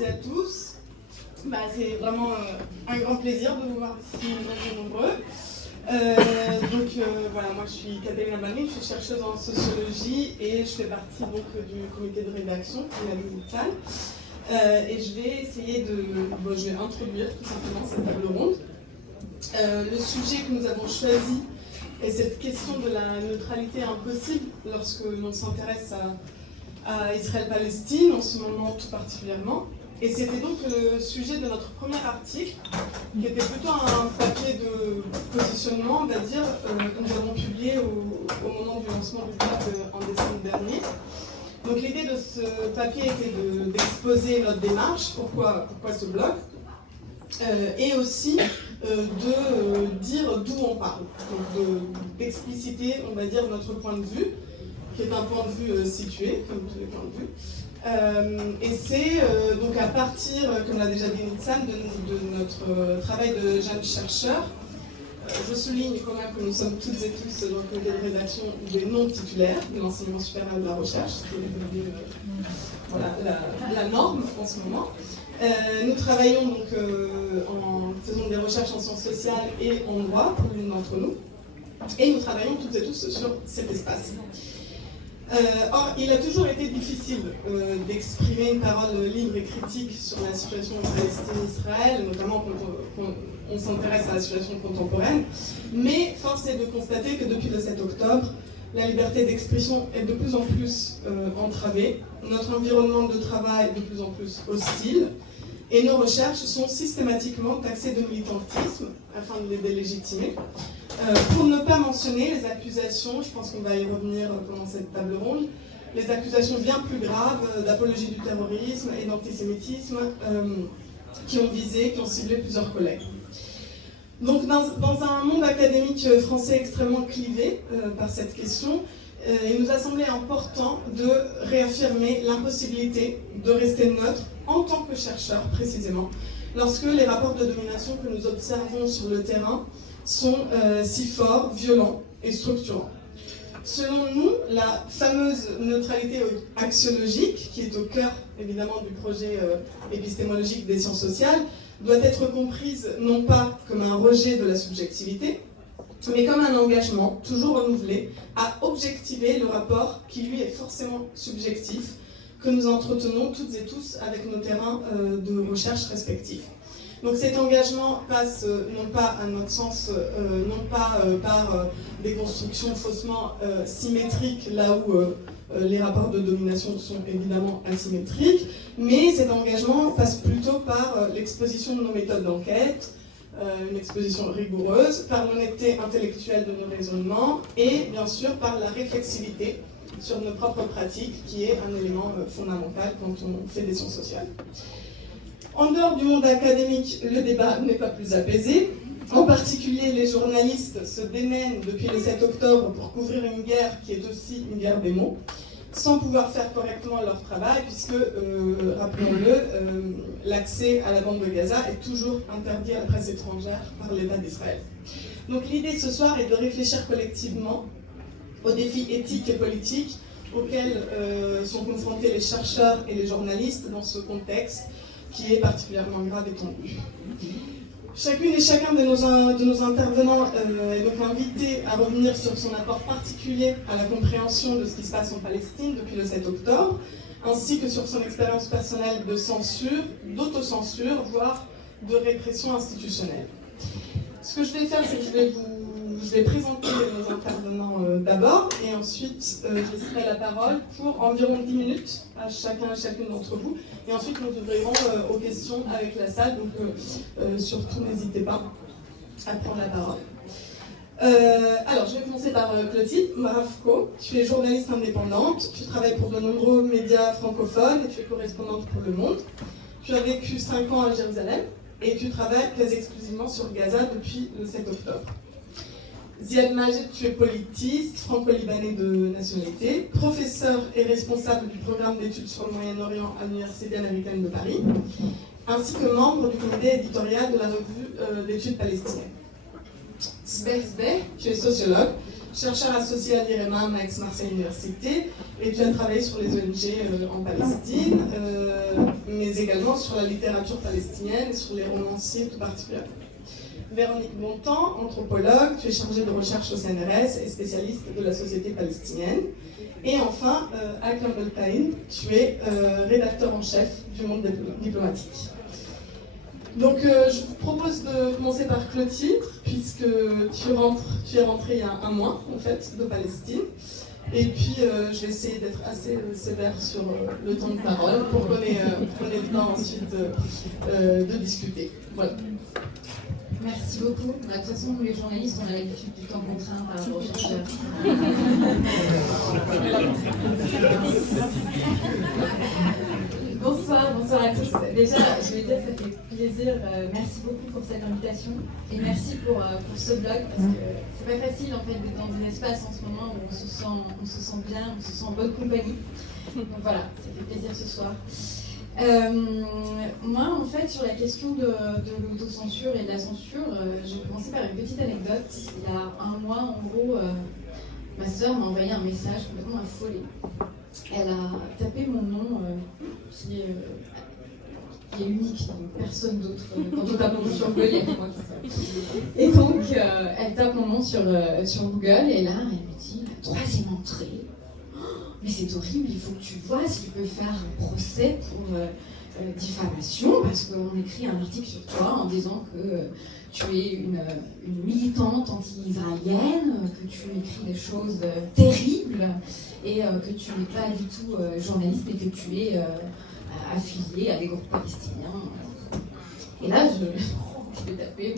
et à tous. C'est vraiment un grand plaisir de vous voir ici nombreux. Voilà, moi je suis Caterina Balmi, je suis chercheuse en sociologie et je fais partie donc du comité de rédaction de la Lumitale. Et je vais essayer je vais introduire tout simplement cette table ronde. Le sujet que nous avons choisi est cette question de la neutralité impossible lorsque l'on s'intéresse à Israël-Palestine, en ce moment tout particulièrement. Et c'était donc le sujet de notre premier article, qui était plutôt un papier de positionnement, on va dire, que nous avons publié au moment du lancement du blog en décembre dernier. Donc l'idée de ce papier était d'exposer notre démarche, pourquoi ce blog, et aussi de dire d'où on parle, donc d'expliciter, on va dire, notre point de vue, qui est un point de vue situé, comme tous les points de vue. Et c'est donc à partir, comme l'a déjà dit Nitzan, de notre travail de jeunes chercheurs. Je souligne quand même que nous sommes toutes et tous dans le comité de rédaction des non-titulaires de l'enseignement supérieur de la recherche, ce qui est devenu la norme en ce moment. Nous travaillons donc en faisant des recherches en sciences sociales et en droit, pour l'une d'entre nous, et nous travaillons toutes et tous sur cet espace. Or, il a toujours été difficile d'exprimer une parole libre et critique sur la situation Palestine-Israël, notamment quand on s'intéresse à la situation contemporaine, mais force est de constater que depuis le 7 octobre, la liberté d'expression est de plus en plus entravée, notre environnement de travail de plus en plus hostile, et nos recherches sont systématiquement taxées de militantisme afin de les délégitimer. Pour ne pas mentionner les accusations, je pense qu'on va y revenir pendant cette table ronde, les accusations bien plus graves d'apologie du terrorisme et d'antisémitisme qui ont ciblé plusieurs collègues. Donc dans un monde académique français extrêmement clivé par cette question, il nous a semblé important de réaffirmer l'impossibilité de rester neutre en tant que chercheur précisément, lorsque les rapports de domination que nous observons sur le terrain sont si forts, violents et structurants. Selon nous, la fameuse neutralité axiologique, qui est au cœur évidemment du projet épistémologique des sciences sociales, doit être comprise non pas comme un rejet de la subjectivité, mais comme un engagement toujours renouvelé à objectiver le rapport qui lui est forcément subjectif, que nous entretenons toutes et tous avec nos terrains de recherche respectifs. Donc cet engagement passe non pas, à notre sens, par des constructions faussement symétriques, là où les rapports de domination sont évidemment asymétriques, mais cet engagement passe plutôt par l'exposition de nos méthodes d'enquête, une exposition rigoureuse, par l'honnêteté intellectuelle de nos raisonnements et bien sûr par la réflexivité sur nos propres pratiques, qui est un élément fondamental quand on fait des sciences sociales. En dehors du monde académique, le débat n'est pas plus apaisé. En particulier, les journalistes se démènent depuis le 7 octobre pour couvrir une guerre qui est aussi une guerre des mots, sans pouvoir faire correctement leur travail, puisque, rappelons-le, l'accès à la bande de Gaza est toujours interdit à la presse étrangère par l'État d'Israël. Donc l'idée ce soir est de réfléchir collectivement aux défis éthiques et politiques auxquels sont confrontés les chercheurs et les journalistes dans ce contexte qui est particulièrement grave et tendu. Chacune et chacun de nos intervenants est donc invité à revenir sur son apport particulier à la compréhension de ce qui se passe en Palestine depuis le 7 octobre, ainsi que sur son expérience personnelle de censure, d'autocensure, voire de répression institutionnelle. Ce que je vais faire, c'est que je vais présenter nos intervenants d'abord, et ensuite je laisserai la parole pour environ 10 minutes à chacun et chacune d'entre vous, et ensuite nous ouvrirons aux questions avec la salle, donc surtout n'hésitez pas à prendre la parole. Alors je vais commencer par Clotilde Maravko. Tu es journaliste indépendante, tu travailles pour de nombreux médias francophones et tu es correspondante pour Le Monde. Tu as vécu 5 ans à Jérusalem et tu travailles quasi exclusivement sur Gaza depuis le 7 octobre. Ziad Majed, tu es politiste, franco-libanais de nationalité, professeur et responsable du programme d'études sur le Moyen-Orient à l'Université américaine de Paris, ainsi que membre du comité éditorial de la revue d'études palestiniennes. Sbeh Sbeh, tu es sociologue, chercheur associé à l'IREMA, Aix-Marseille Université, et tu as travaillé sur les ONG en Palestine, mais également sur la littérature palestinienne et sur les romanciers tout particulièrement. Véronique Bontemps, anthropologue, tu es chargée de recherche au CNRS et spécialiste de la société palestinienne. Et enfin, Akram Beltaïn, tu es rédacteur en chef du Monde diplomatique. Donc je vous propose de commencer par Clotilde, puisque tu es rentrée il y a un mois en fait de Palestine. Et puis je vais essayer d'être assez sévère sur le temps de parole pour qu'on ait le temps ensuite de discuter. Voilà. Merci beaucoup. De toute façon, nous les journalistes, on a l'habitude du temps contraint par rapport aux chercheurs. Bonsoir à tous. Déjà, je vais dire que ça fait plaisir. Merci beaucoup pour cette invitation et merci pour ce blog parce que c'est pas facile en fait d'être dans un espace en ce moment où on se sent bien, on se sent en bonne compagnie. Donc voilà, ça fait plaisir ce soir. Moi, en fait, sur la question de l'autocensure et de la censure, je vais commencer par une petite anecdote. Il y a un mois, en gros, ma sœur m'a envoyé un message complètement affolé. Elle a tapé mon nom, qui est unique, donc personne d'autre. Quand on tape mon nom sur Google, il n'y a que moi qui sais. Et donc, elle tape mon nom sur Google, et là, elle me dit « Troisième entrée ». Mais c'est horrible, il faut que tu vois si tu peux faire un procès pour diffamation, parce qu'on écrit un article sur toi en disant que tu es une militante anti-israélienne, que tu écris des choses terribles, et que tu n'es pas du tout journaliste, et que tu es affiliée à des groupes palestiniens. Et là, je vais taper,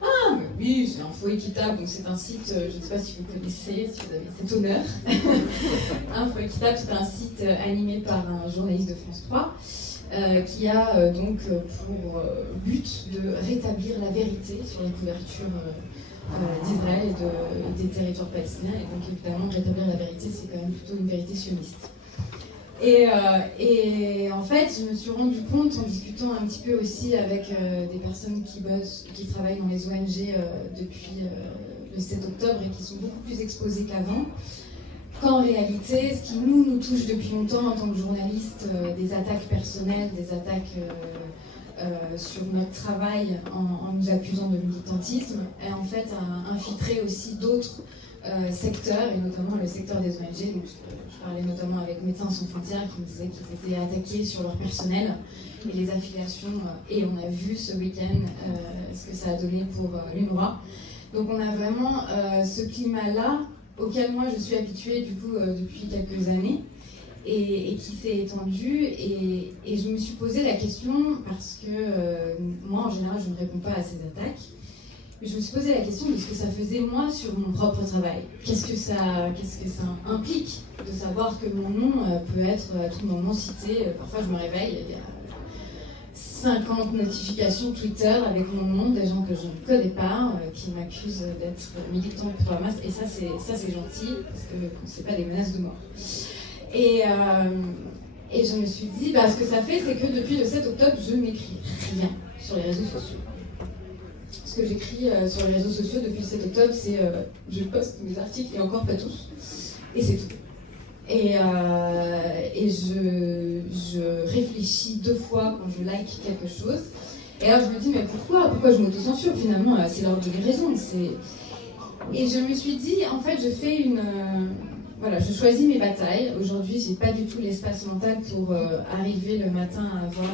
Ah, mais oui, c'est Info Équitable, donc c'est un site, je ne sais pas si vous connaissez, si vous avez cet honneur. Info Équitable, c'est un site animé par un journaliste de France 3 qui a donc pour but de rétablir la vérité sur la couverture d'Israël et des territoires palestiniens. Et donc évidemment, rétablir la vérité, c'est quand même plutôt une vérité sioniste. Et en fait, je me suis rendu compte en discutant un petit peu aussi avec des personnes qui travaillent dans les ONG depuis le 7 octobre et qui sont beaucoup plus exposées qu'avant, qu'en réalité, ce qui nous touche depuis longtemps en tant que journalistes, des attaques personnelles, des attaques sur notre travail en nous accusant de militantisme, est en fait infiltré aussi d'autres secteurs, et notamment le secteur des ONG. Donc, je parlais notamment avec Médecins sans frontières qui me disaient qu'ils étaient attaqués sur leur personnel et les affiliations, et on a vu ce week-end ce que ça a donné pour l'UNRWA. Donc on a vraiment ce climat-là auquel moi je suis habituée du coup depuis quelques années et qui s'est étendu, et je me suis posé la question parce que moi en général je ne réponds pas à ces attaques. Je me suis posé la question de ce que ça faisait moi sur mon propre travail. Qu'est-ce que ça implique de savoir que mon nom peut être à tout moment cité. Parfois je me réveille, il y a 50 notifications Twitter avec mon nom, des gens que je ne connais pas, qui m'accusent d'être militant pour Hamas, et ça c'est gentil, parce que c'est pas des menaces de mort. Et je me suis dit, ce que ça fait, c'est que depuis le 7 octobre, je n'écris rien sur les réseaux sociaux. Ce que j'écris sur les réseaux sociaux depuis le 7 octobre, c'est je poste mes articles, et encore pas tous, et c'est tout. Et je réfléchis 2 fois quand je like quelque chose. Et alors je me dis, mais pourquoi je m'auto-censure finalement? C'est l'ordre de mes raisons. Et je me suis dit, en fait, je fais je choisis mes batailles. Aujourd'hui, j'ai pas du tout l'espace mental pour arriver le matin à avoir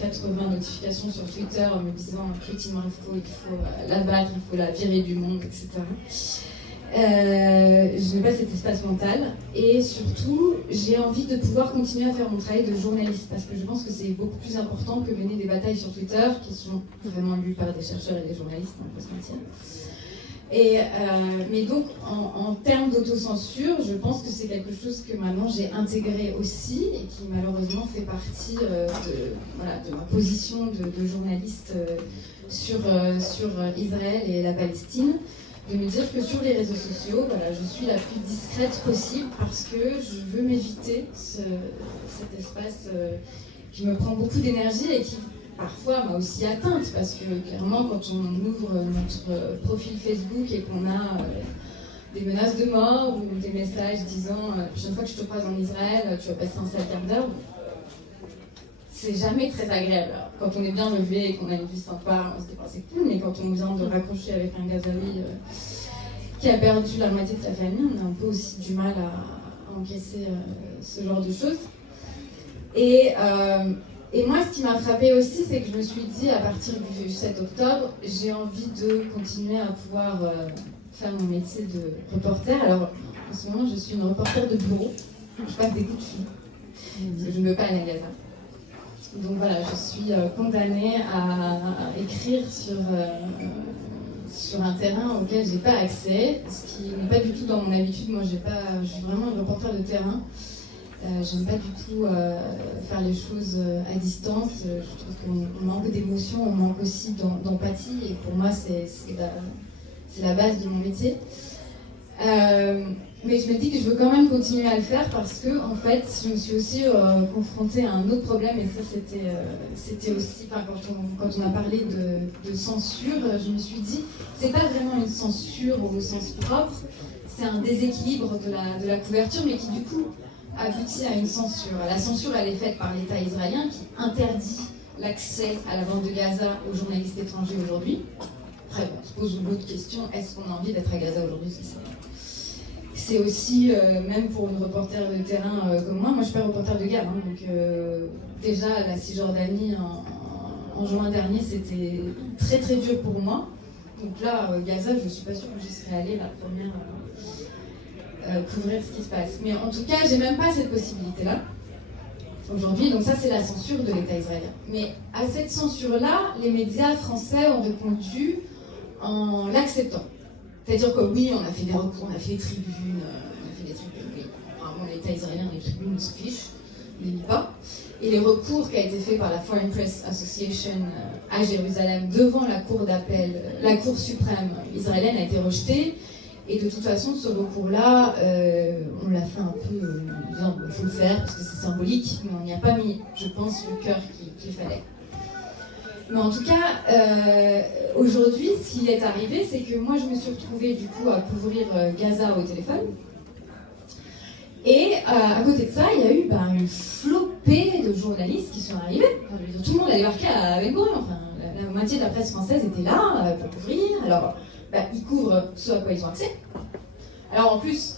80 notifications sur Twitter en me disant Clotilde Marifco, il faut la battre, il faut la virer du monde, etc. Je n'ai pas cet espace mental, et surtout j'ai envie de pouvoir continuer à faire mon travail de journaliste, parce que je pense que c'est beaucoup plus important que mener des batailles sur Twitter qui sont vraiment lues par des chercheurs et des journalistes, on peut se mentir. Mais donc en termes d'autocensure, je pense que c'est quelque chose que maintenant j'ai intégré aussi, et qui malheureusement fait partie de ma position de journaliste sur Israël et la Palestine. De me dire que sur les réseaux sociaux, je suis la plus discrète possible, parce que je veux m'éviter cet espace qui me prend beaucoup d'énergie et qui parfois m'a aussi atteinte, parce que clairement, quand on ouvre notre profil Facebook et qu'on a des menaces de mort ou des messages disant la prochaine fois que je te croise en Israël, tu vas passer un sale quart d'heure, c'est jamais très agréable. Alors, quand on est bien levé et qu'on a une vie sympa, on se dit c'est cool, mais quand on vient de raccrocher avec un Gazaoui qui a perdu la moitié de sa famille, on a un peu aussi du mal à encaisser ce genre de choses. Et moi, ce qui m'a frappée aussi, c'est que je me suis dit, à partir du 7 octobre, j'ai envie de continuer à pouvoir faire mon métier de reporter. Alors, en ce moment, je suis une reporter de bureau. Je passe des coups de fil, parce que je ne veux pas aller à Gaza. Donc voilà, je suis condamnée à écrire sur un terrain auquel je n'ai pas accès, ce qui n'est pas du tout dans mon habitude. Moi, je suis vraiment une reporter de terrain. J'aime pas du tout faire les choses à distance. Je trouve qu'on manque d'émotion, on manque aussi d'empathie. Et pour moi, c'est la base de mon métier. Mais je me dis que je veux quand même continuer à le faire parce que, en fait, je me suis aussi confrontée à un autre problème. Et ça, c'était aussi, quand on a parlé de censure, je me suis dit, c'est pas vraiment une censure au sens propre, c'est un déséquilibre de la couverture, mais qui du coup aboutit à une censure. La censure, elle est faite par l'État israélien qui interdit l'accès à la bande de Gaza aux journalistes étrangers aujourd'hui. Après, on se pose une autre question, est-ce qu'on a envie d'être à Gaza aujourd'hui? C'est aussi, même pour une reporter de terrain comme moi je suis pas reporter de guerre, donc déjà la Cisjordanie en juin dernier, c'était très très dur pour moi. Donc là, Gaza, je suis pas sûre que j'y serais allée la première couvrir ce qui se passe. Mais en tout cas, j'ai même pas cette possibilité-là aujourd'hui. Donc ça, c'est la censure de l'État israélien. Mais à cette censure-là, les médias français ont répondu en l'acceptant. C'est-à-dire que oui, on a fait des recours, on a fait des tribunes, oui. Apparemment, l'État israélien, les tribunes, se fiche, ne les lit pas. Et les recours qui a été fait par la Foreign Press Association à Jérusalem devant la cour d'appel, la cour suprême israélienne a été rejeté. Et de toute façon, ce recours-là, on l'a fait un peu en disant il faut le faire parce que c'est symbolique, mais on n'y a pas mis, je pense, le cœur qu'il fallait. Mais en tout cas, aujourd'hui, ce qui est arrivé, c'est que moi, je me suis retrouvée du coup à couvrir Gaza au téléphone. Et à côté de ça, il y a eu une flopée de journalistes qui sont arrivés. Enfin, je veux dire, tout le monde a débarqué à Ben Gurion. Enfin, la moitié de la presse française était là pour couvrir. Alors, ils couvrent ce à quoi ils ont accès. Alors en plus,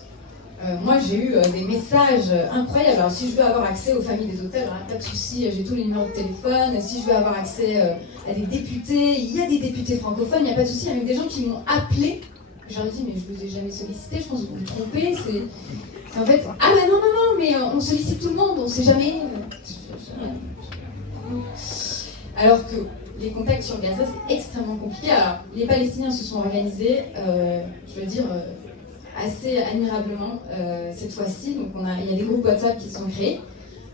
moi j'ai eu des messages incroyables. Alors si je veux avoir accès aux familles des hôtels, alors, pas de souci, j'ai tous les numéros de téléphone. Si je veux avoir accès à des députés, il y a des députés francophones, il n'y a pas de souci. Il y a même des gens qui m'ont appelé. Je leur ai dit, mais je ne vous ai jamais sollicité, je pense que vous vous trompez. En fait, ah ben non, mais on sollicite tout le monde, on ne sait jamais. Alors que les contacts sur Gaza, c'est extrêmement compliqué. Alors, les Palestiniens se sont organisés, je veux dire, assez admirablement cette fois-ci. Donc, il y a des groupes WhatsApp qui sont créés.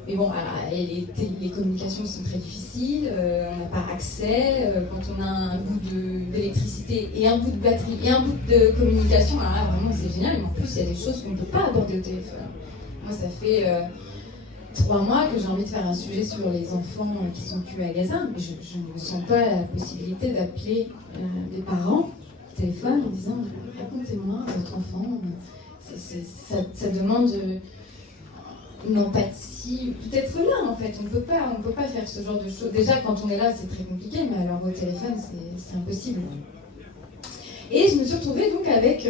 Mais bon, les communications sont très difficiles, on n'a pas accès. Quand on a un bout d'électricité et un bout de batterie et un bout de communication, alors là, vraiment, c'est génial. Mais en plus, il y a des choses qu'on ne peut pas aborder au téléphone. Moi, ça fait 3 mois que j'ai envie de faire un sujet sur les enfants qui sont tués à Gaza, mais je ne sens pas la possibilité d'appeler des parents au téléphone en disant « racontez-moi votre enfant ». Ça demande une empathie, peut-être là en fait, on peut pas faire ce genre de choses. Déjà quand on est là c'est très compliqué, mais alors au téléphone c'est impossible. Et je me suis retrouvée donc avec,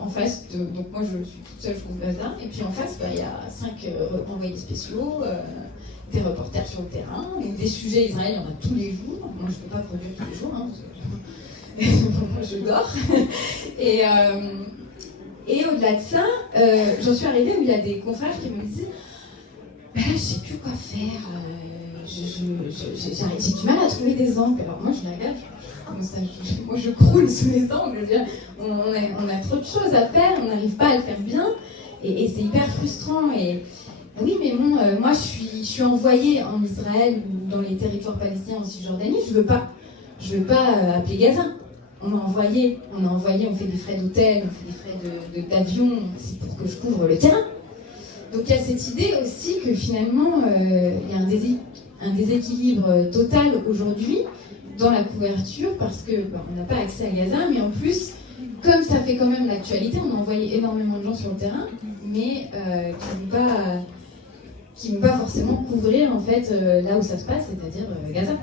en face, donc moi je suis toute seule, je trouve Gaza, et puis en face il y a 5 envoyés spéciaux, des reporters sur le terrain, donc des sujets israéliens, il y en a tous les jours. Moi je ne peux pas produire tous les jours, moi je dors. Et au-delà de ça, j'en suis arrivée où il y a des confrères qui me disent je ne sais plus quoi faire, j'ai du mal à trouver des angles. Alors moi je la regarde, moi je croule sous les angles, je veux dire, on a trop de choses à faire, on n'arrive pas à le faire bien, et c'est hyper frustrant. Et oui, mais bon, moi je suis envoyée en Israël ou dans les territoires palestiniens en Cisjordanie, je veux pas appeler Gaza. On a envoyé, on fait des frais d'hôtel, on fait des frais d'avion, c'est pour que je couvre le terrain. Donc il y a cette idée aussi que finalement, il y a un un déséquilibre total aujourd'hui dans la couverture parce que on n'a pas accès à Gaza, mais en plus, comme ça fait quand même l'actualité, on a envoyé énormément de gens sur le terrain, mais qui ne vont pas forcément couvrir en fait là où ça se passe, c'est-à-dire Gaza.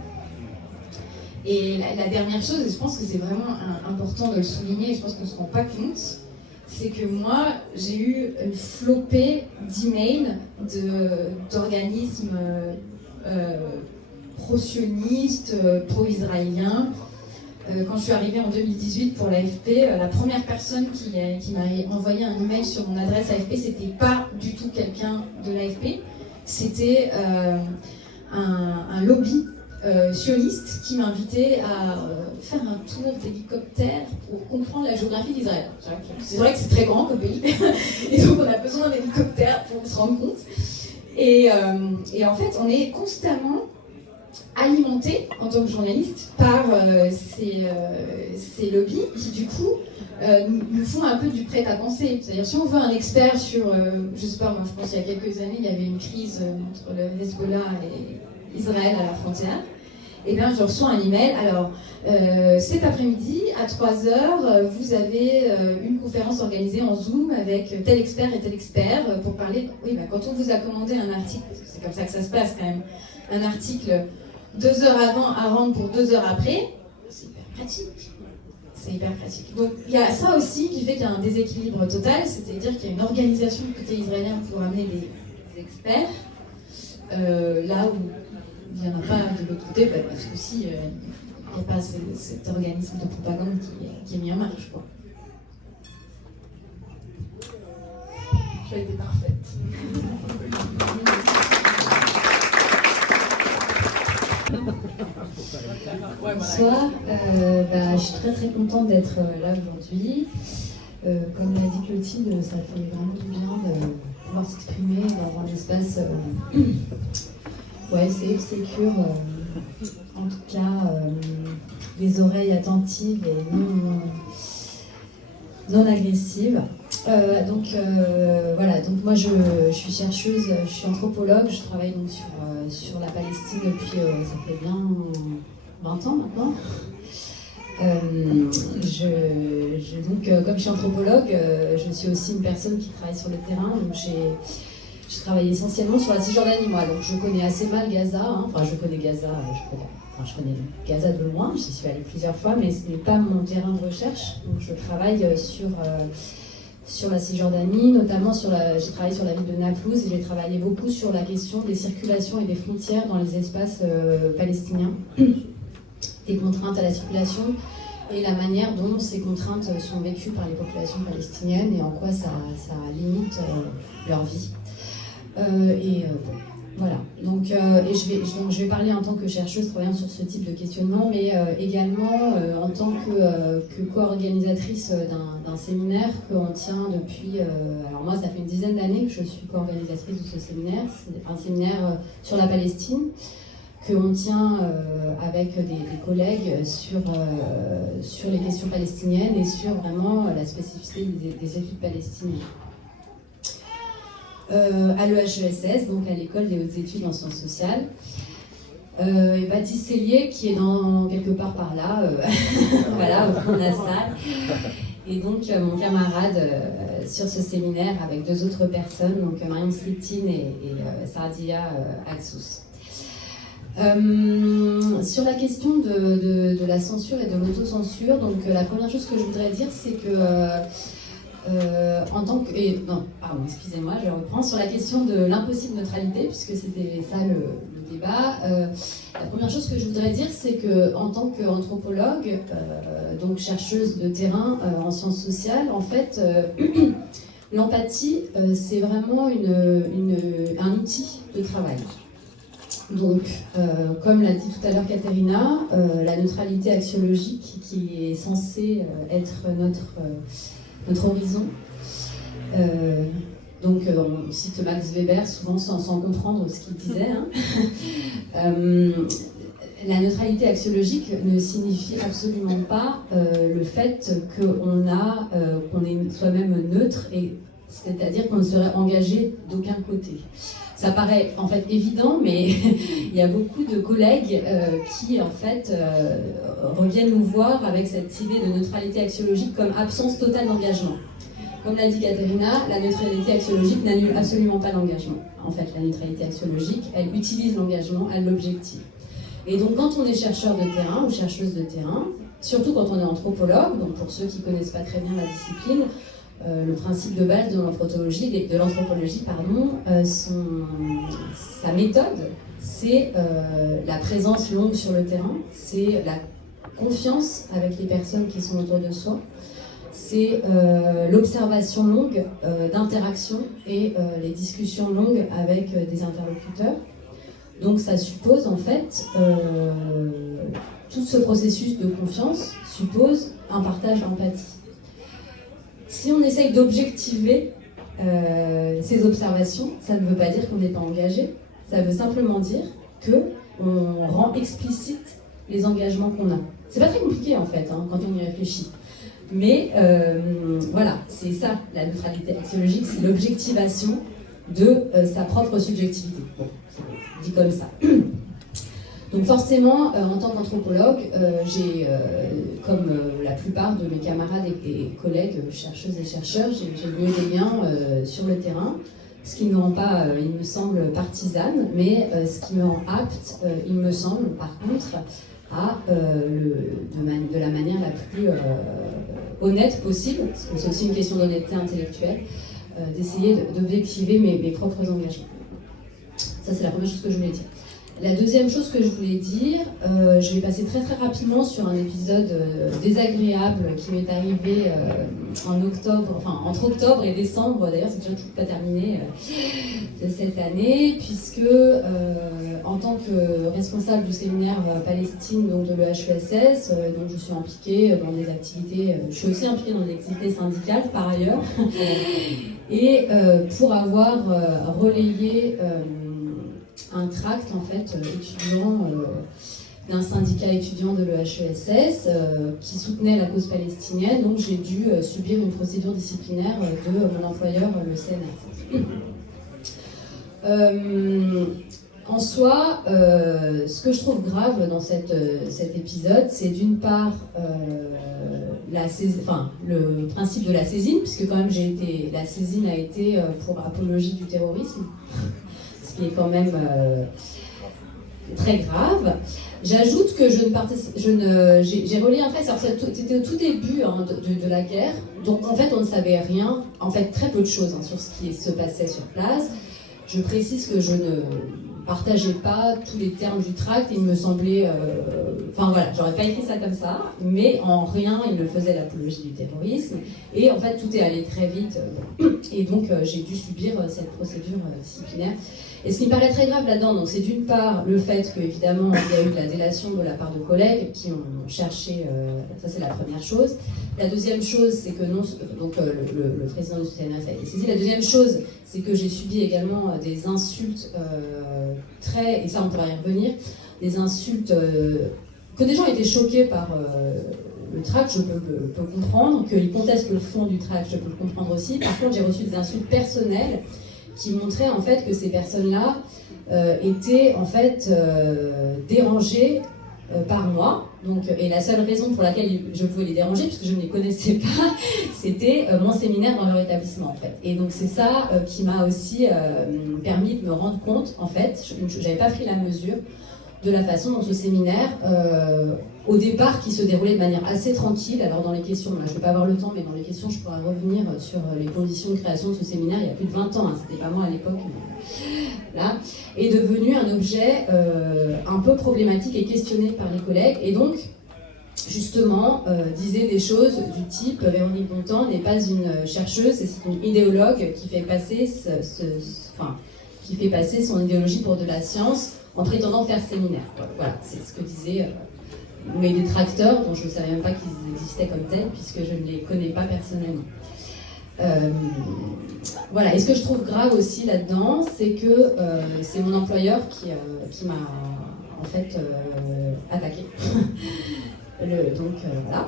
Et la dernière chose, et je pense que c'est vraiment important de le souligner, et je pense qu'on ne se rend pas compte, c'est que moi, j'ai eu une flopée d'emails d'organismes pro-sionistes, pro-israéliens. Quand je suis arrivée en 2018 pour l'AFP, la première personne qui m'a envoyé un email sur mon adresse AFP, c'était pas du tout quelqu'un de l'AFP, c'était un lobby sioniste qui m'invitait à faire un tour d'hélicoptère pour comprendre la géographie d'Israël. C'est vrai que c'est très grand comme pays, et donc on a besoin d'un hélicoptère pour se rendre compte. Et en fait, on est constamment alimenté en tant que journaliste par ces lobbies qui du coup nous font un peu du prêt-à-penser. C'est-à-dire si on veut un expert sur, je sais pas moi, je pense qu'il y a quelques années il y avait une crise entre le Hezbollah et Israël à la frontière, et bien je reçois un email, alors cet après-midi à 3h vous avez une conférence organisée en Zoom avec tel expert et tel expert pour parler, oui ben, quand on vous a commandé un article, parce que c'est comme ça que ça se passe quand même, un article 2 heures avant à rendre pour 2 heures après, c'est hyper pratique. C'est hyper pratique. Donc il y a ça aussi qui fait qu'il y a un déséquilibre total, c'est-à-dire qu'il y a une organisation du côté israélien pour amener des experts, là où il n'y en a pas de l'autre côté, parce que si il n'y a pas cet organisme de propagande qui est mis en marche, quoi. Tu as été parfaite. Bonsoir, je suis très contente d'être là aujourd'hui. Comme l'a dit Clotilde, ça fait vraiment du bien de pouvoir s'exprimer dans un espace safe, secure, en tout cas des oreilles attentives et non agressives. Donc moi je suis chercheuse, je suis anthropologue, je travaille donc sur la Palestine depuis ça fait bien 20 ans maintenant. Comme je suis anthropologue, je suis aussi une personne qui travaille sur le terrain. Donc je travaille essentiellement sur la Cisjordanie, moi. Donc je connais assez mal Gaza. Enfin, je connais Gaza. Je connais Gaza de loin. J'y suis allée plusieurs fois, mais ce n'est pas mon terrain de recherche. Donc je travaille sur la Cisjordanie, notamment j'ai travaillé sur la ville de Naplouse et j'ai travaillé beaucoup sur la question des circulations et des frontières dans les espaces palestiniens, des contraintes à la circulation et la manière dont ces contraintes sont vécues par les populations palestiniennes et en quoi ça limite leur vie. Voilà. Donc, je vais parler en tant que chercheuse travaillant sur ce type de questionnement, mais également en tant que co-organisatrice d'un séminaire qu'on tient depuis... alors moi, ça fait une dizaine d'années que je suis co-organisatrice de ce séminaire. C'est un séminaire sur la Palestine qu'on tient avec des collègues sur les questions palestiniennes et sur vraiment la spécificité des études palestiniennes. À l'EHESS, donc à l'école des hautes études en sciences sociales. Et Baptiste Cellier qui est quelque part par là, voilà, au fond de la salle. Et donc mon camarade sur ce séminaire avec 2 autres personnes, donc Mariam Slitine et Sardia Aksous. Sur la question de la censure et de l'autocensure, donc la première chose que je voudrais dire, c'est que excusez-moi, je reprends. Sur la question de l'impossible neutralité, puisque c'était ça le débat, la première chose que je voudrais dire, c'est qu'en tant qu'anthropologue, donc chercheuse de terrain en sciences sociales, en fait, l'empathie, c'est vraiment un outil de travail. Donc, comme l'a dit tout à l'heure Katharina, la neutralité axiologique qui est censée être notre horizon. Donc, on cite Max Weber souvent sans comprendre ce qu'il disait. La neutralité axiologique ne signifie absolument pas le fait qu'on est soi-même neutre et c'est-à-dire qu'on ne serait engagé d'aucun côté. Ça paraît en fait évident, mais il y a beaucoup de collègues qui en fait reviennent nous voir avec cette idée de neutralité axiologique comme absence totale d'engagement. Comme l'a dit Katerina, la neutralité axiologique n'annule absolument pas l'engagement. En fait, la neutralité axiologique, elle utilise l'engagement, elle l'objective. Et donc, quand on est chercheur de terrain ou chercheuse de terrain, surtout quand on est anthropologue, donc pour ceux qui ne connaissent pas très bien la discipline, le principe de base de l'anthropologie, sa méthode, c'est la présence longue sur le terrain, c'est la confiance avec les personnes qui sont autour de soi, c'est l'observation longue d'interaction et les discussions longues avec des interlocuteurs. Donc ça suppose en fait, tout ce processus de confiance suppose un partage d'empathie. Si on essaye d'objectiver ces observations, ça ne veut pas dire qu'on n'est pas engagé, ça veut simplement dire qu'on rend explicite les engagements qu'on a. C'est pas très compliqué en fait, quand on y réfléchit. Mais voilà, c'est ça la neutralité axiologique, c'est l'objectivation de sa propre subjectivité. Bon, dit comme ça. Donc forcément, en tant qu'anthropologue, j'ai, comme la plupart de mes camarades et collègues chercheuses et chercheurs, j'ai lié des liens sur le terrain, ce qui ne me rend pas, il me semble, partisane, mais ce qui me rend apte, il me semble, par contre, à, de la manière la plus honnête possible, parce que c'est aussi une question d'honnêteté intellectuelle, d'essayer d'objectiver mes propres engagements. Ça, c'est la première chose que je voulais dire. La deuxième chose que je voulais dire, je vais passer très très rapidement sur un épisode désagréable qui m'est arrivé entre octobre et décembre, d'ailleurs c'est déjà tout pas terminé de cette année, puisque en tant que responsable du séminaire Palestine donc de l'EHESS, donc je suis impliquée dans des activités, je suis aussi impliquée dans des activités syndicales par ailleurs, et pour avoir relayé un tract en fait étudiant d'un syndicat étudiant de l'EHESS qui soutenait la cause palestinienne, donc j'ai dû subir une procédure disciplinaire de mon employeur, le CNRS. En soi, ce que je trouve grave dans cet épisode, c'est d'une part le principe de la saisine, puisque quand même la saisine a été pour apologie du terrorisme, ce qui est quand même très grave. J'ajoute que j'ai relayé un fait, c'était au tout début de la guerre, donc en fait on ne savait rien, en fait très peu de choses sur ce qui se passait sur place. Je précise que je ne partageais pas tous les termes du tract, il me semblait, j'aurais pas écrit ça comme ça, mais en rien il ne faisait l'apologie du terrorisme, et en fait tout est allé très vite, et donc j'ai dû subir cette procédure disciplinaire. Et ce qui me paraît très grave là-dedans, donc c'est d'une part le fait qu'évidemment il y a eu de la délation de la part de collègues qui ont cherché, ça c'est la première chose. La deuxième chose, c'est que le président du CNRS a été saisi. La deuxième chose, c'est que j'ai subi également des insultes et ça on pourra y revenir, des insultes que des gens étaient choqués par le tract, je peux comprendre, qu'ils contestent le fond du tract, je peux le comprendre aussi. Par contre, j'ai reçu des insultes personnelles qui montraient en fait que ces personnes-là étaient en fait dérangées par moi. Donc, et la seule raison pour laquelle je pouvais les déranger, puisque je ne les connaissais pas, c'était mon séminaire dans leur établissement en fait. Et donc c'est ça qui m'a aussi permis de me rendre compte, en fait, je n'avais pas pris la mesure de la façon dont ce séminaire, au départ, qui se déroulait de manière assez tranquille. Alors dans les questions, là, je ne vais pas avoir le temps, mais dans les questions, je pourrais revenir sur les conditions de création de ce séminaire il y a plus de 20 ans, c'était pas moi à l'époque, mais là, est devenu un objet un peu problématique et questionné par les collègues. Et donc, justement, disait des choses du type « Véronique Bontemps n'est pas une chercheuse, c'est une idéologue qui fait passer son idéologie pour de la science en prétendant faire séminaire. » Voilà, c'est ce que disaient mes détracteurs, dont je ne savais même pas qu'ils existaient comme tels, puisque je ne les connais pas personnellement. Voilà, et ce que je trouve grave aussi là-dedans, c'est que c'est mon employeur qui m'a en fait attaqué. Voilà.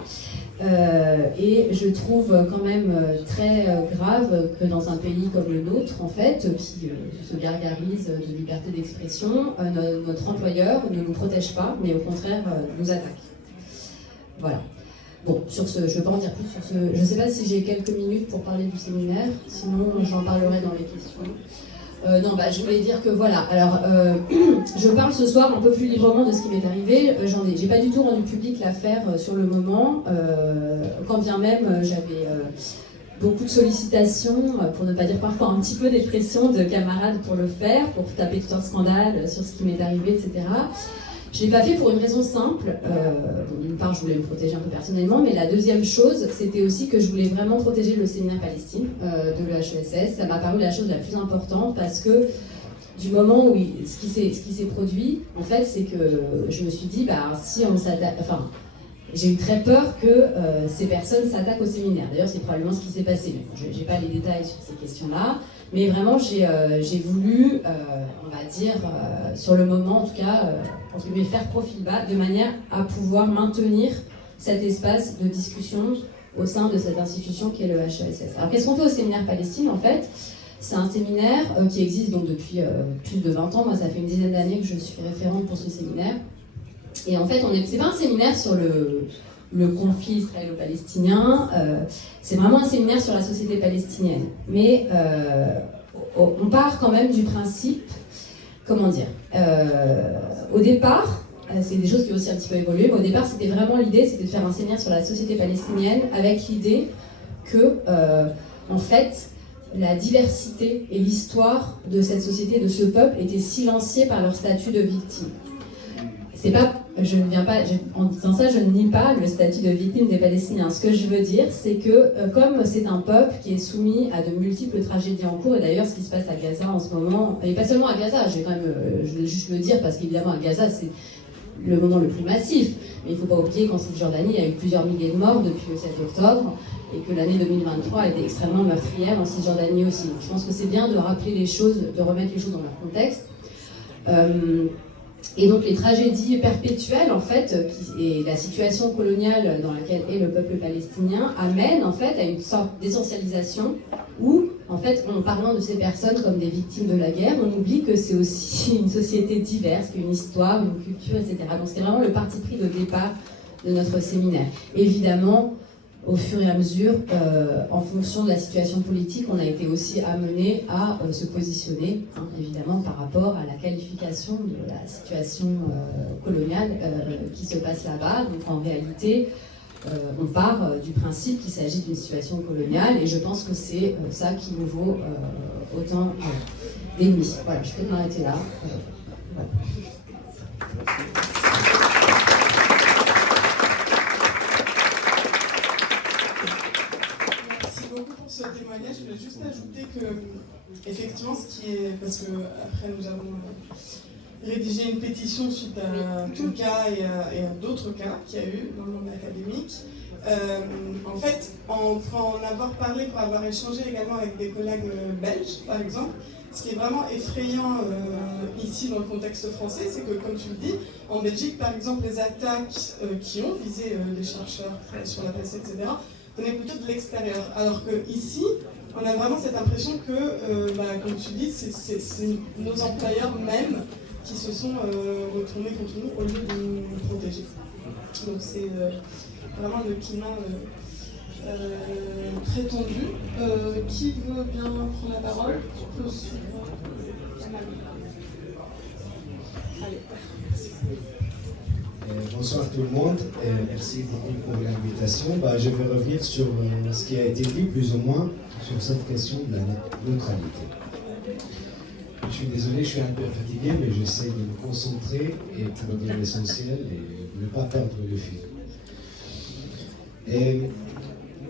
Et je trouve quand même très grave que dans un pays comme le nôtre, en fait, qui se gargarise de liberté d'expression, notre employeur ne nous protège pas, mais au contraire nous attaque. Voilà. Bon, sur ce, je ne vais pas en dire plus sur ce. Je ne sais pas si j'ai quelques minutes pour parler du séminaire, sinon j'en parlerai dans les questions. Non, je voulais dire que voilà. Alors, je parle ce soir un peu plus librement de ce qui m'est arrivé. J'ai pas du tout rendu public l'affaire sur le moment, quand bien même j'avais beaucoup de sollicitations, pour ne pas dire parfois un petit peu des pressions de camarades pour le faire, pour taper tout un scandale sur ce qui m'est arrivé, etc. Je ne l'ai pas fait pour une raison simple. D'une part, je voulais me protéger un peu personnellement, mais la deuxième chose, c'était aussi que je voulais vraiment protéger le séminaire Palestine de l'EHESS. Ça m'a paru la chose la plus importante parce que du moment où ce qui s'est produit, en fait, c'est que je me suis dit, si on s'attaque... Enfin, j'ai eu très peur que ces personnes s'attaquent au séminaire. D'ailleurs, c'est probablement ce qui s'est passé. Je n'ai pas les détails sur ces questions-là. Mais vraiment, j'ai voulu, on va dire, sur le moment en tout cas, faire profil bas, de manière à pouvoir maintenir cet espace de discussion au sein de cette institution qui est le HESS. Alors qu'est-ce qu'on fait au séminaire Palestine en fait? C'est un séminaire qui existe donc depuis plus de 20 ans. Moi, ça fait une dizaine d'années que je suis référente pour ce séminaire. Et en fait, c'est pas un séminaire sur le conflit israélo-palestinien, c'est vraiment un séminaire sur la société palestinienne. Mais on part quand même du principe, comment dire, au départ, c'est des choses qui ont aussi un petit peu évolué, mais au départ, c'était vraiment l'idée, c'était de faire un séminaire sur la société palestinienne avec l'idée que, en fait, la diversité et l'histoire de cette société, de ce peuple, étaient silenciées par leur statut de victime. C'est pas, en disant ça, je ne nie pas le statut de victime des Palestiniens. Ce que je veux dire, c'est que comme c'est un peuple qui est soumis à de multiples tragédies en cours, et d'ailleurs ce qui se passe à Gaza en ce moment, et pas seulement à Gaza, je vais juste le dire parce qu'évidemment à Gaza c'est le moment le plus massif, mais il ne faut pas oublier qu'en Cisjordanie il y a eu plusieurs milliers de morts depuis le 7 octobre, et que l'année 2023 a été extrêmement meurtrière en Cisjordanie aussi. Donc, je pense que c'est bien de rappeler les choses, de remettre les choses dans leur contexte. Et donc les tragédies perpétuelles, en fait, et la situation coloniale dans laquelle est le peuple palestinien, amènent en fait à une sorte d'essentialisation où, en fait, en parlant de ces personnes comme des victimes de la guerre, on oublie que c'est aussi une société diverse, une histoire, une culture, etc. Donc c'est vraiment le parti pris de départ de notre séminaire. Évidemment, au fur et à mesure, en fonction de la situation politique, on a été aussi amené à se positionner, évidemment, par rapport à la qualification de la situation coloniale qui se passe là-bas. Donc en réalité, on part du principe qu'il s'agit d'une situation coloniale, et je pense que c'est ça qui nous vaut autant d'ennemis. Voilà, je peux m'arrêter là. Voilà. Ce témoignage, je voulais juste ajouter que, effectivement, ce qui est, parce que après nous avons rédigé une pétition suite à tout cas et à d'autres cas qu'il y a eu dans le monde académique. En fait, pour en avoir parlé, pour avoir échangé également avec des collègues belges, par exemple, ce qui est vraiment effrayant ici dans le contexte français, c'est que, comme tu le dis, en Belgique, par exemple, les attaques qui ont visé les chercheurs sur la PC, etc., venaient plutôt de l'extérieur. Alors qu'ici, on a vraiment cette impression que, comme tu dis, c'est nos employeurs mêmes qui se sont retournés contre nous au lieu de nous protéger. Donc c'est vraiment le climat très tendu. Qui veut bien prendre la parole? Je peux suivre. Allez. Bonsoir tout le monde, merci beaucoup pour l'invitation. Je vais revenir sur ce qui a été dit plus ou moins sur cette question de la neutralité. Je suis désolé, je suis un peu fatigué, mais j'essaie de me concentrer et pour dire l'essentiel et ne pas perdre le fil. Et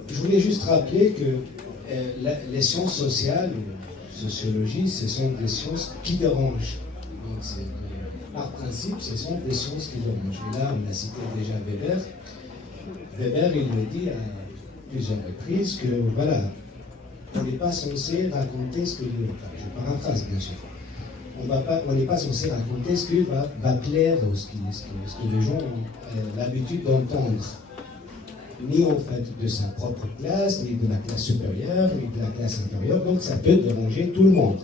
je voulais juste rappeler que les sciences sociales, sociologie, ce sont des sciences qui dérangent. Donc par principe, ce sont des sciences qui dérangent. Là, on a cité déjà Weber. Weber, il le dit à plusieurs reprises que, voilà, on n'est pas censé raconter ce que... je paraphrase, bien sûr. On n'est pas censé raconter ce qui va plaire, ce que les gens ont l'habitude d'entendre. ni en fait de sa propre classe, ni de la classe supérieure, ni de la classe inférieure, donc ça peut déranger tout le monde.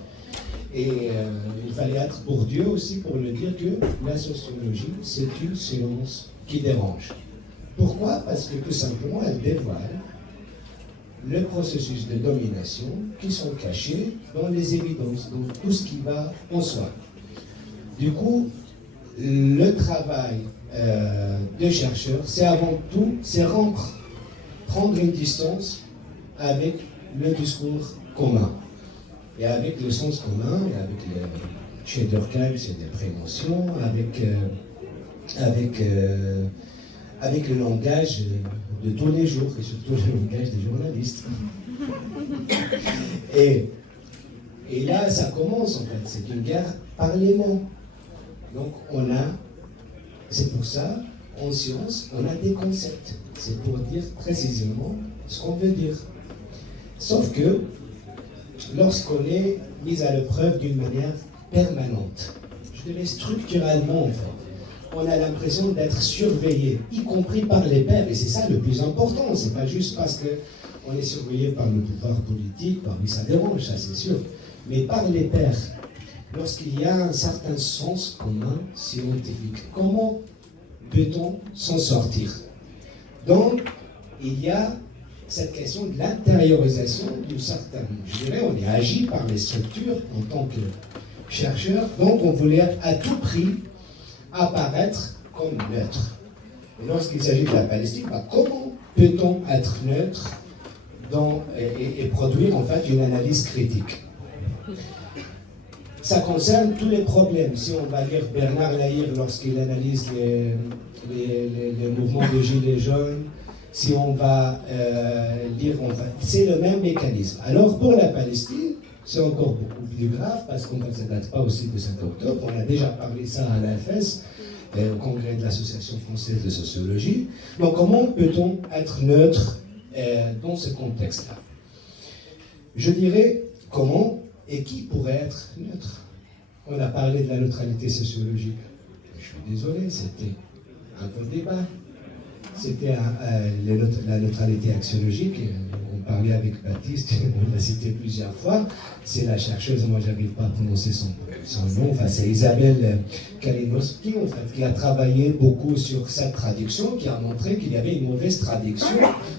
Et il fallait être pour Dieu aussi pour le dire que la sociologie, c'est une science qui dérange. Pourquoi? Parce que tout simplement, elle dévoile le processus de domination qui sont cachés dans les évidences, dans tout ce qui va en soi. Du coup, le travail de chercheur, c'est avant tout, c'est prendre une distance avec le discours commun. Et avec le sens commun, et avec chez Durkheim, c'est des préventions, avec le langage de tous les jours, et surtout le langage des journalistes. Et là, ça commence en fait, c'est une guerre par les mots. Donc c'est pour ça, en science, on a des concepts. C'est pour dire précisément ce qu'on veut dire. Sauf que, lorsqu'on est mis à l'épreuve d'une manière permanente, je dirais structurellement en fait, on a l'impression d'être surveillé, y compris par les pairs, et c'est ça le plus important, c'est pas juste parce qu'on est surveillé par le pouvoir politique, oui ça dérange, ça c'est sûr, mais par les pairs, lorsqu'il y a un certain sens commun scientifique, comment peut-on s'en sortir? Donc, il y a cette question de l'intériorisation d'une certaine, je dirais, on est agi par les structures en tant que chercheurs, donc on voulait à tout prix apparaître comme neutre. Et lorsqu'il s'agit de la Palestine, comment peut-on être neutre et produire en fait une analyse critique? Ça concerne tous les problèmes. Si on va lire Bernard Lahire lorsqu'il analyse les mouvements de Gilets jaunes, si on va lire, c'est le même mécanisme. Alors pour la Palestine, c'est encore beaucoup plus grave parce qu'on ne date pas aussi de 5 octobre. On a déjà parlé ça à l'AFS, au congrès de l'Association française de sociologie. Donc comment peut-on être neutre dans ce contexte-là? Je dirais comment et qui pourrait être neutre. On a parlé de la neutralité sociologique. Je suis désolé, c'était un peu le débat. C'était la neutralité axiologique. On parlait avec Baptiste, on l'a cité plusieurs fois. C'est la chercheuse, moi j'arrive pas à prononcer son nom, c'est Isabelle Kalinowski, en fait, qui a travaillé beaucoup sur cette traduction, qui a montré qu'il y avait une mauvaise traduction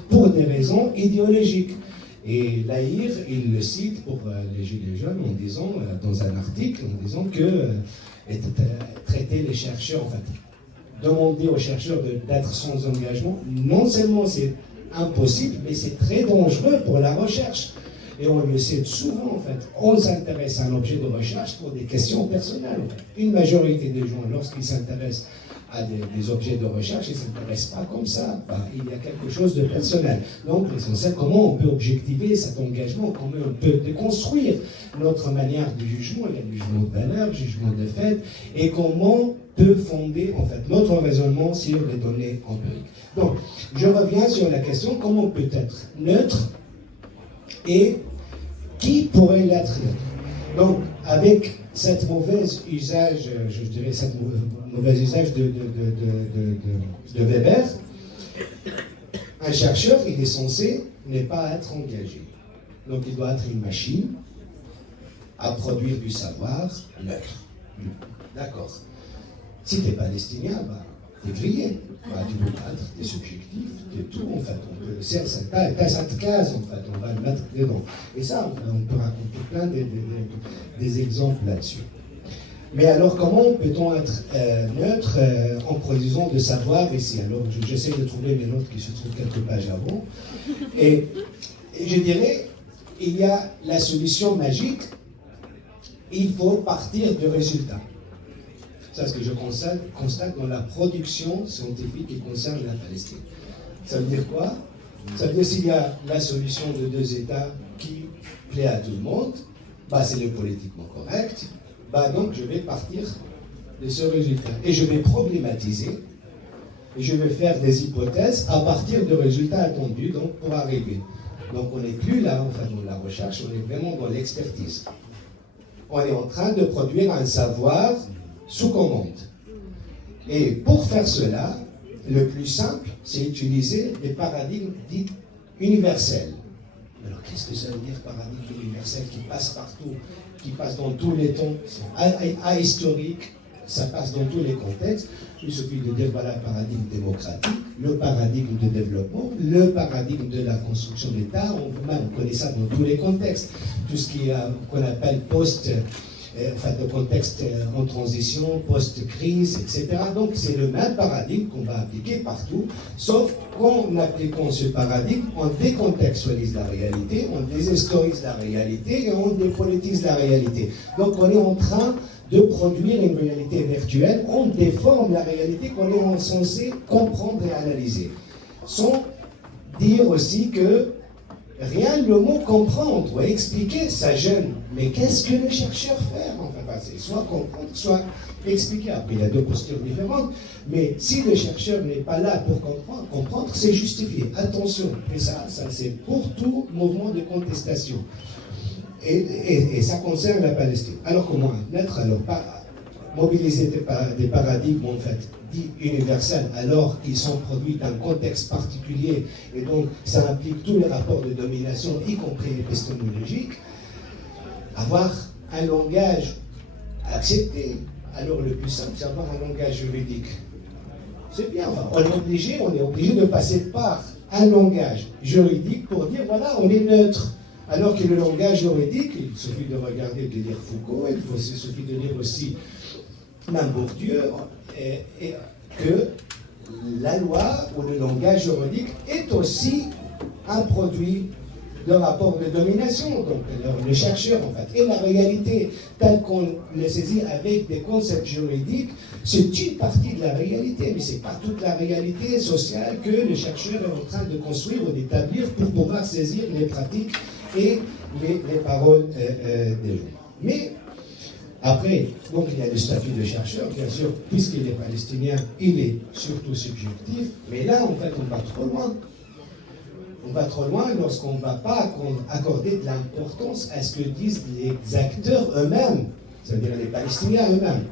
pour des raisons idéologiques. Et Lahire, il le cite pour les Gilets jaunes en disant, dans un article, en disant que traiter les chercheurs, en fait, demander aux chercheurs d'être sans engagement, non seulement c'est impossible, mais c'est très dangereux pour la recherche. Et on le sait souvent, en fait. On s'intéresse à un objet de recherche pour des questions personnelles. En fait. Une majorité des gens, lorsqu'ils s'intéressent à des objets de recherche, ils ne s'intéressent pas comme ça. Il y a quelque chose de personnel. Donc, l'essentiel, comment on peut objectiver cet engagement, comment on peut déconstruire notre manière de jugement, il y a le jugement de valeur, le jugement de fait, et comment peut fonder en fait notre raisonnement sur les données empiriques. Donc, je reviens sur la question comment peut être neutre et qui pourrait l'être neutre. Donc, avec cette mauvaise usage, je dirais, cette mauvais usage de Weber, un chercheur, il est censé ne pas être engagé. Donc, il doit être une machine à produire du savoir neutre. D'accord. Si tu es palestinien, tu es grillé. Tu peux pas être, tu es subjectif, tu es tout, en fait. Tu as cette case, en fait, on va le mettre dedans. Et ça, on peut raconter plein des exemples là-dessus. Mais alors, comment peut-on être neutre en produisant de savoir ici? Alors, j'essaie de trouver mes notes qui se trouvent quelques pages avant. Et je dirais, il y a la solution magique, il faut partir du résultat. C'est ce que je constate dans la production scientifique qui concerne la Palestine. Ça veut dire quoi? Ça veut dire s'il y a la solution de 2 États qui plaît à tout le monde, c'est le politiquement correct, donc je vais partir de ce résultat. Et je vais problématiser, et je vais faire des hypothèses à partir de résultats attendus donc, pour arriver. Donc on n'est plus là, en fait, dans la recherche, on est vraiment dans l'expertise. On est en train de produire un savoir sous commande. Et pour faire cela, le plus simple, c'est utiliser des paradigmes dits universels. Alors, qu'est-ce que ça veut dire, paradigme universel, qui passe partout, qui passe dans tous les temps, ahistorique, ça passe dans tous les contextes. Il suffit de dire, voilà, paradigme démocratique, le paradigme de développement, le paradigme de la construction d'État, on connaît ça dans tous les contextes. Tout ce qu'on appelle le contexte en transition, post-crise, etc. Donc c'est le même paradigme qu'on va appliquer partout, sauf qu'en appliquant ce paradigme, on décontextualise la réalité, on déshistorise la réalité et on dépolitise la réalité. Donc on est en train de produire une réalité virtuelle, on déforme la réalité qu'on est censé comprendre et analyser. Sans dire aussi que rien le mot comprendre ou expliquer, ça gêne. Mais qu'est-ce que les chercheurs font? Enfin, c'est soit comprendre, soit expliquer. Après, il y a deux postures différentes. Mais si le chercheur n'est pas là pour comprendre, c'est justifié. Attention. Et ça c'est pour tout mouvement de contestation. Et ça concerne la Palestine. Alors comment admettre? Alors, mobiliser des paradigmes en fait dits universels alors qu'ils sont produits dans un contexte particulier et donc ça implique tous les rapports de domination, y compris l'épistémologique. Avoir un langage accepté. Alors le plus simple, c'est avoir un langage juridique. C'est bien, enfin, on est obligé de passer par un langage juridique pour dire voilà, on est neutre. Alors que le langage juridique, il suffit de regarder, de lire Foucault, il suffit de lire aussi même Bourdieu, et que la loi ou le langage juridique est aussi un produit de rapport de domination. Donc le chercheur, en fait, et la réalité telle qu'on le saisit avec des concepts juridiques, c'est une partie de la réalité, mais ce n'est pas toute la réalité sociale que le chercheur est en train de construire ou d'établir pour pouvoir saisir les pratiques et les paroles des gens. Mais après, donc il y a le statut de chercheur, bien sûr, puisqu'il est palestinien, il est surtout subjectif, mais là, en fait, on va trop loin. On va trop loin lorsqu'on ne va pas accorder de l'importance à ce que disent les acteurs eux-mêmes, c'est-à-dire les Palestiniens eux-mêmes.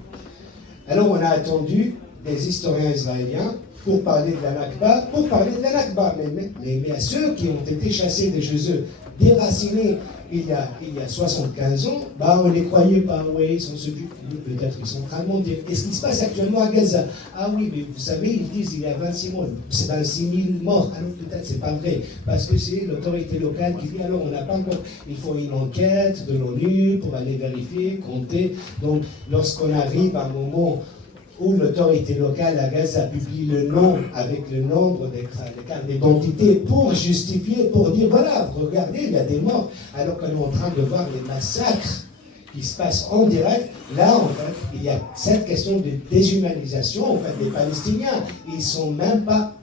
Alors on a attendu des historiens israéliens pour parler de la Nakba, mais à ceux qui ont été chassés de chez eux, déracinés il y a 75 ans, on ne les croyait pas, oui, ils sont peut-être ils sont en train de mentir. Et ce qui se passe actuellement à Gaza, ah oui, mais vous savez, ils disent il y a 26 morts, c'est 26 000 morts, alors peut-être c'est pas vrai, parce que c'est l'autorité locale qui dit alors on n'a pas encore, il faut une enquête de l'ONU pour aller vérifier, compter. Donc lorsqu'on arrive à un moment où l'autorité locale à Gaza publie le nom avec le nombre des cartes d'identité pour justifier, pour dire voilà, regardez, il y a des morts, alors qu'on est en train de voir les massacres qui se passent en direct. Là, en fait, il y a cette question de déshumanisation, en fait, des Palestiniens. Ils sont pas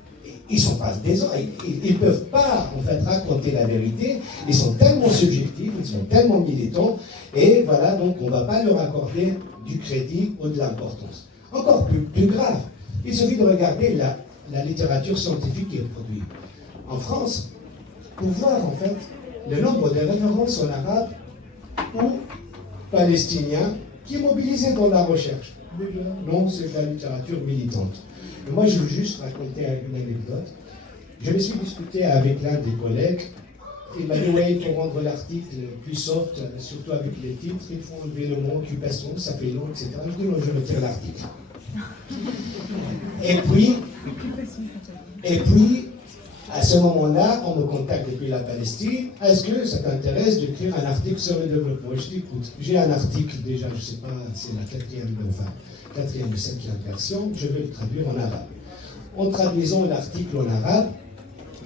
des gens, ils ne peuvent pas, en fait, raconter la vérité. Ils sont tellement subjectifs, ils sont tellement militants, et voilà, donc on ne va pas leur accorder du crédit ou de l'importance. Encore plus grave, il suffit de regarder la littérature scientifique qui est produite. En France, pour voir en fait le nombre de références en arabe ou palestinien qui est mobilisé dans la recherche. Non, c'est de la littérature militante. Et moi, je veux juste raconter une anecdote. Je me suis discuté avec l'un des collègues. Il m'a dit, ouais, il faut rendre l'article plus soft, surtout avec les titres, il faut enlever le mot occupation, ça fait long, etc. Je dis, non, je retire l'article. Et puis, à ce moment-là, on me contacte depuis la Palestine. Est-ce que ça t'intéresse d'écrire un article sur le développement? Je dis, écoute, j'ai un article déjà, je ne sais pas, c'est la quatrième ou cinquième version, je vais le traduire en arabe. En traduisant l'article en arabe,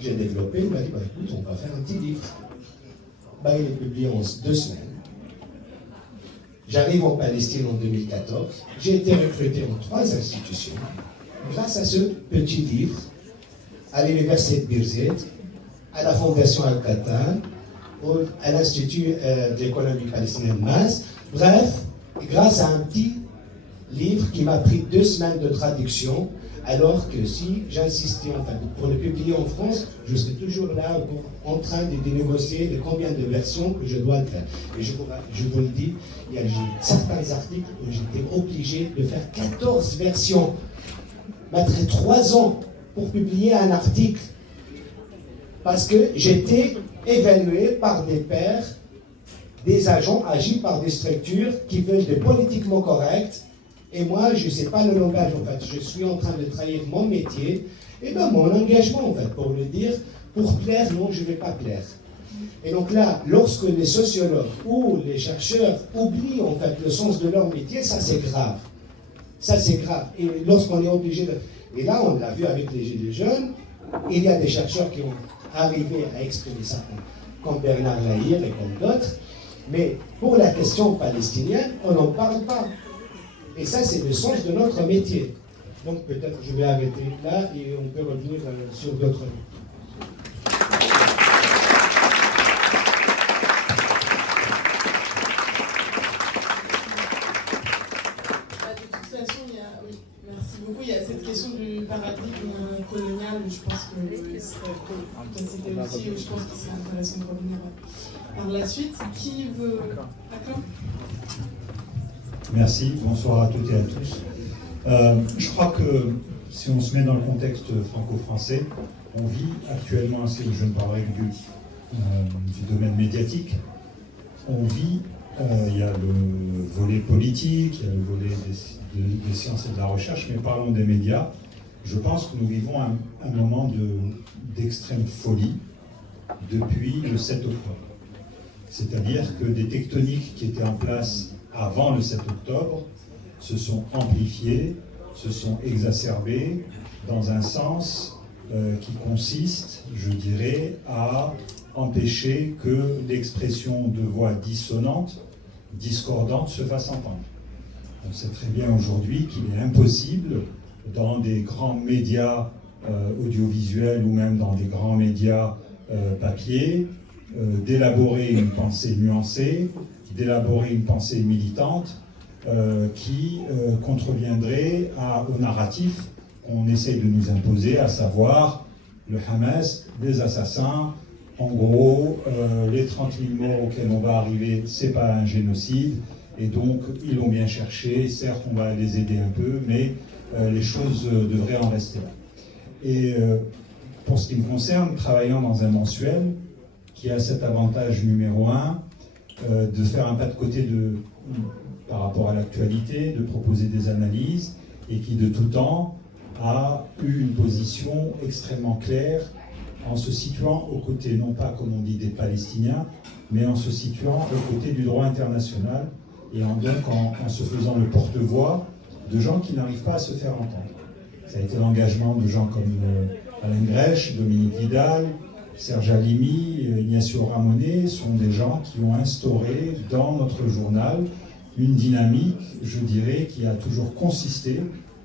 j'ai développé, il m'a dit, écoute, on va faire un petit livre. Il est publié en 2 semaines. J'arrive en Palestine en 2014. J'ai été recruté en 3 institutions. Grâce à ce petit livre, à l'université de Birzeit, à la Fondation Al-Qatar, à l'Institut d'économie palestinienne MAS. Bref, grâce à un petit livre qui m'a pris 2 semaines de traduction, alors que si j'insistais pour le publier en France, je serais toujours là en train de négocier de combien de versions que je dois faire. Et je vous le dis, il y a certains articles où j'étais obligé de faire 14 versions. Mettre 3 ans pour publier un article. Parce que j'étais évalué par des pairs, des agents agis par des structures qui veulent des politiquement corrects. Et moi, je ne sais pas le langage, en fait. Je suis en train de trahir mon métier et ben, mon engagement, en fait, pour le dire. Pour plaire, non, je ne vais pas plaire. Et donc là, lorsque les sociologues ou les chercheurs oublient, en fait, le sens de leur métier, ça, c'est grave. Ça, c'est grave. Et lorsqu'on est obligé de... Et là, on l'a vu avec les Gilets jaunes, il y a des chercheurs qui ont arrivé à exprimer ça, comme Bernard Lahire et comme d'autres. Mais pour la question palestinienne, on n'en parle pas. Et ça, c'est le sens de notre métier. Donc peut-être je vais arrêter là et on peut revenir sur d'autres. Merci beaucoup. Il y a cette question du paradigme colonial, je pense que c'était aussi, je pense qu'il serait intéressant de revenir par la suite. Qui veut... D'accord. Merci, bonsoir à toutes et à tous. Je crois que si on se met dans le contexte franco-français, on vit actuellement, je ne parlerai que du domaine médiatique, on vit, il y a le volet politique, il y a le volet des sciences et de la recherche, mais parlons des médias. Je pense que nous vivons un moment d'extrême folie depuis le 7 octobre. C'est-à-dire que des tectoniques qui étaient en place avant le 7 octobre se sont amplifiées, se sont exacerbées dans un sens qui consiste, je dirais, à empêcher que l'expression de voix dissonantes, discordantes se fasse entendre. On sait très bien aujourd'hui qu'il est impossible dans des grands médias audiovisuels ou même dans des grands médias papier d'élaborer une pensée nuancée, d'élaborer une pensée militante qui contreviendrait au narratif qu'on essaye de nous imposer, à savoir le Hamas, des assassins. En gros, les 30 000 morts auxquels on va arriver, c'est pas un génocide, et donc ils l'ont bien cherché. Certes, on va les aider un peu, mais les choses devraient en rester là. Et pour ce qui me concerne, travaillant dans un mensuel qui a cet avantage numéro 1, de faire un pas de côté par rapport à l'actualité, de proposer des analyses, et qui de tout temps a eu une position extrêmement claire en se situant aux côtés, non pas comme on dit des Palestiniens, mais en se situant aux côtés du droit international et en se faisant le porte-voix de gens qui n'arrivent pas à se faire entendre. Ça a été l'engagement de gens comme Alain Grèche, Dominique Vidal, Serge Halimi, Ignacio Ramonet, sont des gens qui ont instauré dans notre journal une dynamique, je dirais, qui a toujours consisté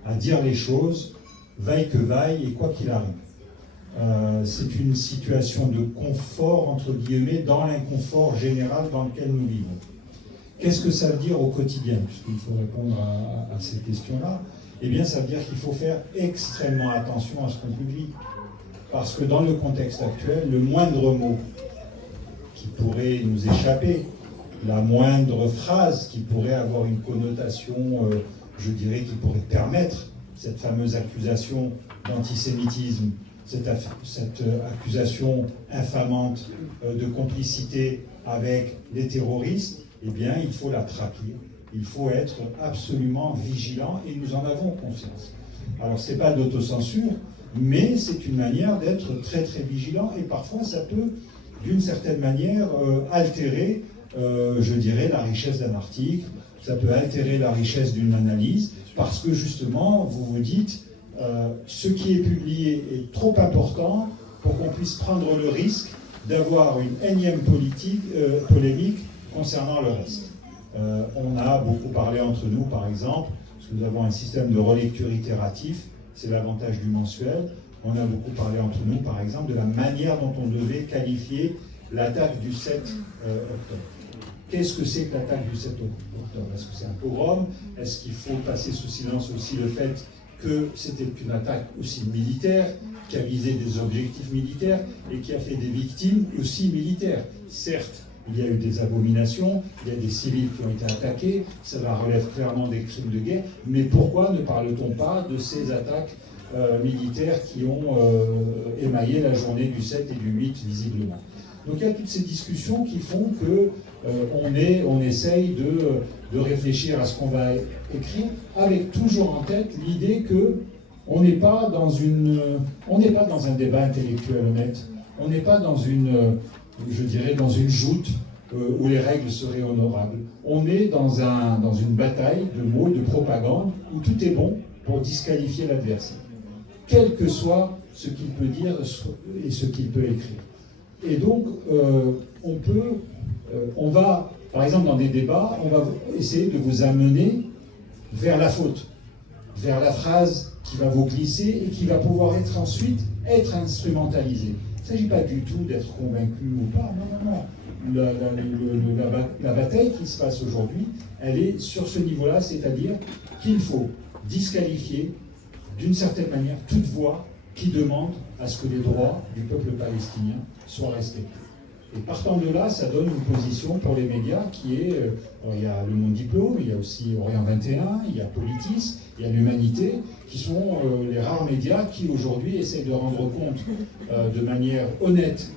à dire les choses, vaille que vaille et quoi qu'il arrive. C'est une situation de confort, entre guillemets, dans l'inconfort général dans lequel nous vivons. Qu'est-ce que ça veut dire au quotidien, puisqu'il faut répondre à ces questions-là? Eh bien, ça veut dire qu'il faut faire extrêmement attention à ce qu'on publie. Parce que dans le contexte actuel, le moindre mot qui pourrait nous échapper, la moindre phrase qui pourrait avoir une connotation, je dirais, qui pourrait permettre cette fameuse accusation d'antisémitisme, cette accusation infamante de complicité avec les terroristes, eh bien, il faut la traquer. Il faut être absolument vigilant et nous en avons conscience. Alors, ce n'est pas d'autocensure, mais c'est une manière d'être très très vigilant et parfois ça peut, d'une certaine manière, altérer, je dirais, la richesse d'un article, ça peut altérer la richesse d'une analyse, parce que justement, vous vous dites, ce qui est publié est trop important pour qu'on puisse prendre le risque d'avoir une énième polémique concernant le reste. On a beaucoup parlé entre nous, par exemple, parce que nous avons un système de relecture itératif, c'est l'avantage du mensuel. On a beaucoup parlé entre nous, par exemple, de la manière dont on devait qualifier l'attaque du 7 octobre. Qu'est-ce que c'est que l'attaque du 7 octobre? Est-ce que c'est un pogrom? Est-ce qu'il faut passer sous silence aussi le fait que c'était une attaque aussi militaire, qui a visé des objectifs militaires et qui a fait des victimes aussi militaires? Certes, il y a eu des abominations, il y a des civils qui ont été attaqués, ça relève clairement des crimes de guerre, mais pourquoi ne parle-t-on pas de ces attaques militaires qui ont émaillé la journée du 7 et du 8 visiblement. Donc il y a toutes ces discussions qui font que on essaye de réfléchir à ce qu'on va écrire, avec toujours en tête l'idée que on n'est pas dans un débat intellectuel honnête, on n'est pas dans une joute où les règles seraient honorables. On est dans une bataille de mots, de propagande, où tout est bon pour disqualifier l'adversaire, quel que soit ce qu'il peut dire et ce qu'il peut écrire. Et donc, on va, par exemple, dans des débats, on va essayer de vous amener vers la faute, vers la phrase qui va vous glisser et qui va pouvoir ensuite être instrumentalisée. Il ne s'agit pas du tout d'être convaincu ou pas, non. La bataille qui se passe aujourd'hui, elle est sur ce niveau-là, c'est-à-dire qu'il faut disqualifier d'une certaine manière toute voix qui demande à ce que les droits du peuple palestinien soient respectés. Et partant de là, ça donne une position pour les médias qui est, il y a Le Monde Diplôme, il y a aussi Orient 21, il y a Politis, il y a l'Humanité, qui sont les rares médias qui aujourd'hui essaient de rendre compte de manière honnête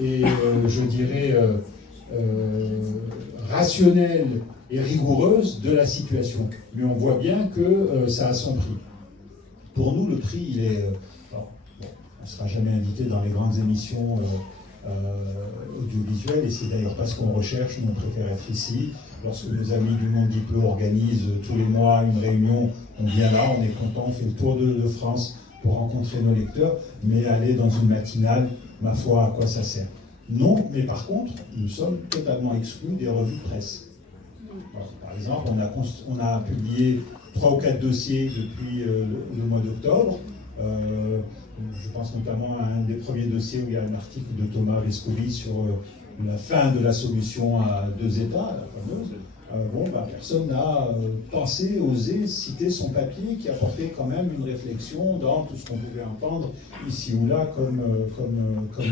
et je dirais rationnelle et rigoureuse de la situation. Mais on voit bien que ça a son prix. Pour nous, le prix, il est... on ne sera jamais invité dans les grandes émissions audiovisuelles, et c'est d'ailleurs pas ce qu'on recherche. Nous, on préfère être ici. Lorsque nos amis du Monde Diplôme organisent tous les mois une réunion, on vient là, on est content, on fait le tour de France pour rencontrer nos lecteurs, mais aller dans une matinale, ma foi, à quoi ça sert? Non, mais par contre, nous sommes totalement exclus des revues de presse. Alors, par exemple, on a publié 3 ou 4 dossiers depuis le mois d'octobre. Je pense notamment à un des premiers dossiers où il y a un article de Thomas Vescovi sur la fin de la solution à 2 États, la fameuse. Personne n'a pensé, osé citer son papier qui apportait quand même une réflexion dans tout ce qu'on pouvait entendre ici ou là comme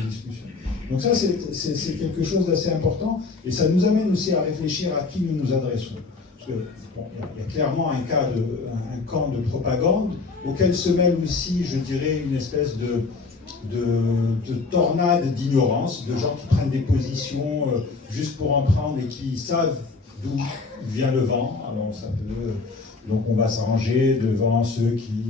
discussion. Donc ça, c'est quelque chose d'assez important, et ça nous amène aussi à réfléchir à qui nous nous adressons. Parce que, il y a clairement un camp de propagande auquel se mêle aussi, je dirais, une espèce de tornade d'ignorance, de gens qui prennent des positions juste pour en prendre et qui savent d'où vient le vent. Alors donc on va s'arranger devant ceux qui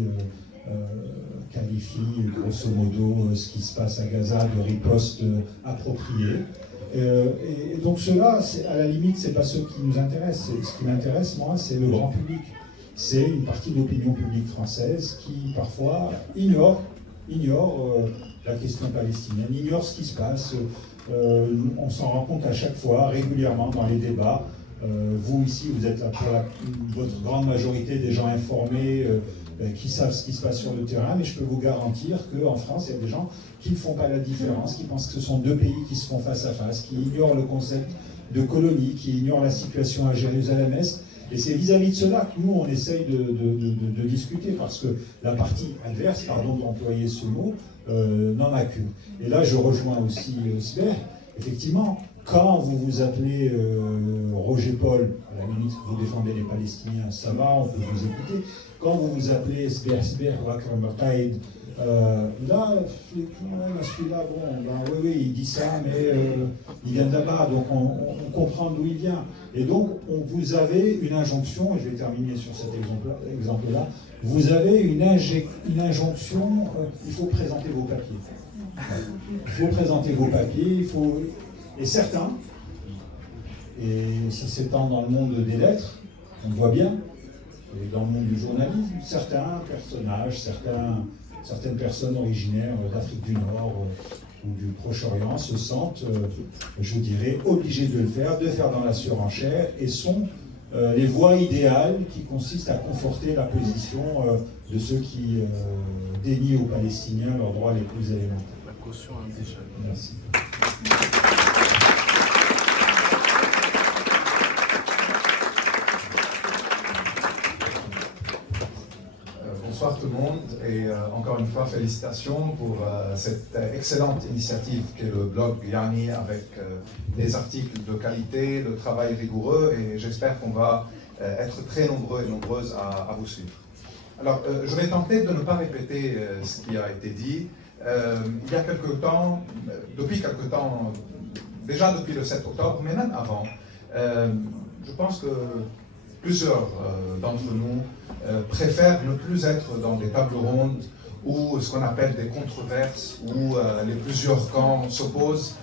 qualifient grosso modo ce qui se passe à Gaza de riposte appropriée. Et donc ceux-là, à la limite, c'est pas ceux qui nous intéressent. Ce qui m'intéresse, moi, c'est le grand public. C'est une partie de l'opinion publique française qui, parfois, ignore la question palestinienne, ignore ce qui se passe. On s'en rend compte à chaque fois, régulièrement, dans les débats. Vous, ici, vous êtes là pour votre grande majorité des gens informés qui savent ce qui se passe sur le terrain, mais je peux vous garantir qu'en France, il y a des gens qui ne font pas la différence, qui pensent que ce sont 2 pays qui se font face à face, qui ignorent le concept de colonie, qui ignorent la situation à Jérusalem-Est. Et c'est vis-à-vis de cela que nous, on essaye de discuter, parce que la partie adverse, pardon d'employer ce mot, n'en a qu'une. Et là, je rejoins aussi Sber. Effectivement, quand vous vous appelez Roger Paul, à la limite, vous défendez les Palestiniens, ça va, on peut vous écouter. Quand vous vous appelez Sber ou Akram Taïd, là, celui-là, oui, il dit ça, mais il vient de là-bas, donc on comprend d'où il vient. Et donc, vous avez une injonction, et je vais terminer sur cet exemple-là, vous avez une injonction, il faut présenter vos papiers. Il faut présenter vos papiers, et certains, et ça s'étend dans le monde des lettres, on le voit bien, et dans le monde du journalisme, certains personnages, certaines personnes originaires d'Afrique du Nord ou du Proche-Orient se sentent, je dirais, obligés de le faire dans la surenchère, et sont les voies idéales qui consistent à conforter la position de ceux qui dénient aux Palestiniens leurs droits les plus élémentaires. La caution indigène. Merci. Bonsoir tout le monde, et encore une fois félicitations pour cette excellente initiative qu'est le blog Yanni, avec des articles de qualité, le travail rigoureux, et j'espère qu'on va être très nombreux et nombreuses à vous suivre. Alors, je vais tenter de ne pas répéter ce qui a été dit. Il y a quelque temps, déjà depuis le 7 octobre, mais même avant, je pense que plusieurs d'entre nous préfèrent ne plus être dans des tables rondes ou ce qu'on appelle des controverses, où les plusieurs camps s'opposent,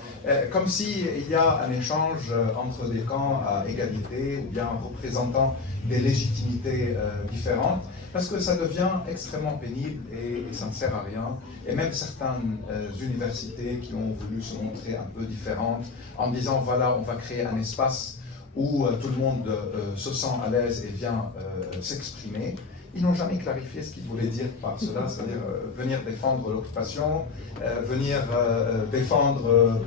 comme s'il y a un échange entre des camps à égalité, ou bien représentant des légitimités différentes, parce que ça devient extrêmement pénible et ça ne sert à rien. Et même certaines universités qui ont voulu se montrer un peu différentes, en disant voilà, on va créer un espace où tout le monde se sent à l'aise et vient s'exprimer, ils n'ont jamais clarifié ce qu'ils voulaient dire par cela, c'est-à-dire venir défendre l'occupation, venir défendre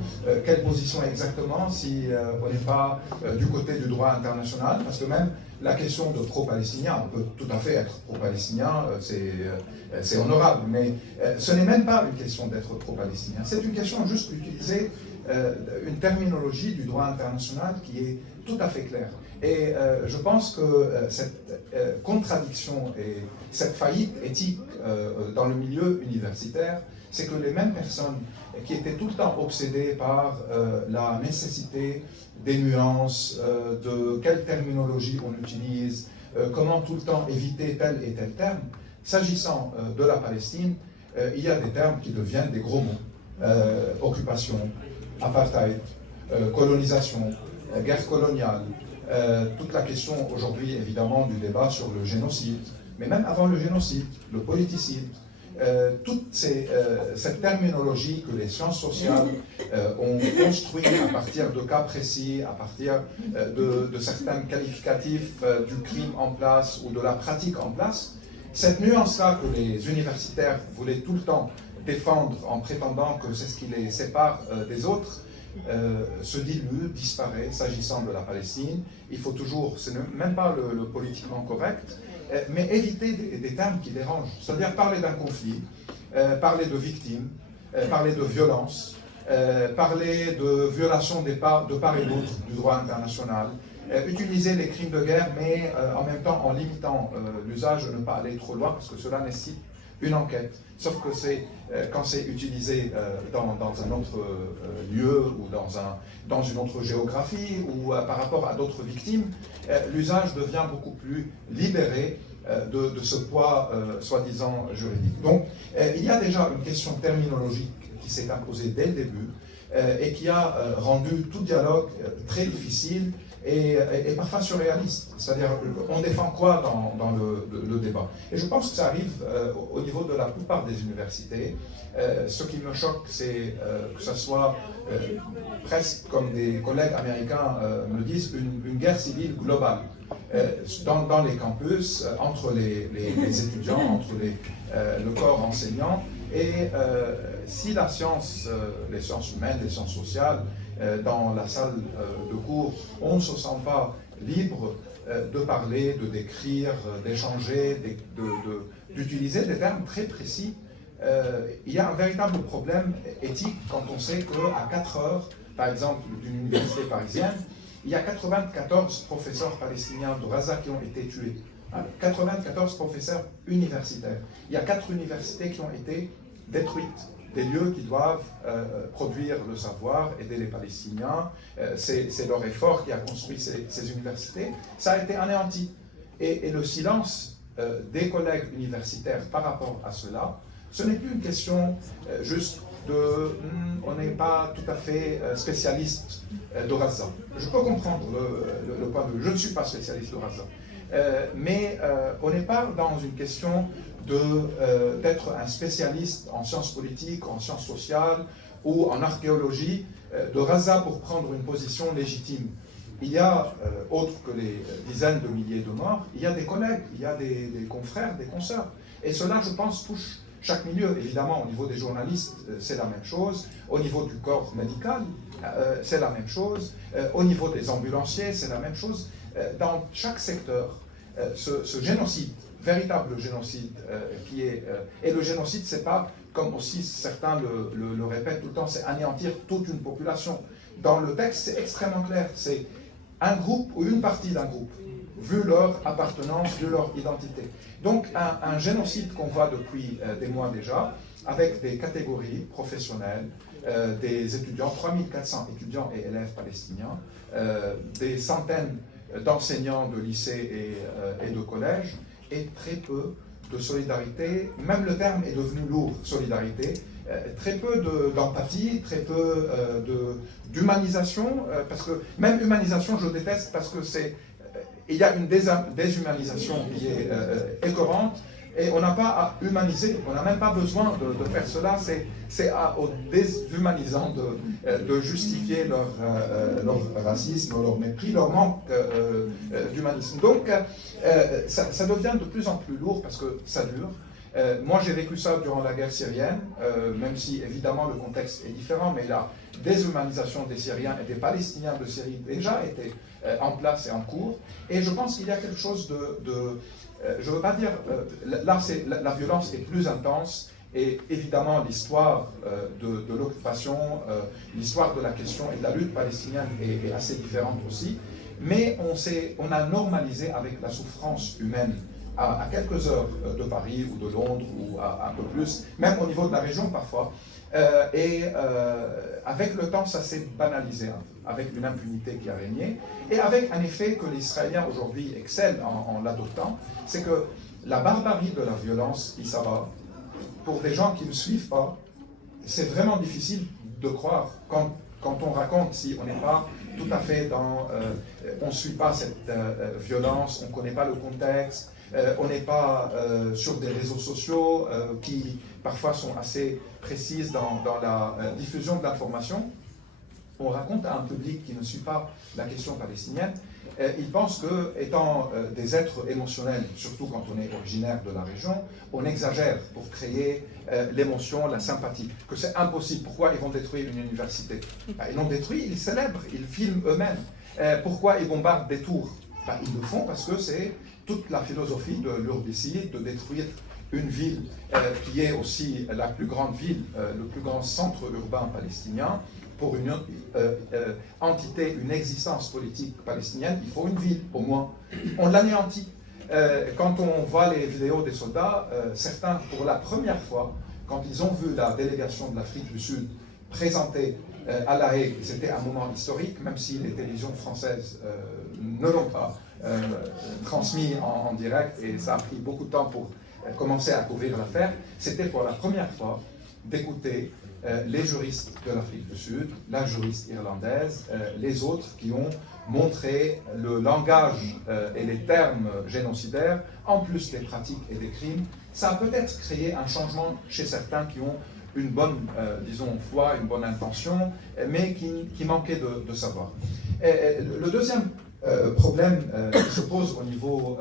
quelle position exactement si on n'est pas du côté du droit international, parce que même la question de pro-palestinien, on peut tout à fait être pro-palestinien, c'est honorable, mais ce n'est même pas une question d'être pro-palestinien, c'est une question juste d'utiliser une terminologie du droit international qui est tout à fait claire. Et je pense que cette contradiction et cette faillite éthique dans le milieu universitaire, c'est que les mêmes personnes qui étaient tout le temps obsédées par la nécessité des nuances, de quelle terminologie on utilise, comment tout le temps éviter tel et tel terme, s'agissant de la Palestine, il y a des termes qui deviennent des gros mots. Occupation, apartheid, colonisation, guerre coloniale, toute la question aujourd'hui évidemment du débat sur le génocide, mais même avant le génocide, le politicide, toute cette terminologie que les sciences sociales ont construit à partir de cas précis, à partir de certains qualificatifs du crime en place ou de la pratique en place, cette nuance-là que les universitaires voulaient tout le temps défendre en prétendant que c'est ce qui les sépare des autres, se dilue, disparaît s'agissant de la Palestine. Il faut toujours, ce n'est même pas le politiquement correct, mais éviter des termes qui dérangent. C'est-à-dire parler d'un conflit, parler de victimes, parler de violence, parler de violation de part et d'autre du droit international, utiliser les crimes de guerre, mais en même temps en limitant l'usage, ne pas aller trop loin, parce que cela nécessite une enquête. Sauf que quand c'est utilisé dans un autre lieu ou dans une autre géographie ou par rapport à d'autres victimes, l'usage devient beaucoup plus libéré de ce poids soi-disant juridique. Donc il y a déjà une question terminologique qui s'est imposée dès le début et qui a rendu tout dialogue très difficile et parfois surréaliste. C'est-à-dire, on défend quoi dans le débat? Et je pense que ça arrive au niveau de la plupart des universités. Ce qui me choque, c'est que ça soit presque, comme des collègues américains me disent, une guerre civile globale dans les campus, entre les étudiants, entre le corps enseignant. Et si la science, les sciences humaines, les sciences sociales, dans la salle de cours, on ne se sent pas libre de parler, de décrire, d'échanger, d'utiliser des termes très précis, il y a un véritable problème éthique quand on sait qu'à 4 heures, par exemple, d'une université parisienne, il y a 94 professeurs palestiniens de Gaza qui ont été tués. 94 professeurs universitaires. Il y a 4 universités qui ont été détruites. Des lieux qui doivent produire le savoir, aider les Palestiniens. C'est leur effort qui a construit ces universités. Ça a été anéanti. Et le silence des collègues universitaires par rapport à cela, ce n'est plus une question juste on n'est pas tout à fait spécialiste de Gaza. Je peux comprendre le point de vue. Je ne suis pas spécialiste de Gaza. Mais on n'est pas dans une question d'être un spécialiste en sciences politiques, en sciences sociales ou en archéologie de Gaza pour prendre une position légitime. Il y a, autre que les dizaines de milliers de morts, il y a des collègues, il y a des confrères, des consoeurs. Et cela, je pense, touche chaque milieu. Évidemment, au niveau des journalistes, c'est la même chose. Au niveau du corps médical, c'est la même chose. Au niveau des ambulanciers, c'est la même chose. Dans chaque secteur, ce génocide, véritable génocide qui est... et le génocide, c'est pas, comme aussi certains le répètent tout le temps, c'est anéantir toute une population. Dans le texte, c'est extrêmement clair. C'est un groupe ou une partie d'un groupe, vu leur appartenance, vu leur identité. Donc un génocide qu'on voit depuis des mois déjà, avec des catégories professionnelles, des étudiants, 3400 étudiants et élèves palestiniens, des centaines d'enseignants de lycées et de collèges, et très peu de solidarité, même le terme est devenu lourd, solidarité, très peu d'empathie, très peu d'humanisation, parce que même humanisation je déteste parce que il y a une déshumanisation qui est écœurante, et on n'a pas à humaniser, on n'a même pas besoin de faire cela, c'est aux déshumanisants de justifier leur racisme, leur mépris, leur manque d'humanisme. Donc ça devient de plus en plus lourd parce que ça dure. Moi j'ai vécu ça durant la guerre syrienne, même si évidemment le contexte est différent, mais la déshumanisation des Syriens et des Palestiniens de Syrie déjà était en place et en cours, et je pense qu'il y a quelque chose je ne veux pas dire, là la violence est plus intense, et évidemment l'histoire de l'occupation, l'histoire de la question et de la lutte palestinienne est assez différente aussi, mais on a normalisé avec la souffrance humaine à quelques heures de Paris ou de Londres ou un peu plus, même au niveau de la région parfois, et avec le temps ça s'est banalisé, avec une impunité qui a régné, et avec un effet que les Israéliens aujourd'hui excellent en l'adoptant, c'est que la barbarie de la violence, ça va, pour des gens qui ne suivent pas, c'est vraiment difficile de croire quand on raconte, si on n'est pas tout à fait on ne suit pas cette violence, on ne connaît pas le contexte, on n'est pas sur des réseaux sociaux qui parfois sont assez précises dans la diffusion de l'information. On raconte à un public qui ne suit pas la question palestinienne, ils pensent que, étant des êtres émotionnels, surtout quand on est originaire de la région, on exagère pour créer l'émotion, la sympathie, que c'est impossible. Pourquoi ils vont détruire une université? Ils l'ont détruit, ils célèbrent, ils filment eux-mêmes. Pourquoi ils bombardent des tours? Ils le font parce que c'est toute la philosophie de l'urdicide, de détruire une ville qui est aussi la plus grande ville, le plus grand centre urbain palestinien. Pour une entité, une existence politique palestinienne, il faut une ville, au moins. On l'anéantit. Quand on voit les vidéos des soldats, certains, pour la première fois, quand ils ont vu la délégation de l'Afrique du Sud présentée à La Haye, c'était un moment historique, même si les télévisions françaises ne l'ont pas transmis en direct, et ça a pris beaucoup de temps pour commencer à couvrir l'affaire, c'était pour la première fois d'écouter les juristes de l'Afrique du Sud, la juriste irlandaise, les autres qui ont montré le langage et les termes génocidaires, en plus des pratiques et des crimes. Ça a peut-être créé un changement chez certains qui ont une bonne, disons, foi, une bonne intention, mais qui manquaient de savoir. Le deuxième problème qui se pose au niveau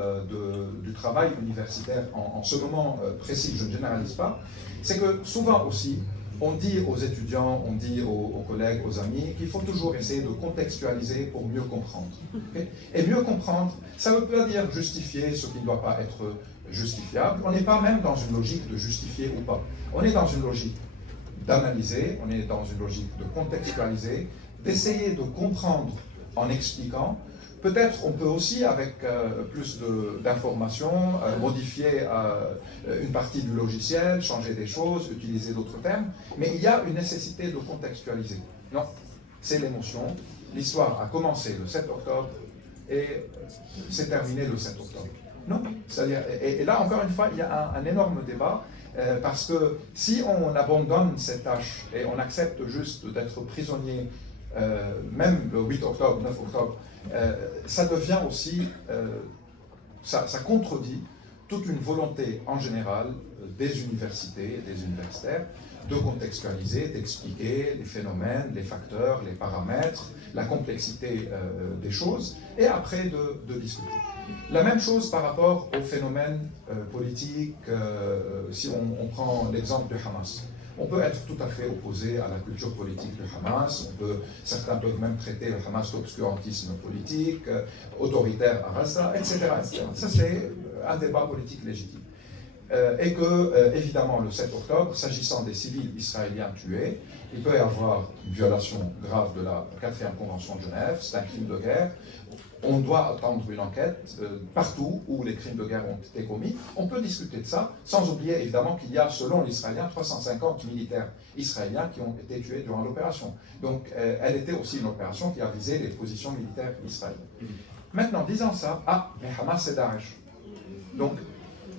du travail universitaire en ce moment précis, je ne généralise pas, c'est que souvent aussi, on dit aux étudiants, on dit aux collègues, aux amis, qu'il faut toujours essayer de contextualiser pour mieux comprendre. Okay? Et mieux comprendre, ça ne veut pas dire justifier ce qui ne doit pas être justifiable. On n'est pas même dans une logique de justifier ou pas. On est dans une logique d'analyser, on est dans une logique de contextualiser, d'essayer de comprendre en expliquant. Peut-être on peut aussi, avec plus d'informations, modifier une partie du logiciel, changer des choses, utiliser d'autres termes, mais il y a une nécessité de contextualiser. Non, c'est l'émotion. L'histoire a commencé le 7 octobre et s'est terminée le 7 octobre. Non, c'est-à-dire, et là encore une fois, il y a un énorme débat, parce que si on abandonne cette tâche et on accepte juste d'être prisonnier, même le 8 octobre, 9 octobre, ça devient aussi, ça contredit toute une volonté en général des universités et des universitaires de contextualiser, d'expliquer les phénomènes, les facteurs, les paramètres, la complexité des choses, et après de discuter. La même chose par rapport aux phénomènes politiques, si on prend l'exemple du Hamas. On peut être tout à fait opposé à la culture politique du Hamas, certains peuvent même traiter le Hamas d'obscurantisme politique, autoritaire à Gaza, etc., etc. Ça c'est un débat politique légitime. et que, évidemment, le 7 octobre, s'agissant des civils israéliens tués, il peut y avoir une violation grave de la 4e Convention de Genève, c'est un crime de guerre. On doit attendre une enquête partout où les crimes de guerre ont été commis. On peut discuter de ça, sans oublier évidemment qu'il y a, selon l'Israélien, 350 militaires israéliens qui ont été tués durant l'opération. Donc, elle était aussi une opération qui a visé les positions militaires israéliennes. Maintenant, disant ça, mais Hamas c'est Daesh. Donc,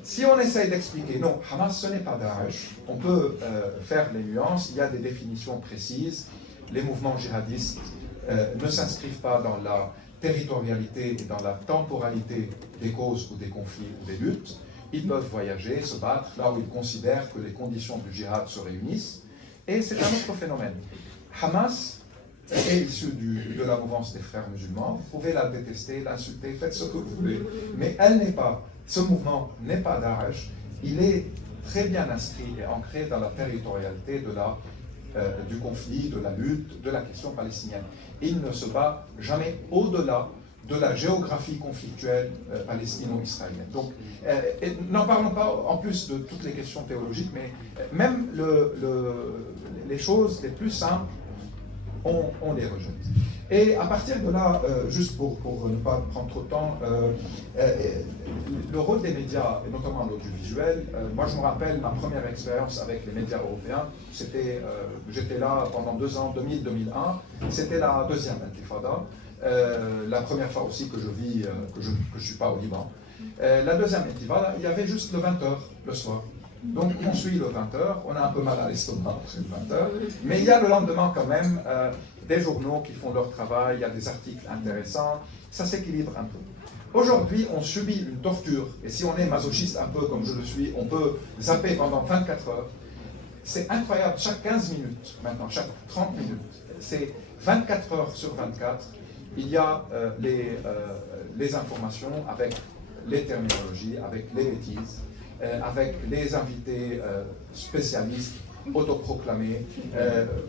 si on essaye d'expliquer, non, Hamas ce n'est pas Daesh, on peut faire les nuances, il y a des définitions précises, les mouvements djihadistes ne s'inscrivent pas dans la territorialité et dans la temporalité des causes ou des conflits ou des luttes, ils peuvent voyager, se battre là où ils considèrent que les conditions du djihad se réunissent, et c'est un autre phénomène. Hamas est issue de la mouvance des frères musulmans, vous pouvez la détester, l'insulter, faites ce que vous voulez, mais elle n'est pas, ce mouvement n'est pas Daesh, il est très bien inscrit et ancré dans la territorialité du conflit, de la lutte, de la question palestinienne. Il ne se bat jamais au-delà de la géographie conflictuelle palestino-israélienne. Donc, n'en parlons pas en plus de toutes les questions théologiques, mais même les choses les plus simples, on les rejette. Et à partir de là, juste pour ne pas prendre trop de temps, le rôle des médias, et notamment l'audiovisuel, moi je me rappelle ma première expérience avec les médias européens, j'étais là pendant 2 ans, 2000-2001, c'était la deuxième intifada, la première fois aussi que je vis, que je ne suis pas au Liban. La deuxième intifada, il y avait juste le 20h le soir. Donc on suit le 20h, on a un peu mal à l'estomac après le 20h, mais il y a le lendemain quand même des journaux qui font leur travail, il y a des articles intéressants, ça s'équilibre un peu. Aujourd'hui, on subit une torture, et si on est masochiste un peu comme je le suis, on peut zapper pendant 24 heures. C'est incroyable, chaque 15 minutes, maintenant, chaque 30 minutes, c'est 24 heures sur 24, il y a les informations avec les terminologies, avec les bêtises, avec les invités spécialistes autoproclamés.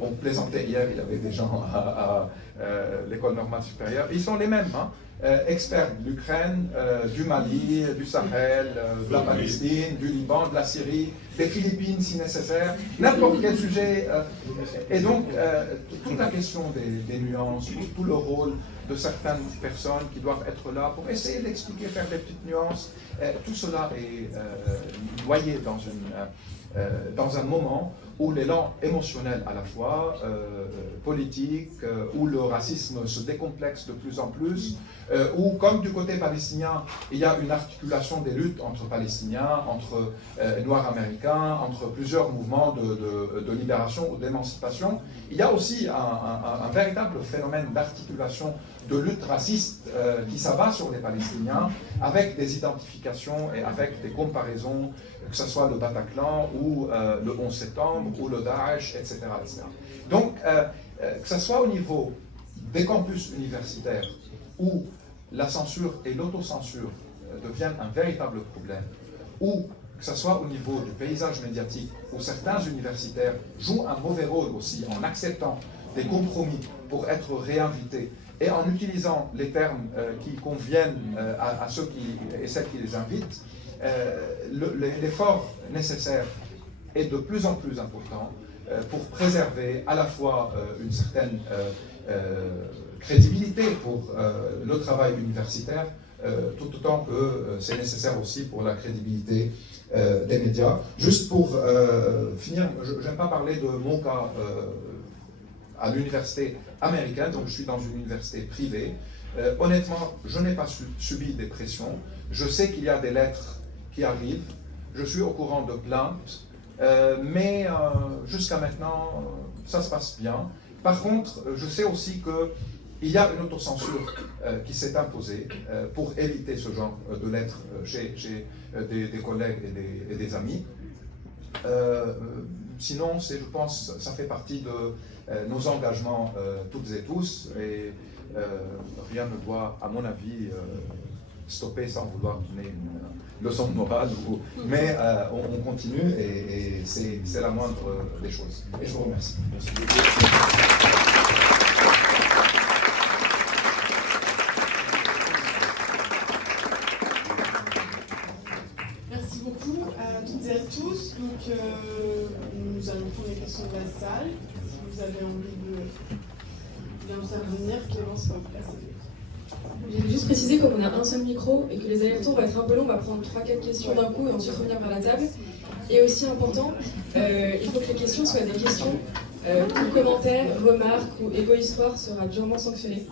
On plaisantait hier, il y avait des gens à l'école normale supérieure. Ils sont les mêmes, hein, experts de l'Ukraine, du Mali, du Sahel, de la Palestine, du Liban, de la Syrie, des Philippines si nécessaire, n'importe quel sujet. Et donc, toute la question des nuances, tout le rôle de certaines personnes qui doivent être là pour essayer d'expliquer, faire des petites nuances, tout cela est noyé dans un moment où l'élan émotionnel à la fois, politique, où le racisme se décomplexe de plus en plus, où comme du côté palestinien, il y a une articulation des luttes entre Palestiniens, entre Noirs américains, entre plusieurs mouvements de libération ou d'émancipation, il y a aussi un véritable phénomène d'articulation de lutte raciste qui s'abat sur les Palestiniens avec des identifications et avec des comparaisons, que ce soit le Bataclan ou le 11 septembre ou le Daesh, etc. etc. Donc, que ce soit au niveau des campus universitaires où la censure et l'autocensure deviennent un véritable problème, ou que ce soit au niveau du paysage médiatique où certains universitaires jouent un mauvais rôle aussi en acceptant des compromis pour être réinvités et en utilisant les termes qui conviennent à ceux et celles qui les invitent, l'effort nécessaire est de plus en plus important pour préserver à la fois une certaine crédibilité pour le travail universitaire, tout autant que c'est nécessaire aussi pour la crédibilité des médias. Juste pour finir, je n'aime pas parler de mon cas à l'université américaine, donc je suis dans une université privée. Honnêtement, je n'ai pas subi des pressions. Je sais qu'il y a des lettres qui arrivent. Je suis au courant de plaintes. Mais jusqu'à maintenant, ça se passe bien. Par contre, je sais aussi qu'il y a une autocensure qui s'est imposée pour éviter ce genre de lettres chez des collègues et des amis. Sinon, je pense que ça fait partie de nos engagements toutes et tous, et rien ne doit, à mon avis, stopper sans vouloir donner une leçon de morale, mais on continue et c'est la moindre des choses. Et je vous remercie. Merci. Merci beaucoup. nous allons prendre les questions de la salle. Si vous avez envie d'intervenir, Clémence va vous passer. Je vais juste préciser, comme on a un seul micro et que les allers-retours vont être un peu longs, on va prendre 3-4 questions d'un coup et ensuite revenir vers la table. Et aussi important, il faut que les questions soient des questions tout commentaire, remarque ou égo-histoire sera durement sanctionné.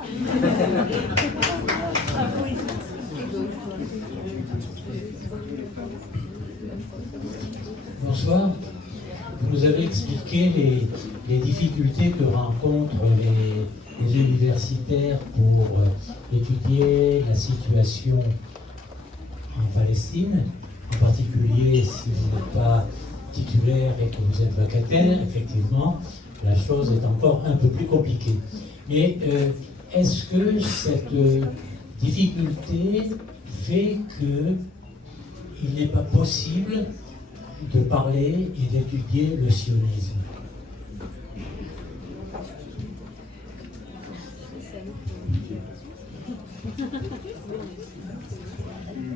Bonsoir. Vous nous avez expliqué les difficultés que rencontrent les universitaires pour étudier la situation en Palestine, en particulier si vous n'êtes pas titulaire et que vous êtes vacataire, effectivement, la chose est encore un peu plus compliquée. Mais est-ce que cette difficulté fait qu'il n'est pas possible de parler et d'étudier le sionisme?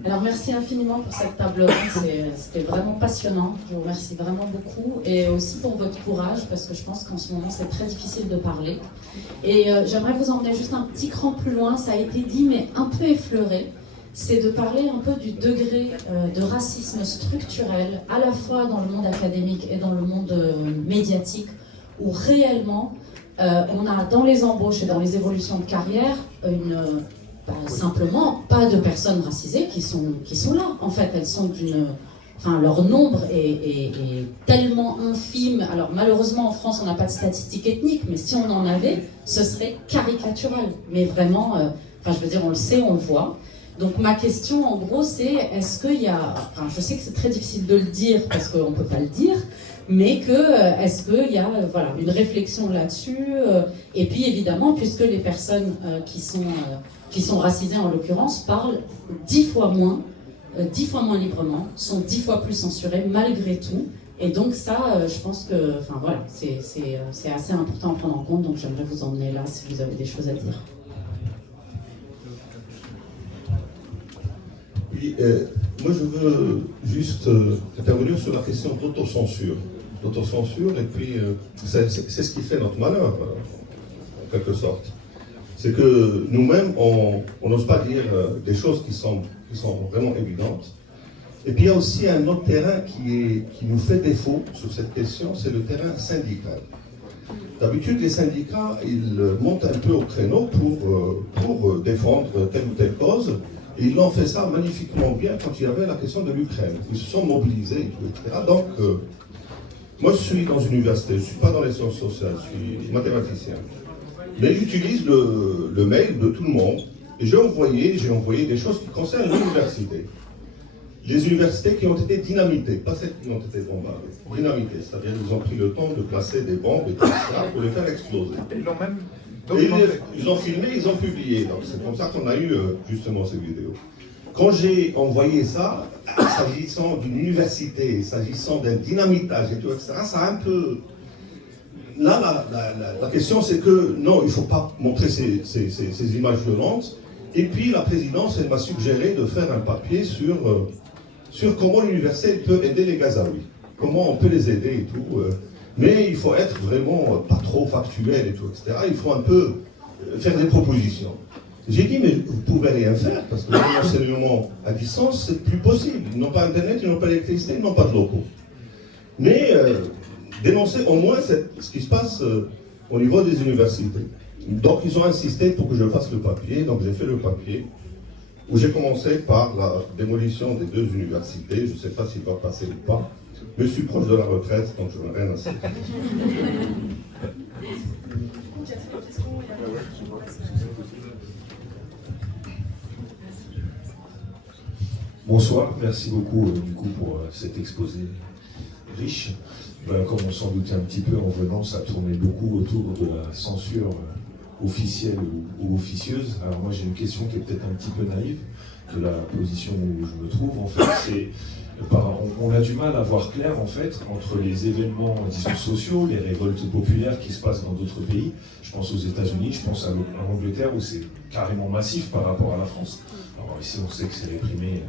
Alors merci infiniment pour cette table ronde, c'était vraiment passionnant, je vous remercie vraiment beaucoup et aussi pour votre courage parce que je pense qu'en ce moment c'est très difficile de parler et j'aimerais vous emmener juste un petit cran plus loin, ça a été dit mais un peu effleuré, c'est de parler un peu du degré de racisme structurel à la fois dans le monde académique et dans le monde médiatique où réellement on a dans les embauches et dans les évolutions de carrière simplement pas de personnes racisées qui sont là. En fait, elles sont leur nombre est tellement infime. Alors malheureusement en France on n'a pas de statistiques ethniques, mais si on en avait, ce serait caricatural. Mais vraiment, je veux dire, on le sait, on le voit. Donc ma question en gros c'est, est-ce qu'il y a, je sais que c'est très difficile de le dire parce qu'on ne peut pas le dire, mais est-ce qu'il y a une réflexion là-dessus et puis évidemment, puisque les personnes qui sont racisées en l'occurrence parlent 10 fois moins librement, sont 10 fois plus censurées malgré tout. Et donc ça, je pense que c'est assez important à prendre en compte, donc j'aimerais vous emmener là si vous avez des choses à dire. Oui, moi je veux juste intervenir sur la question d'autocensure. Et puis c'est ce qui fait notre malheur, en quelque sorte. C'est que nous-mêmes, on n'ose pas dire des choses qui sont vraiment évidentes. Et puis il y a aussi un autre terrain qui nous fait défaut sur cette question, c'est le terrain syndical. D'habitude, les syndicats, ils montent un peu au créneau pour défendre telle ou telle cause. Et ils l'ont fait ça magnifiquement bien quand il y avait la question de l'Ukraine. Ils se sont mobilisés, etc. Donc, moi je suis dans une université, je ne suis pas dans les sciences sociales, je suis mathématicien. Mais j'utilise le mail de tout le monde et j'ai envoyé des choses qui concernent l'université. Les universités qui ont été dynamitées, pas celles qui ont été bombardées, dynamitées, c'est-à-dire qu'ils ont pris le temps de placer des bombes et tout ça pour les faire exploser. Ils l'ont même documenté. Ils ont filmé, ils ont publié, donc c'est comme ça qu'on a eu justement ces vidéos. Quand j'ai envoyé ça, s'agissant d'une université, s'agissant d'un dynamitage et tout, etc., ça a un peu... Là, la question c'est que non, il ne faut pas montrer ces images violentes. Et puis la présidence, elle m'a suggéré de faire un papier sur comment l'université peut aider les Gazaouis. Comment on peut les aider et tout. Mais il faut être vraiment pas trop factuel et tout, etc. Il faut un peu faire des propositions. J'ai dit, mais vous ne pouvez rien faire, parce que l'enseignement à distance, c'est plus possible. Ils n'ont pas Internet, ils n'ont pas d'électricité, ils n'ont pas de locaux. Mais dénoncer au moins ce qui se passe au niveau des universités. Donc ils ont insisté pour que je fasse le papier, donc j'ai fait le papier, où j'ai commencé par la démolition des 2 universités. Je ne sais pas s'il va passer ou pas. Mais je suis proche de la retraite, donc je n'ai rien à dire. Bonsoir, merci beaucoup du coup pour cet exposé riche. Comme on s'en doutait un petit peu en venant, ça tournait beaucoup autour de la censure officielle ou officieuse. Alors moi j'ai une question qui est peut-être un petit peu naïve de la position où je me trouve. En fait, c'est on a du mal à voir clair en fait entre les événements, disons, sociaux, les révoltes populaires qui se passent dans d'autres pays. Je pense aux États-Unis, je pense à l'Angleterre où c'est carrément massif par rapport à la France. Alors ici on sait que c'est réprimé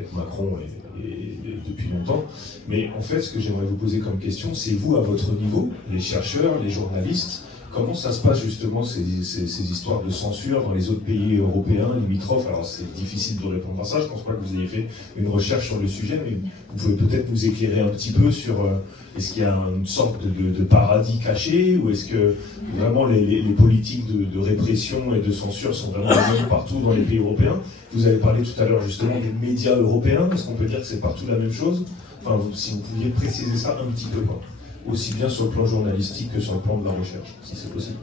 avec Macron et depuis longtemps. Mais en fait, ce que j'aimerais vous poser comme question, c'est vous, à votre niveau, les chercheurs, les journalistes, comment ça se passe justement ces histoires de censure dans les autres pays européens, limitrophes? Alors c'est difficile de répondre à ça, je ne pense pas que vous ayez fait une recherche sur le sujet, mais vous pouvez peut-être nous éclairer un petit peu sur est-ce qu'il y a une sorte de paradis caché, ou est-ce que vraiment les politiques de répression et de censure sont vraiment les mêmes partout dans les pays européens? Vous avez parlé tout à l'heure justement des médias européens, est-ce qu'on peut dire que c'est partout la même chose? Enfin, si vous pouviez préciser ça un petit peu, quoi. Aussi bien sur le plan journalistique que sur le plan de la recherche, si c'est possible.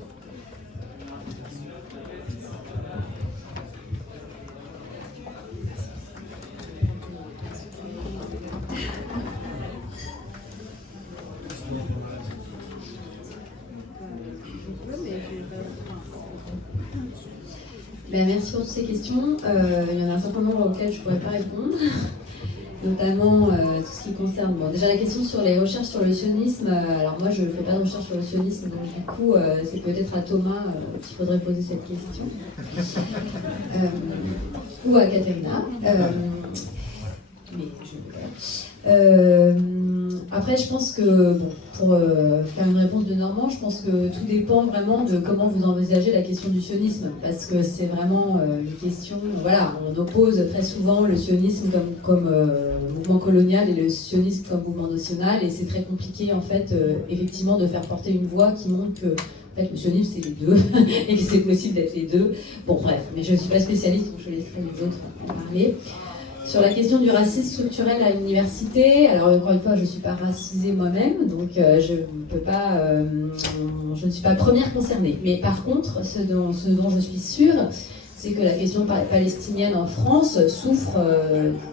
Merci pour toutes ces questions. Il y en a un certain nombre auxquelles je ne pourrais pas répondre. Notamment tout ce qui concerne, déjà la question sur les recherches sur le sionisme. Alors moi je ne fais pas de recherche sur le sionisme, donc du coup c'est peut-être à Thomas qu'il faudrait poser cette question. Ou à Katerina. Mais après je pense que, bon, pour faire une réponse de Normand, je pense que tout dépend vraiment de comment vous envisagez la question du sionisme, parce que c'est vraiment une question, voilà, on oppose très souvent le sionisme comme mouvement colonial et le sionisme comme mouvement national, et c'est très compliqué en fait effectivement de faire porter une voix qui montre que en fait, le sionisme c'est les deux et que c'est possible d'être les deux. Bon bref, mais je ne suis pas spécialiste donc je laisserai les autres en parler. Sur la question du racisme structurel à l'université, alors encore une fois, je ne suis pas racisée moi-même, donc je ne suis pas première concernée. Mais par contre, ce dont je suis sûre, c'est que la question palestinienne en France souffre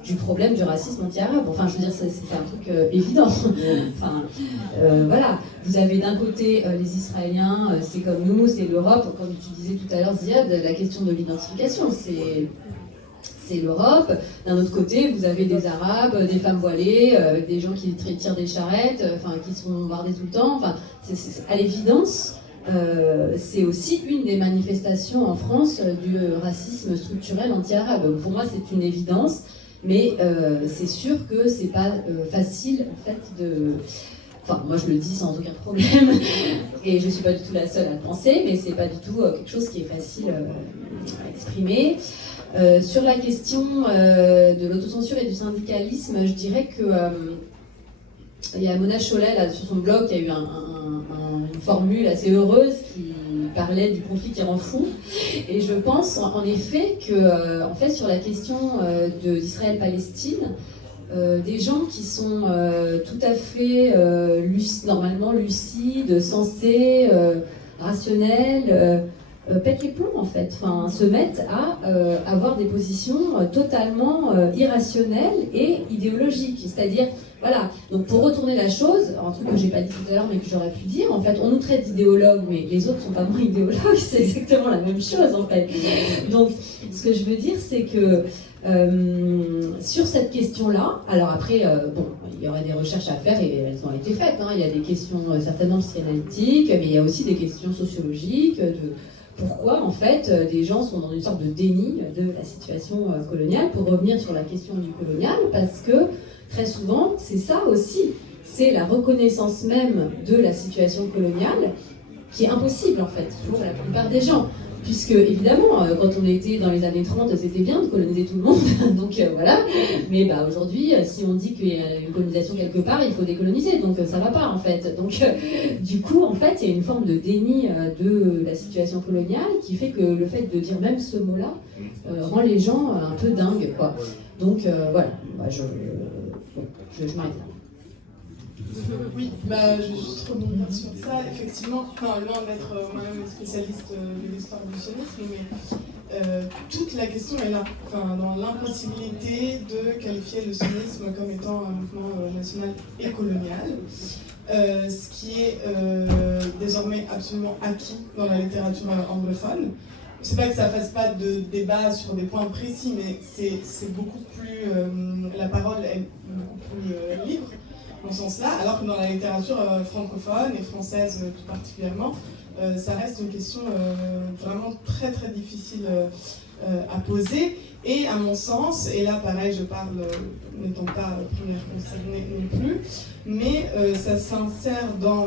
du problème du racisme anti-arabe. Enfin, je veux dire, c'est un truc évident. Enfin, voilà. Vous avez d'un côté les Israéliens, c'est comme nous, c'est l'Europe, comme tu disais tout à l'heure, Ziad, la question de l'identification, c'est l'Europe. D'un autre côté, vous avez des Arabes, des femmes voilées, avec des gens qui tirent des charrettes, qui sont bombardés tout le temps. Enfin, à l'évidence, c'est aussi une des manifestations en France du racisme structurel anti-arabe. Pour moi, c'est une évidence, mais c'est sûr que c'est pas facile, en fait, de... Enfin, moi je le dis sans aucun problème, et je ne suis pas du tout la seule à le penser, mais c'est pas du tout quelque chose qui est facile à exprimer. Sur la question de l'autocensure et du syndicalisme, je dirais que il y a Mona Chollet là, sur son blog qui a eu une formule assez heureuse qui parlait du conflit qui rend fou. Et je pense en effet que en fait, sur la question d'Israël-Palestine, des gens qui sont tout à fait normalement lucides, sensés, rationnels, pètent les plombs en fait, se mettent à avoir des positions totalement irrationnelles et idéologiques. C'est-à-dire, voilà, donc pour retourner la chose, un truc que j'ai pas dit tout à l'heure mais que j'aurais pu dire, en fait, on nous traite d'idéologues, mais les autres sont pas moins idéologues, c'est exactement la même chose en fait. Donc, ce que je veux dire, c'est que sur cette question-là, alors après, bon, il y aurait des recherches à faire et elles ont été faites, hein. Il y a des questions certainement psychanalytiques, mais il y a aussi des questions sociologiques de pourquoi, en fait, des gens sont dans une sorte de déni de la situation coloniale, pour revenir sur la question du colonial, parce que, très souvent, c'est ça aussi, c'est la reconnaissance même de la situation coloniale qui est impossible, en fait, pour la plupart des gens. Puisque, évidemment, quand on était dans les années 30, c'était bien de coloniser tout le monde, donc voilà. Mais aujourd'hui, si on dit qu'il y a une colonisation quelque part, il faut décoloniser, donc ça va pas en fait. Donc du coup, en fait, il y a une forme de déni de la situation coloniale qui fait que le fait de dire même ce mot-là rend les gens un peu dingues, quoi. Donc voilà, je m'arrête là. Oui, je vais juste rebondir sur ça. Effectivement, loin d'être moi-même spécialiste de l'histoire du sionisme, mais toute la question est là, dans l'impossibilité de qualifier le sionisme comme étant un mouvement national et colonial, ce qui est désormais absolument acquis dans la littérature anglophone. C'est pas que ça fasse pas de débat sur des points précis, mais c'est beaucoup plus... la parole est beaucoup plus libre dans ce sens-là, alors que dans la littérature francophone et française tout particulièrement, ça reste une question vraiment très très difficile à poser. Et à mon sens, et là pareil je parle n'étant pas première concernée non plus, mais ça s'insère dans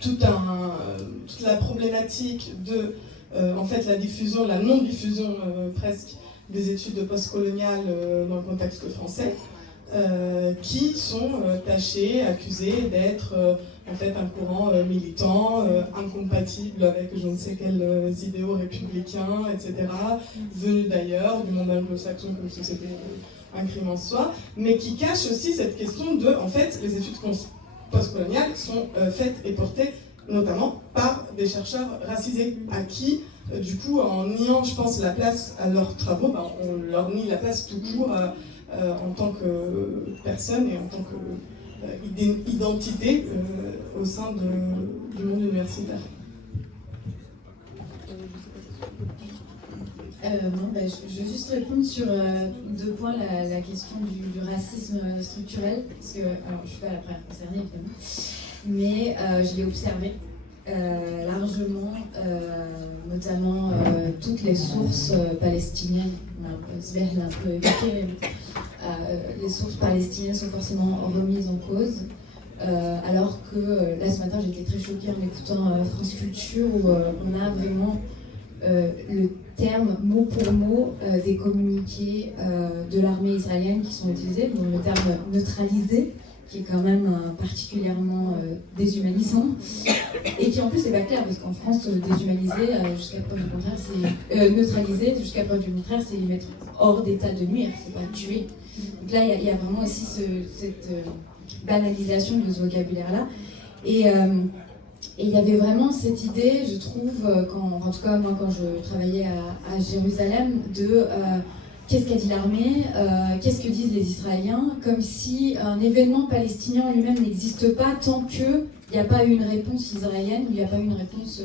toute la problématique de en fait la diffusion, la non-diffusion presque des études postcoloniales dans le contexte français, qui sont tachées, accusées d'être en fait un courant militant, incompatible avec je ne sais quels idéaux républicains, etc., venus d'ailleurs, du monde anglo-saxon comme si c'était un crime en soi, mais qui cache aussi cette question de, en fait, les études postcoloniales sont faites et portées notamment par des chercheurs racisés, à qui, du coup, en niant, je pense, la place à leurs travaux, ben, on leur nie la place tout court en tant que personne et en tant qu'identité au sein du monde universitaire. Je vais juste répondre sur 2 points, la question du racisme structurel, parce que, alors je ne suis pas la première concernée évidemment, mais je l'ai observé largement, notamment toutes les sources palestiniennes, Sber l'a un peu évoqué, les sources palestiniennes sont forcément remises en cause, alors que là ce matin j'étais très choquée en écoutant France Culture où on a vraiment le terme mot pour mot des communiqués de l'armée israélienne qui sont utilisés, donc le terme neutralisé, qui est quand même particulièrement déshumanisant, et qui en plus n'est pas clair, parce qu'en France, déshumanisé, jusqu'à preuve du contraire, c'est neutralisé, jusqu'à preuve du contraire, c'est les mettre hors d'état de nuire, c'est pas tuer. Donc là, il y a vraiment aussi cette banalisation de ce vocabulaire-là. Et il y avait vraiment cette idée, je trouve, en tout cas moi quand je travaillais à Jérusalem, de qu'est-ce qu'a dit l'armée, qu'est-ce que disent les Israéliens, comme si un événement palestinien lui-même n'existe pas tant qu'il n'y a pas eu une réponse israélienne, il n'y a pas eu une réponse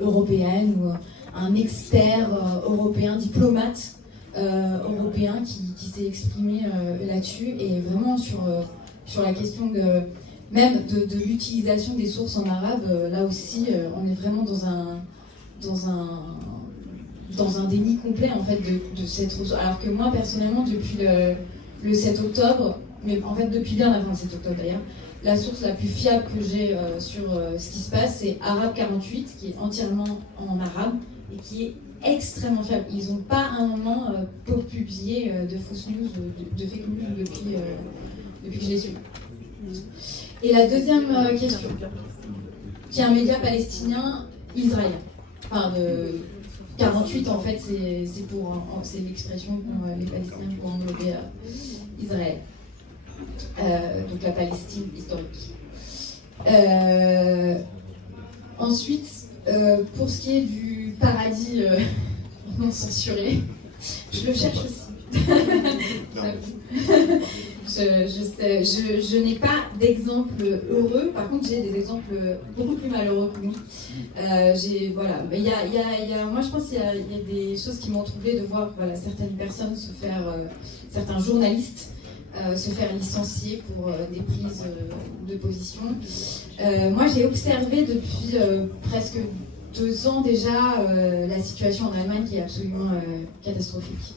européenne, ou un expert européen, diplomate européen qui s'est exprimé là-dessus, et vraiment sur la question de l'utilisation des sources en arabe, là aussi, on est vraiment dans un déni complet en fait de cette ressource. Alors que moi personnellement, depuis le 7 octobre, mais en fait depuis bien avant le 7 octobre d'ailleurs, la source la plus fiable que j'ai sur ce qui se passe, c'est Arabe 48, qui est entièrement en arabe et qui est extrêmement fiable. Ils n'ont pas un moment publié de fausses news, de fake news depuis que je les suis. Et la deuxième question, qui est un média palestinien israélien. Enfin, de 48 en fait, c'est l'expression qu'ont les Palestiniens pour englober Israël. Donc la Palestine historique. Ensuite, pour ce qui est du paradis non censuré, je le cherche aussi. Je n'ai pas d'exemple heureux, par contre j'ai des exemples beaucoup plus malheureux que nous. Moi je pense qu'il y a des choses qui m'ont troublée de voir certaines personnes se faire, certains journalistes se faire licencier pour des prises de position. Moi j'ai observé depuis presque 2 ans déjà la situation en Allemagne qui est absolument catastrophique.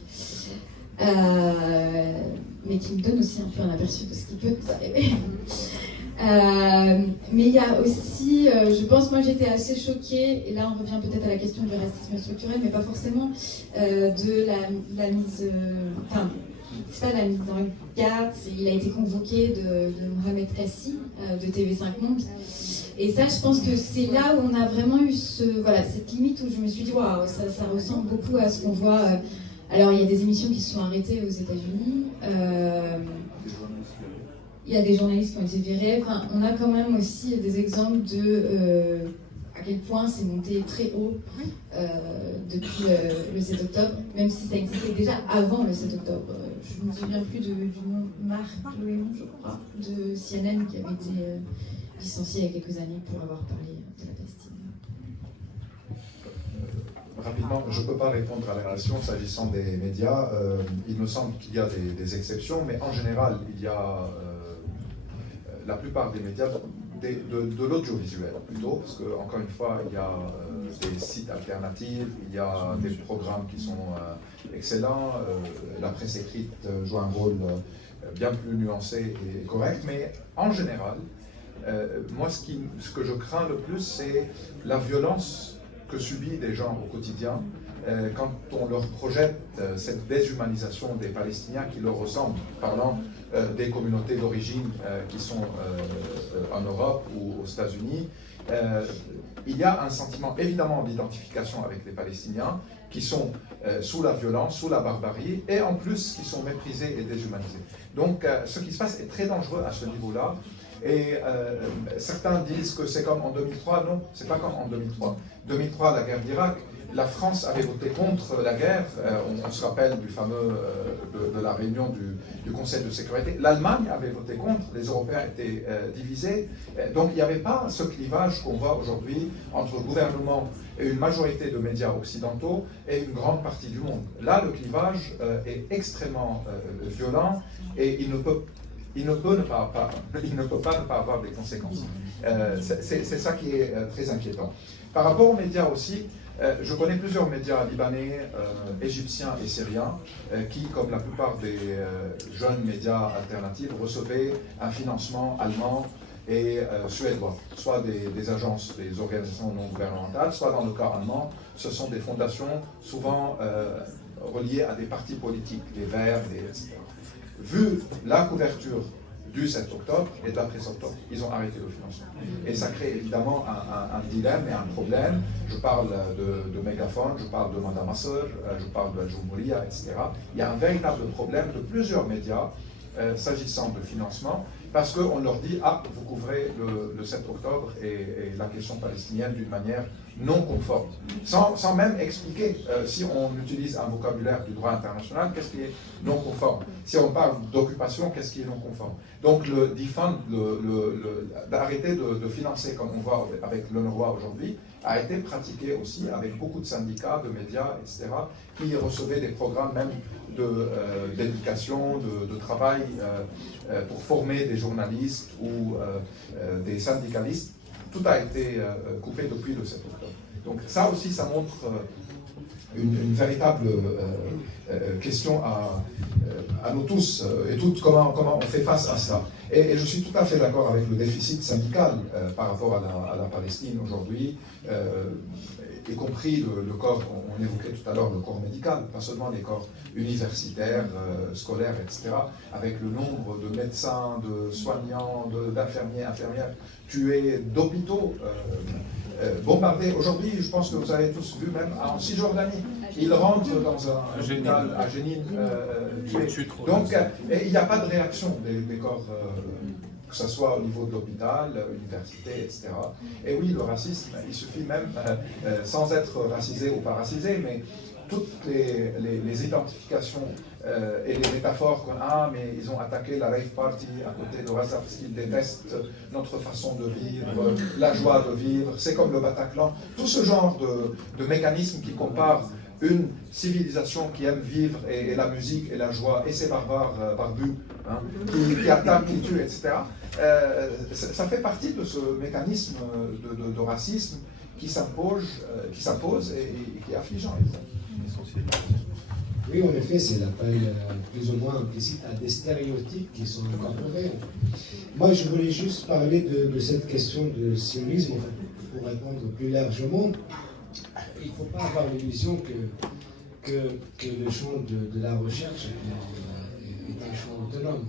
Mais qui me donne aussi un peu un aperçu de ce qui peut arriver. Mais il y a aussi, je pense, moi j'étais assez choquée, et là on revient peut-être à la question du racisme structurel, mais pas forcément, de la mise, enfin, c'est pas la mise en garde, il a été convoqué de Mohamed Kassi, de TV5 Monde. Et ça, je pense que c'est là où on a vraiment eu cette limite où je me suis dit, waouh, ça ressemble beaucoup à ce qu'on voit. Alors, il y a des émissions qui se sont arrêtées aux États-Unis. Il y a des journalistes qui ont été virés. Enfin, on a quand même aussi des exemples de à quel point c'est monté très haut depuis le 7 octobre, même si ça existait déjà avant le 7 octobre. Je ne me souviens plus du nom, Marc Loémon, je crois, de CNN, qui avait été licencié il y a quelques années pour avoir parlé de la Palestine. Rapidement, je ne peux pas répondre à la relation s'agissant des médias. Il me semble qu'il y a des exceptions, mais en général, il y a la plupart des médias de l'audiovisuel plutôt, parce que encore une fois, il y a des sites alternatifs, il y a des programmes qui sont excellents, la presse écrite joue un rôle bien plus nuancé et correct, mais en général, moi ce que je crains le plus, c'est la violence que subissent des gens au quotidien quand on leur projette cette déshumanisation des Palestiniens qui leur ressemblent, parlant des communautés d'origine qui sont en Europe ou aux États-Unis. Il y a un sentiment évidemment d'identification avec les Palestiniens qui sont sous la violence, sous la barbarie, et en plus qui sont méprisés et déshumanisés. Donc ce qui se passe est très dangereux à ce niveau-là. Et certains disent que c'est comme en 2003. Non, c'est pas comme en 2003. 2003, la guerre d'Irak, la France avait voté contre la guerre. On se rappelle du fameux de la réunion du Conseil de sécurité. L'Allemagne avait voté contre. Les Européens étaient divisés. Donc il n'y avait pas ce clivage qu'on voit aujourd'hui entre le gouvernement et une majorité de médias occidentaux et une grande partie du monde. Là, le clivage est extrêmement violent et il ne peut pas ne pas avoir des conséquences. C'est ça qui est très inquiétant. Par rapport aux médias aussi, je connais plusieurs médias libanais, égyptiens et syriens qui, comme la plupart des jeunes médias alternatifs, recevaient un financement allemand et suédois, soit des agences, des organisations non gouvernementales, soit dans le cas allemand, ce sont des fondations souvent reliées à des partis politiques, les Verts, etc. Vu la couverture du 7 octobre et de l'après octobre, ils ont arrêté le financement. Et ça crée évidemment un dilemme et un problème. Je parle de Mégaphone, je parle de Madame Asseur, je parle de Al Jumhuriya, etc. Il y a un véritable problème de plusieurs médias s'agissant de financement, parce qu'on leur dit « Ah, vous couvrez le 7 octobre et la question palestinienne d'une manière non conforme », sans même expliquer, si on utilise un vocabulaire du droit international, qu'est-ce qui est non conforme. Si on parle d'occupation, qu'est-ce qui est non conforme. Donc le defund, d'arrêter de financer, comme on voit avec l'UNRWA aujourd'hui, a été pratiqué aussi avec beaucoup de syndicats, de médias, etc., qui recevaient des programmes même d'éducation, de travail pour former des journalistes ou des syndicalistes. Tout a été coupé depuis le 7 octobre. Donc ça aussi, ça montre une véritable question à nous tous et toutes, comment on fait face à ça. Et je suis tout à fait d'accord avec le déficit syndical par rapport à la Palestine aujourd'hui, y compris le corps, on évoquait tout à l'heure le corps médical, pas seulement les corps universitaires, scolaires, etc., avec le nombre de médecins, de soignants, d'infirmiers, infirmières tués, d'hôpitaux bombardés. Aujourd'hui, je pense que vous avez tous vu, même en Cisjordanie, ils rentrent dans un hôpital à Jenin tués. Donc, il n'y a pas de réaction des corps, que ce soit au niveau de l'hôpital, l'université, etc. Et oui, le racisme, il suffit même, sans être racisé ou pas racisé, mais toutes les identifications et les métaphores qu'on a, mais ils ont attaqué la rave party à côté de Gaza parce qu'ils détestent notre façon de vivre, la joie de vivre, c'est comme le Bataclan. Tout ce genre de mécanismes qui comparent une civilisation qui aime vivre et la musique et la joie et ces barbares barbus hein, qui attaquent, qui tuent, etc. Ça fait partie de ce mécanisme de racisme qui s'impose et qui est affligeant. Oui, en effet, c'est l'appel plus ou moins implicite à des stéréotypes qui sont incorporés. Moi, je voulais juste parler de cette question de sionisme, pour répondre plus largement. Il ne faut pas avoir l'illusion que le champ de la recherche est un champ autonome.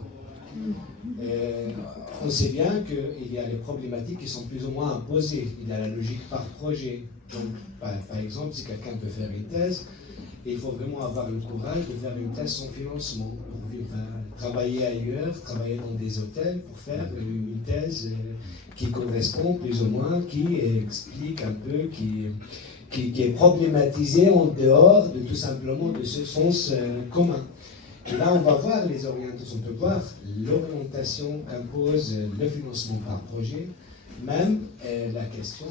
On sait bien qu'il y a des problématiques qui sont plus ou moins imposées. Il y a la logique par projet. Donc, par exemple, si quelqu'un peut faire une thèse, il faut vraiment avoir le courage de faire une thèse sans financement, pour travailler ailleurs, travailler dans des hôtels pour faire une thèse qui correspond plus ou moins, qui explique un peu, qui est problématisée en dehors de tout simplement de ce sens commun. Et là, on va voir les orientations, on peut voir l'orientation qu'impose le financement par projet, même la question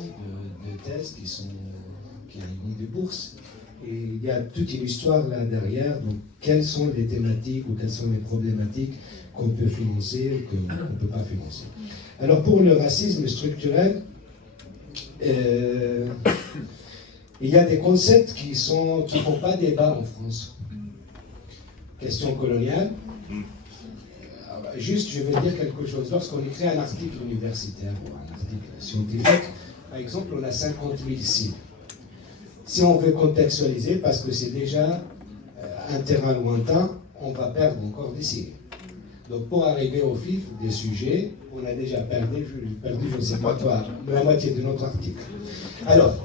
de thèses qui ont des bourses. Et il y a toute une histoire là derrière, donc quelles sont les thématiques ou quelles sont les problématiques qu'on peut financer ou qu'on ne peut pas financer. Alors pour le racisme structurel, il y a des concepts qui ne font pas débat en France. Question coloniale. Juste, je vais dire quelque chose. Lorsqu'on écrit un article universitaire ou un article scientifique, par exemple, on a 50 000 cibles. Si on veut contextualiser, parce que c'est déjà un terrain lointain, on va perdre encore des cibles. Donc pour arriver au vif des sujets, on a déjà perdu je ne sais pas quoi, la moitié de notre article. Alors,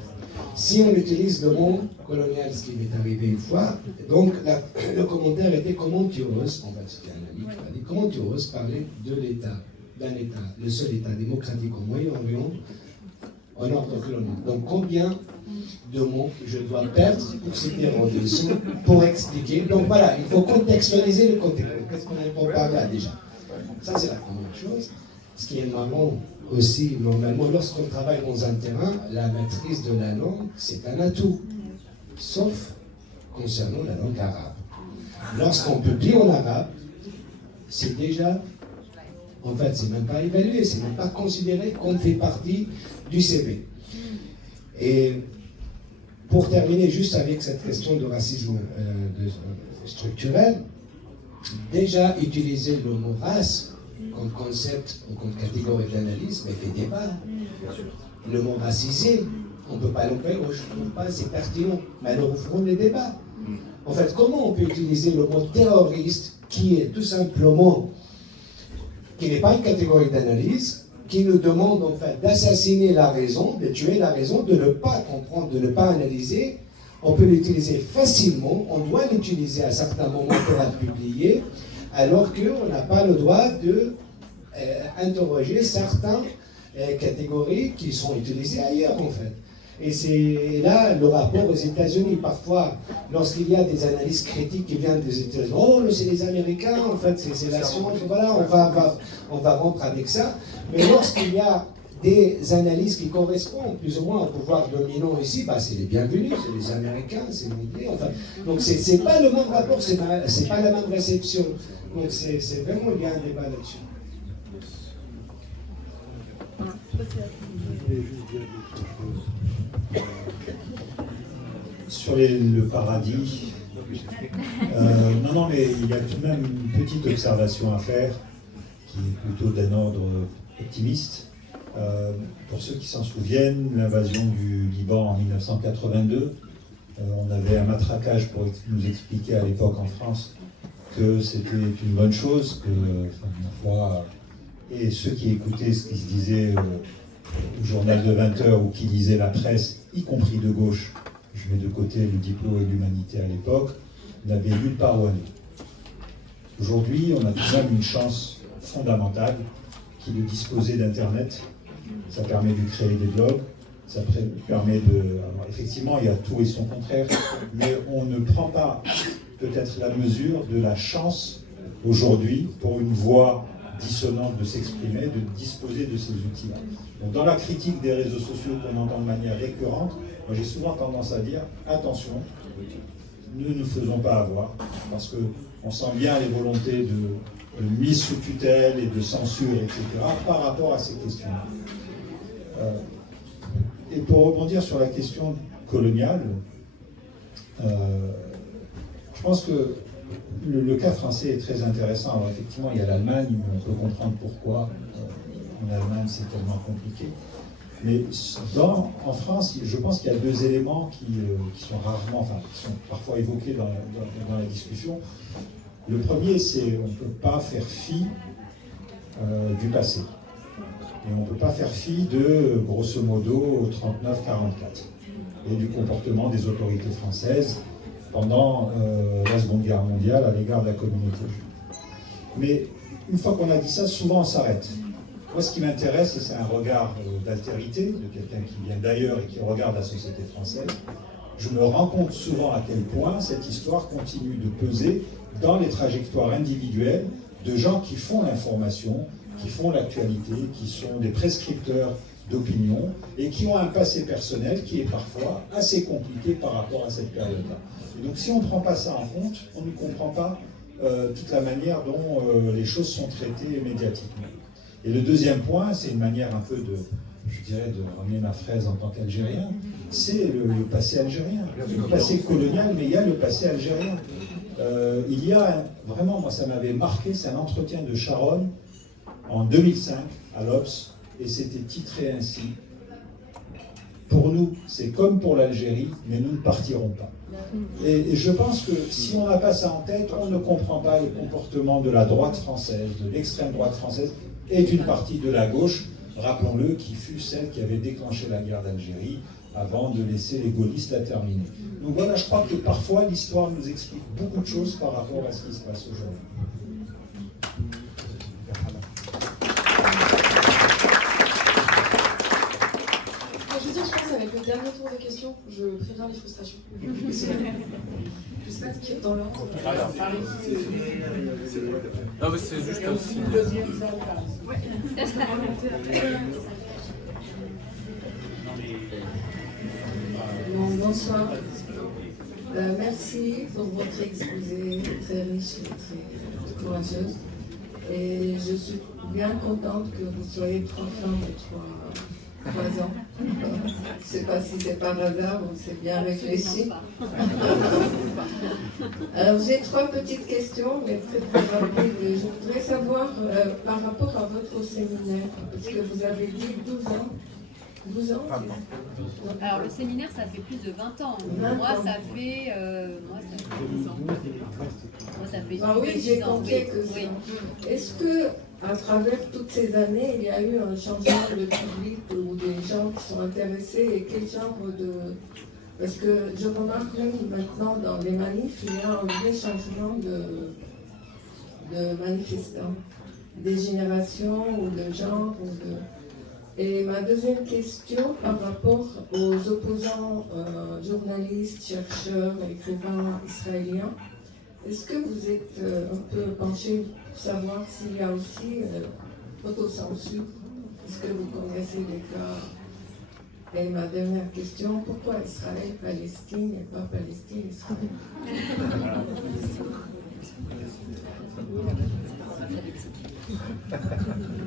si on utilise le mot colonial, ce qui m'est arrivé une fois, donc le commentaire était comment tu oses, en fait c'était un ami qui m'a dit, comment tu oses parler de l'État, d'un État, le seul État démocratique au Moyen-Orient, en ordre colonial. Donc combien de mots je dois perdre pour citer en dessous, pour expliquer. Donc voilà, il faut contextualiser le contexte. Qu'est-ce qu'on entend par là déjà? Ça c'est la première chose. Ce qui est marrant aussi, normalement, lorsqu'on travaille dans un terrain, la maîtrise de la langue, c'est un atout. Sauf concernant la langue arabe. Lorsqu'on publie en arabe, c'est déjà, en fait, c'est même pas évalué, c'est même pas considéré comme fait partie du CV. Et pour terminer juste avec cette question de racisme structurel, déjà utiliser le mot race comme concept ou comme catégorie d'analyse, mais fait débat. Le mot racisé, on ne peut pas l'employer, je ne trouve pas c'est pertinent, mais alors ouvrons les débats. En fait, comment on peut utiliser le mot terroriste, qui est tout simplement, qui n'est pas une catégorie d'analyse, qui nous demande en fait d'assassiner la raison, de tuer la raison, de ne pas comprendre, de ne pas analyser. On peut l'utiliser facilement, on doit l'utiliser à certains moments pour la publier, alors qu'on n'a pas le droit de interroger certaines catégories qui sont utilisées ailleurs en fait. Et c'est là le rapport aux États-Unis. Parfois, lorsqu'il y a des analyses critiques qui viennent des États-Unis, oh, c'est les Américains, en fait, c'est la science, voilà, on va rompre avec ça. Mais lorsqu'il y a des analyses qui correspondent plus ou moins au pouvoir dominant ici, bah, c'est les bienvenus, c'est les Américains, c'est l'anglais, enfin. Donc, c'est pas le même rapport, c'est pas la même réception. Donc, c'est vraiment, il y a un débat là-dessus. Sur le paradis, non, mais il y a tout de même une petite observation à faire, qui est plutôt d'un ordre optimiste. Pour ceux qui s'en souviennent, l'invasion du Liban en 1982, on avait un matraquage pour nous expliquer à l'époque en France que c'était une bonne chose, que, ma foi, et ceux qui écoutaient ce qui se disait au journal de 20 heures ou qui lisaient la presse, y compris de gauche, je mets de côté le diplôme et l'humanité à l'époque, n'avaient nulle part où aller. Aujourd'hui, on a tout de même une chance fondamentale qui est de disposer d'Internet. Ça permet de créer des blogs, ça permet de... Alors, effectivement, il y a tout et son contraire, mais on ne prend pas peut-être la mesure de la chance aujourd'hui pour une voix dissonante de s'exprimer, de disposer de ces outils-là. Donc dans la critique des réseaux sociaux qu'on entend de manière récurrente, moi j'ai souvent tendance à dire, attention, ne nous faisons pas avoir, parce qu'on sent bien les volontés de mise sous tutelle et de censure, etc., par rapport à ces questions-là. Et pour rebondir sur la question coloniale, je pense que le cas français est très intéressant. Alors effectivement, il y a l'Allemagne, on peut comprendre pourquoi en Allemagne c'est tellement compliqué. Mais en France, je pense qu'il y a deux éléments qui sont rarement, enfin, qui sont parfois évoqués dans la discussion. Le premier, c'est on ne peut pas faire fi du passé. Et on ne peut pas faire fi de, grosso modo, 39-44 et du comportement des autorités françaises pendant la Seconde Guerre mondiale à l'égard de la communauté juive. Mais une fois qu'on a dit ça, souvent on s'arrête. Moi, ce qui m'intéresse, c'est un regard d'altérité, de quelqu'un qui vient d'ailleurs et qui regarde la société française. Je me rends compte souvent à quel point cette histoire continue de peser dans les trajectoires individuelles de gens qui font l'information, qui font l'actualité, qui sont des prescripteurs d'opinion et qui ont un passé personnel qui est parfois assez compliqué par rapport à cette période-là. Et donc si on ne prend pas ça en compte, on ne comprend pas toute la manière dont les choses sont traitées médiatiquement. Et le deuxième point, c'est une manière un peu je dirais, de ramener ma fraise en tant qu'Algérien, c'est le passé algérien. Le passé colonial, mais il y a le passé algérien. Il y a vraiment, moi ça m'avait marqué, c'est un entretien de Sharon en 2005 à l'Obs, et c'était titré ainsi: pour nous, c'est comme pour l'Algérie, mais nous ne partirons pas. Et je pense que si on n'a pas ça en tête, on ne comprend pas le comportement de la droite française, de l'extrême droite française et d'une partie de la gauche, rappelons-le, qui fut celle qui avait déclenché la guerre d'Algérie avant de laisser les gaullistes la terminer. Donc voilà, je crois que parfois l'histoire nous explique beaucoup de choses par rapport à ce qui se passe aujourd'hui. Je veux dire, je pense avec le dernier tour de questions, je préviens les frustrations. Je sais pas qui est dans l'ordre. Non, mais c'est juste aussi. Bon, bonsoir. Merci pour votre exposé très riche et très courageux. Et je suis bien contente que vous soyez 3 femmes et 3 ans. Je ne sais pas si c'est par hasard ou c'est bien réfléchi. Alors j'ai 3 petites questions, mais très rapides. Je voudrais savoir par rapport à votre séminaire, parce que vous avez dit 12 ans. 12 ans. Alors le séminaire, ça fait plus de 20 ans. Moi, ça fait 10 ans. Moi, ça fait Ah oui, j'ai compté que ça. Oui. Est-ce que, à travers toutes ces années, il y a eu un changement de public ou des gens qui sont intéressés et quel genre de... Parce que je remarque même maintenant dans les manifs, il y a un vrai changement de manifestants, des générations ou de genre ou de... Et ma deuxième question par rapport aux opposants journalistes, chercheurs, écrivains israéliens, est-ce que vous êtes un peu penché pour savoir s'il y a aussi autocensure? Est-ce que vous connaissez des cas? Et ma dernière question, pourquoi Israël-Palestine et pas Palestine-Israël?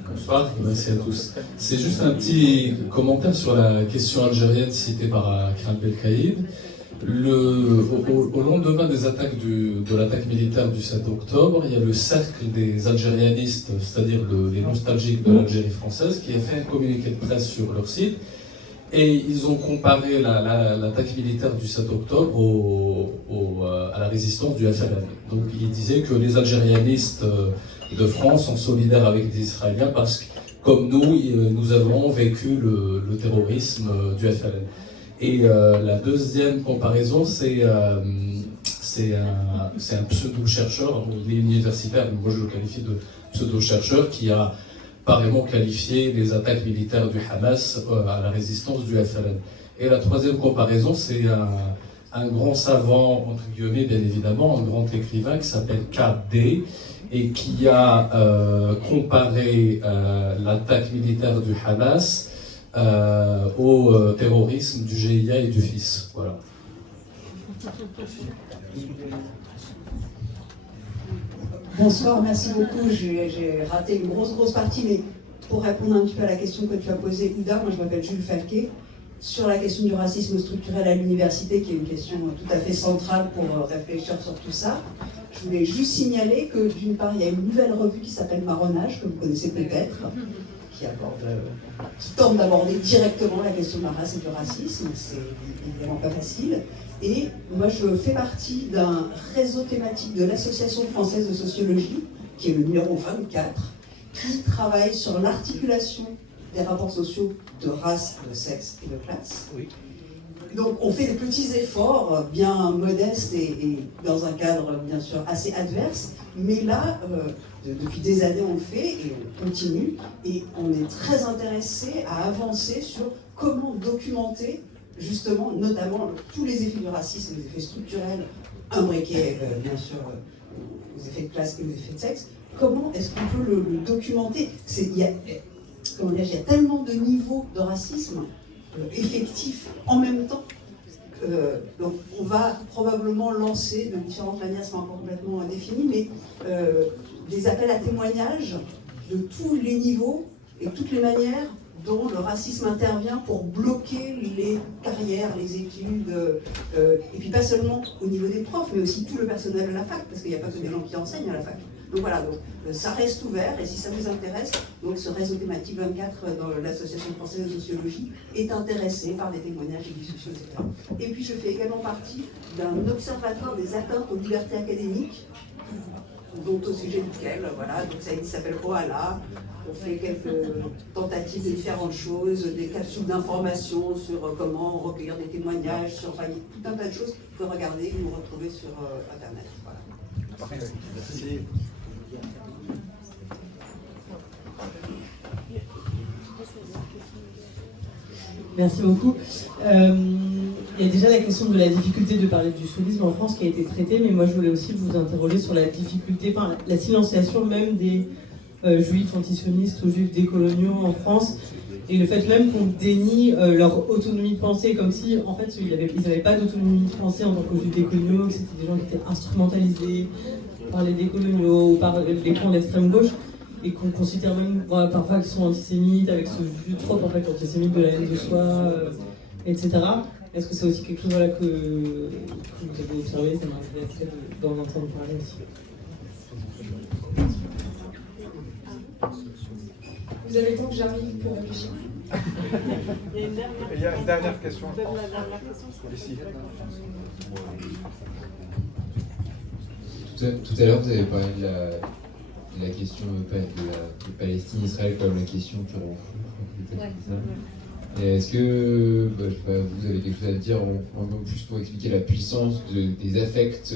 Bonsoir, merci à tous. C'est juste un petit commentaire sur la question algérienne citée par Akram Belkaïd. Au lendemain des attaques de l'attaque militaire du 7 octobre, il y a le cercle des algérianistes, c'est-à-dire les nostalgiques de l'Algérie française, qui a fait un communiqué de presse sur leur site. Et ils ont comparé l'attaque militaire du 7 octobre à la résistance du FLN. Donc ils disaient que les algérianistes de France sont solidaires avec les Israéliens parce que, comme nous avons vécu le terrorisme du FLN. Et la deuxième comparaison, c'est un pseudo-chercheur, il est universitaire, mais moi je le qualifie de pseudo-chercheur, qui a apparemment qualifié les attaques militaires du Hamas à la résistance du FLN. Et la troisième comparaison, c'est un grand savant, entre guillemets, bien évidemment, un grand écrivain qui s'appelle K.D. et qui a comparé l'attaque militaire du Hamas au terrorisme du GIA et du FIS. Voilà. Bonsoir, merci beaucoup. J'ai raté une grosse partie, mais pour répondre un petit peu à la question que tu as posée, Ouda, moi je m'appelle Jules Falquet, sur la question du racisme structurel à l'université, qui est une question tout à fait centrale pour réfléchir sur tout ça. Je voulais juste signaler que d'une part, il y a une nouvelle revue qui s'appelle Marronnage, que vous connaissez peut-être, qui tente d'aborder directement la question de la race et du racisme. C'est évidemment pas facile. Et moi, je fais partie d'un réseau thématique de l'Association française de sociologie, qui est le numéro 24, qui travaille sur l'articulation des rapports sociaux de race, de sexe et de classe. Oui. Donc on fait des petits efforts bien modestes et dans un cadre bien sûr assez adverse, mais là, depuis des années on le fait et on continue, et on est très intéressé à avancer sur comment documenter justement, notamment tous les effets du racisme, les effets structurels, imbriqués bien sûr aux effets de classe et aux effets de sexe. Comment est-ce qu'on peut le documenter? Il y a tellement de niveaux de racisme effectifs en même temps. Donc on va probablement lancer de différentes manières, c'est pas encore complètement défini, mais des appels à témoignages de tous les niveaux et toutes les manières dont le racisme intervient pour bloquer les carrières, les études, et puis pas seulement au niveau des profs, mais aussi tout le personnel de la fac, parce qu'il n'y a pas que des gens qui enseignent à la fac. Donc voilà, donc, ça reste ouvert, et si ça vous intéresse, donc ce réseau thématique 24 dans l'Association française de sociologie est intéressé par des témoignages et discussions, etc. Et puis je fais également partie d'un observatoire des atteintes aux libertés académiques, dont au sujet duquel, voilà, donc ça s'appelle OALA. On fait quelques tentatives de différentes choses, des capsules d'informations sur comment recueillir des témoignages, sur tout un tas de choses que vous pouvez regarder et vous retrouver sur Internet. Voilà. Merci. Merci beaucoup. Il y a déjà la question de la difficulté de parler du soufisme en France qui a été traitée, mais moi je voulais aussi vous interroger sur la difficulté, enfin la silenciation même des juifs antisionistes ou juifs décoloniaux en France, et le fait même qu'on dénie leur autonomie de pensée, comme si en fait ils n'avaient pas d'autonomie de pensée en tant que juifs décoloniaux, que c'était des gens qui étaient instrumentalisés par les décoloniaux ou par les camps d'extrême gauche, et qu'on considère même parfois qu'ils sont antisémites, avec ce vieux trope en fait antisémite de la haine de soi, etc. Est-ce que c'est aussi quelque chose que vous avez observé? Ça m'intéresse d'en entendre parler aussi. Vous avez le temps que j'arrive pour réfléchir. Il y a une dernière question. Ici. Tout à l'heure, vous avez parlé de la question de Palestine-Israël comme la question qui rend fou. Et est-ce que je sais pas, vous avez quelque chose à dire juste pour expliquer la puissance des affects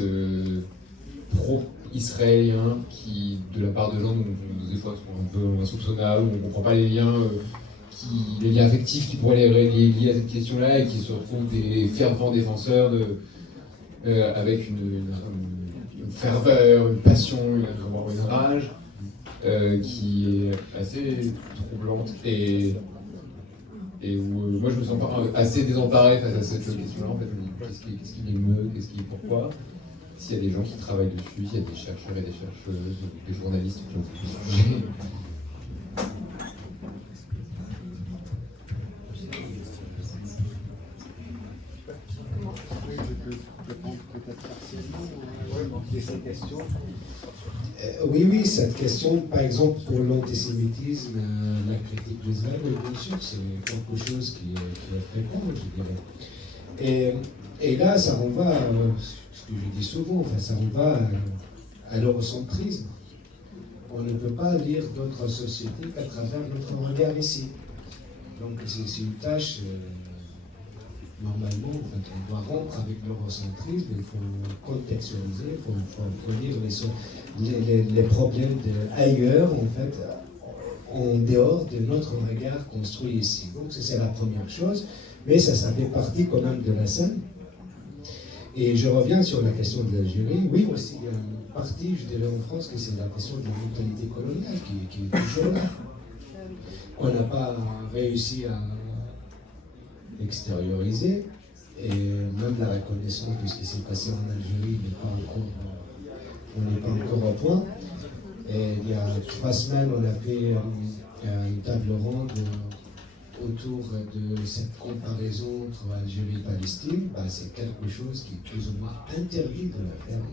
pro-israéliens qui, de la part de gens des fois sont un peu insoupçonnables, où on ne comprend pas les liens affectifs qui pourraient les lier à cette question-là, et qui se retrouvent des fervents défenseurs avec une ferveur, une passion, une rage qui est assez troublante et où moi je me sens assez désemparé face à cette question-là. En fait, je me dis qu'est-ce qui m'émeut, pourquoi. S'il y a des gens qui travaillent dessus, s'il y a des chercheurs et des chercheuses, des journalistes qui ont fait ce sujet. Oui, cette question, par exemple, pour l'antisémitisme, la critique d'Israël, bien sûr, c'est quelque chose qui est fréquent, je dirais. Et là, ça renvoie à ce que je dis souvent, ça renvoie à l'eurocentrisme. On ne peut pas lire d'autres sociétés qu'à travers notre regard ici. Donc c'est une tâche, normalement, on doit rompre avec l'eurocentrisme, il faut contextualiser, il faut lire les problèmes ailleurs, en dehors de notre regard construit ici. Donc c'est la première chose, mais ça fait partie quand même de la scène. Et je reviens sur la question de l'Algérie. Oui, aussi, il y a une partie, je dirais en France, que c'est la question de la mentalité coloniale qui est toujours là. On n'a pas réussi à extérioriser, et même la reconnaissance de ce qui s'est passé en Algérie n'est pas encore au point. Et il y a 3 semaines, on a fait une table ronde autour de cette comparaison entre Algérie et Palestine. C'est quelque chose qui est plus ou moins interdit de la faire.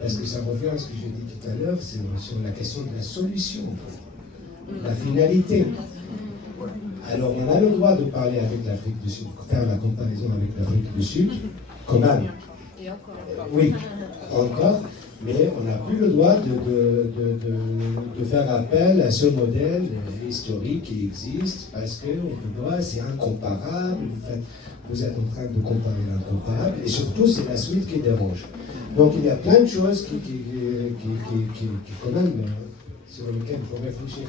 Parce que ça revient à ce que j'ai dit tout à l'heure, c'est sur la question de la solution, la finalité. Alors on a le droit de parler avec l'Afrique du Sud, faire la comparaison avec l'Afrique du Sud, quand même. Oui, encore, mais on n'a plus le droit de faire appel à ce modèle historique qui existe, parce que c'est incomparable. Vous êtes en train de comparer l'incomparable, et surtout c'est la suite qui dérange. Donc il y a plein de choses qui quand même, sur lesquelles il faut réfléchir.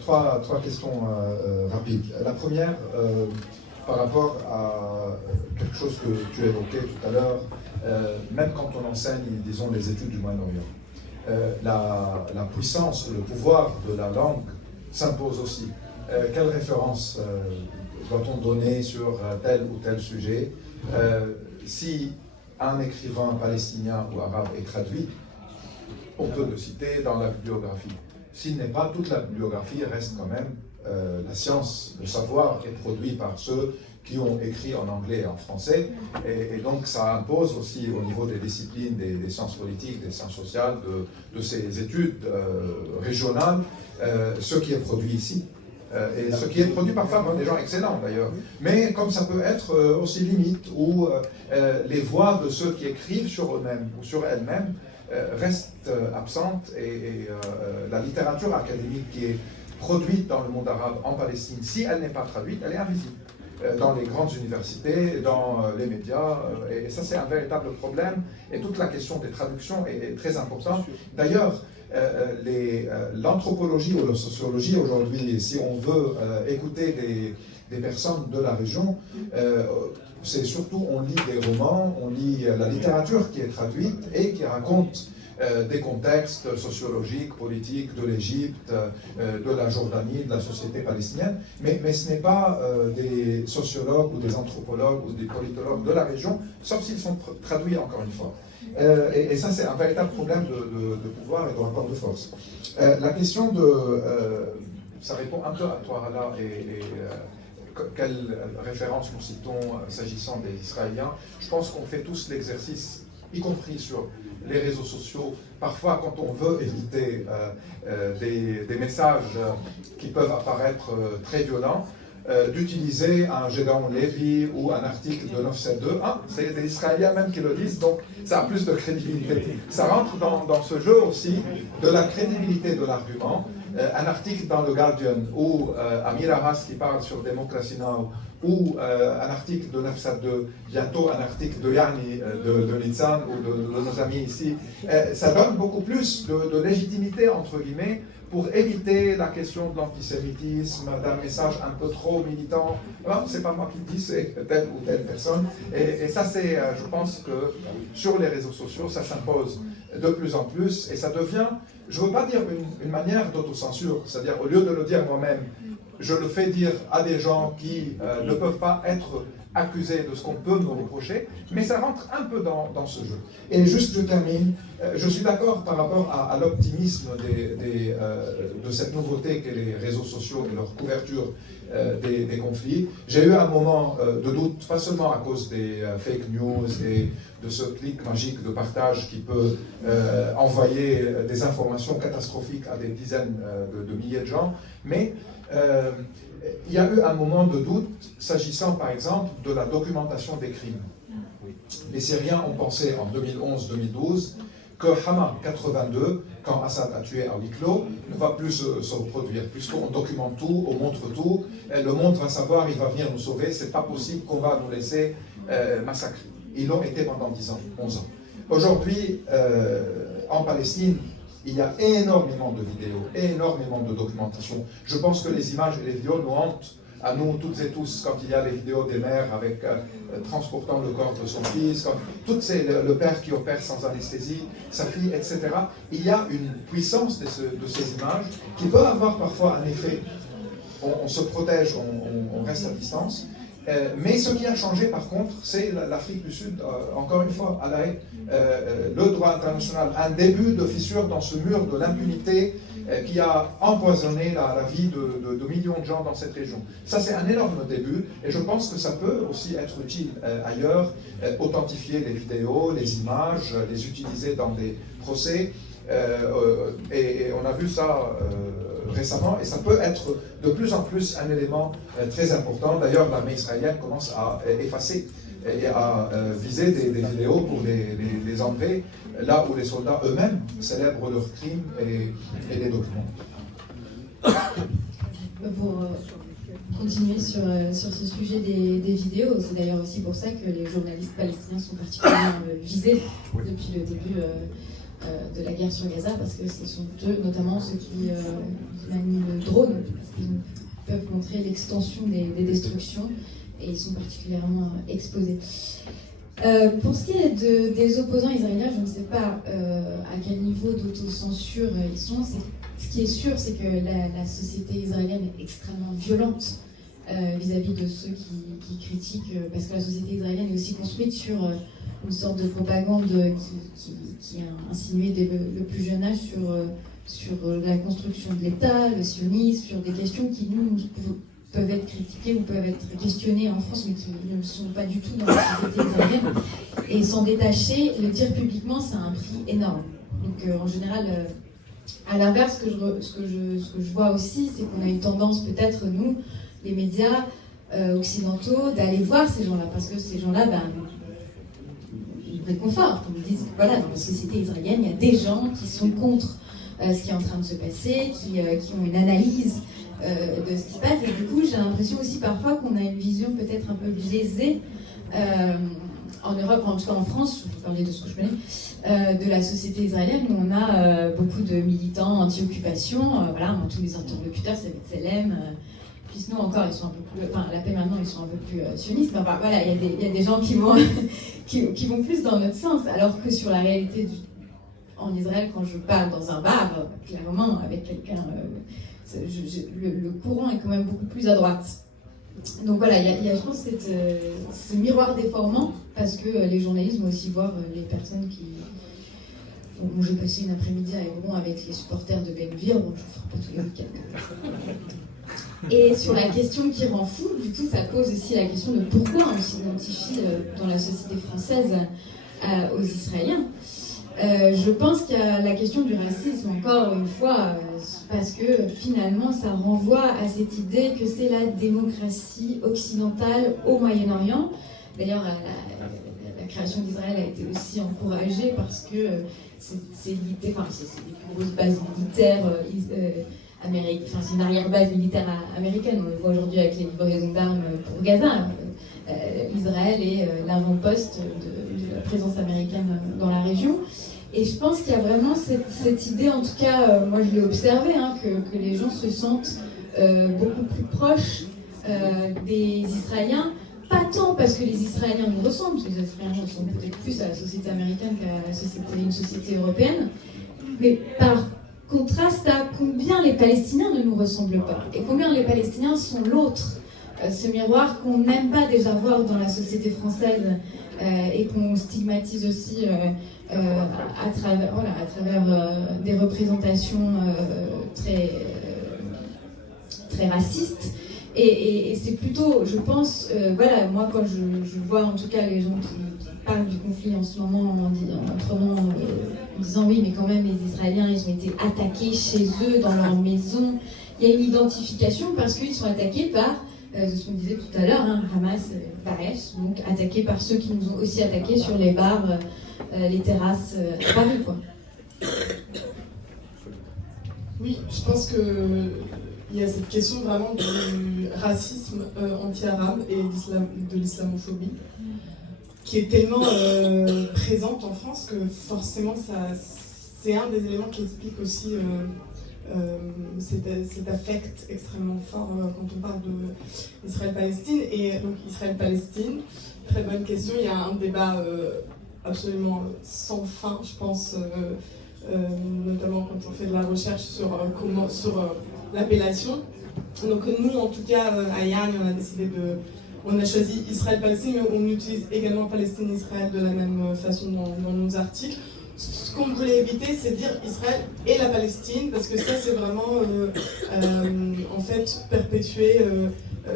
Trois questions rapides. La première, par rapport à quelque chose que tu évoquais tout à l'heure, même quand on enseigne, disons, les études du Moyen-Orient, la puissance, le pouvoir de la langue s'impose aussi. Quelle référence doit-on donner sur tel ou tel sujet? Si un écrivain palestinien ou arabe est traduit, on peut le citer dans la bibliographie. s'il n'est pas, toute la bibliographie reste quand même la science, le savoir est produit par ceux qui ont écrit en anglais et en français, et donc ça impose aussi au niveau des disciplines, des sciences politiques, des sciences sociales, de ces études régionales, ce qui est produit ici. Et ce qui est produit parfois par des gens excellents d'ailleurs, mais comme ça peut être aussi limite, où les voix de ceux qui écrivent sur eux-mêmes ou sur elles-mêmes restent absentes, et la littérature académique qui est produite dans le monde arabe en Palestine, si elle n'est pas traduite, elle est invisible dans les grandes universités, dans les médias, et ça c'est un véritable problème, et toute la question des traductions est très importante. D'ailleurs, l'anthropologie ou la sociologie aujourd'hui, si on veut écouter des personnes de la région, c'est surtout, on lit des romans, on lit la littérature qui est traduite et qui raconte des contextes sociologiques, politiques de l'Égypte, de la Jordanie, de la société palestinienne, mais ce n'est pas des sociologues ou des anthropologues ou des politologues de la région, sauf s'ils sont traduits encore une fois. Et ça, c'est un véritable problème de pouvoir et de rapport de force. La question ça répond un peu à toi, Hala, quelle référence nous citons s'agissant des Israéliens. Je pense qu'on fait tous l'exercice, y compris sur les réseaux sociaux, parfois quand on veut éviter des messages qui peuvent apparaître très violents, d'utiliser un Gédéon Lévy ou un article de 972. C'est des Israéliens même qui le disent, donc ça a plus de crédibilité. Ça rentre dans ce jeu aussi de la crédibilité de l'argument. Un article dans le Guardian ou Amir Aras qui parle sur Democracy Now, ou un article de 972, bientôt un article de Yanni, de Nitzan ou de nos amis ici, ça donne beaucoup plus de légitimité, entre guillemets, pour éviter la question de l'antisémitisme, d'un message un peu trop militant. C'est pas moi qui le dis, c'est telle ou telle personne. Et ça, c'est, je pense que sur les réseaux sociaux, ça s'impose de plus en plus, et ça devient, je ne veux pas dire une manière d'autocensure, c'est-à-dire au lieu de le dire moi-même, je le fais dire à des gens qui ne peuvent pas être accusés de ce qu'on peut me reprocher, mais ça rentre un peu dans ce jeu. Et juste, je termine, je suis d'accord par rapport à l'optimisme de cette nouveauté qu'est les réseaux sociaux et leur couverture des conflits. J'ai eu un moment de doute, pas seulement à cause des fake news et de ce clic magique de partage qui peut envoyer des informations catastrophiques à des dizaines de milliers de gens, mais il y a eu un moment de doute s'agissant par exemple de la documentation des crimes. Les Syriens ont pensé en 2011-2012 que Hama 82, quand Assad a tué à huis clos, ne va plus se reproduire, puisqu'on documente tout, on montre tout, le monde va savoir, il va venir nous sauver, c'est pas possible qu'on va nous laisser massacrer. Ils l'ont été pendant 10 ans, 11 ans. Aujourd'hui, en Palestine, il y a énormément de vidéos, énormément de documentation. Je pense que les images et les vidéos nous hantent, à nous toutes et tous, quand il y a les vidéos des mères avec transportant le corps de son fils, le père qui opère sans anesthésie, sa fille, etc. Il y a une puissance de ces images qui peut avoir parfois un effet. On se protège, on reste à distance. Mais ce qui a changé par contre, c'est l'Afrique du Sud, encore une fois, à La Haye, le droit international, un début de fissure dans ce mur de l'impunité qui a empoisonné la vie de millions de gens dans cette région. Ça c'est un énorme début, et je pense que ça peut aussi être utile ailleurs, authentifier les vidéos, les images, les utiliser dans des procès, et on a vu ça récemment, et ça peut être de plus en plus un élément très important. D'ailleurs, l'armée israélienne commence à effacer et à viser des vidéos pour les enlever, là où les soldats eux-mêmes célèbrent leurs crimes et les documentent. Pour continuer sur ce sujet des vidéos, c'est d'ailleurs aussi pour ça que les journalistes palestiniens sont particulièrement visés depuis le début de la guerre sur Gaza, parce que ce sont eux, notamment ceux qui manient le drone, parce qu'ils peuvent montrer l'extension des destructions, et ils sont particulièrement exposés. Pour ce qui est des opposants israéliens, je ne sais pas à quel niveau d'autocensure ils sont. Ce qui est sûr, c'est que la société israélienne est extrêmement violente vis-à-vis de ceux qui critiquent, parce que la société israélienne est aussi construite sur une sorte de propagande qui a insinué dès le plus jeune âge sur sur la construction de l'État, le sionisme, sur des questions qui nous peuvent être critiquées ou peuvent être questionnées en France, mais qui ne sont pas du tout dans la société israélienne. Et s'en détacher, le dire publiquement, ça a un prix énorme. Donc en général, à l'inverse, ce que je vois aussi, c'est qu'on a une tendance peut-être, nous, les médias occidentaux, d'aller voir ces gens-là, parce que ces gens-là, ils nous réconfortent. Ils nous disent, voilà, dans la société israélienne, il y a des gens qui sont contre ce qui est en train de se passer, qui ont une analyse de ce qui se passe. Et du coup, j'ai l'impression aussi parfois qu'on a une vision peut-être un peu biaisée en Europe, en tout cas en France, je vais parler de ce que je connais, de la société israélienne, où on a beaucoup de militants anti-occupation. Voilà, tous les interlocuteurs, c'est B'Tselem. Puis nous encore, ils sont un peu plus, enfin la paix maintenant, ils sont un peu plus sionistes. Mais enfin, voilà, il y a des gens qui vont qui vont plus dans notre sens, alors que sur la réalité en Israël, quand je parle dans un bar, clairement avec quelqu'un, le courant est quand même beaucoup plus à droite. Donc voilà, il y a je pense ce miroir déformant, parce que les journalistes vont aussi voir les personnes qui... Bon, j'ai passé une après-midi à Hébron avec les supporters de Ben Gvir, donc je ne ferai pas tous les week-ends. Et sur la question qui rend fou, du coup, ça pose aussi la question de pourquoi on s'identifie dans la société française aux Israéliens. Je pense qu'il y a la question du racisme, encore une fois, parce que finalement, ça renvoie à cette idée que c'est la démocratie occidentale au Moyen-Orient. D'ailleurs, la création d'Israël a été aussi encouragée parce que c'est des plus grosses bases militaires américaines, enfin c'est une arrière-base militaire américaine. On le voit aujourd'hui avec les livraisons d'armes pour Gaza. Israël est l'avant-poste de la présence américaine dans la région. Et je pense qu'il y a vraiment cette idée, en tout cas, moi je l'ai observé, que les gens se sentent beaucoup plus proches des Israéliens. Pas tant parce que les Israéliens nous ressemblent, parce que les Israéliens ressemblent peut-être plus à la société américaine qu'à une société européenne, mais par contraste à combien les Palestiniens ne nous ressemblent pas, et combien les Palestiniens sont l'autre. Ce miroir qu'on n'aime pas déjà voir dans la société française et qu'on stigmatise aussi à travers des représentations très racistes. Et c'est plutôt, je pense, voilà, moi quand je vois en tout cas les gens qui parlent du conflit en ce moment en disant oui, mais quand même les Israéliens, ils ont été attaqués chez eux, dans leur maison. Il y a une identification parce qu'ils sont attaqués par ce qu'on disait tout à l'heure, Hamas, Daesh, donc attaqués par ceux qui nous ont aussi attaqués sur les bars, les terrasses à Paris, quoi. Oui, je pense qu'il y a cette question vraiment du racisme anti-arabe et de l'islamophobie qui est tellement présente en France que forcément c'est un des éléments qui explique aussi cet affect extrêmement fort quand on parle d'Israël-Palestine. Et donc Israël-Palestine, très bonne question, il y a un débat absolument sans fin, je pense, notamment quand on fait de la recherche sur l'appellation. Donc nous, en tout cas, à Yann, on a choisi Israël-Palestine, mais on utilise également Palestine-Israël de la même façon dans nos articles. Ce qu'on voulait éviter, c'est dire Israël et la Palestine, parce que ça, c'est vraiment, en fait, perpétuer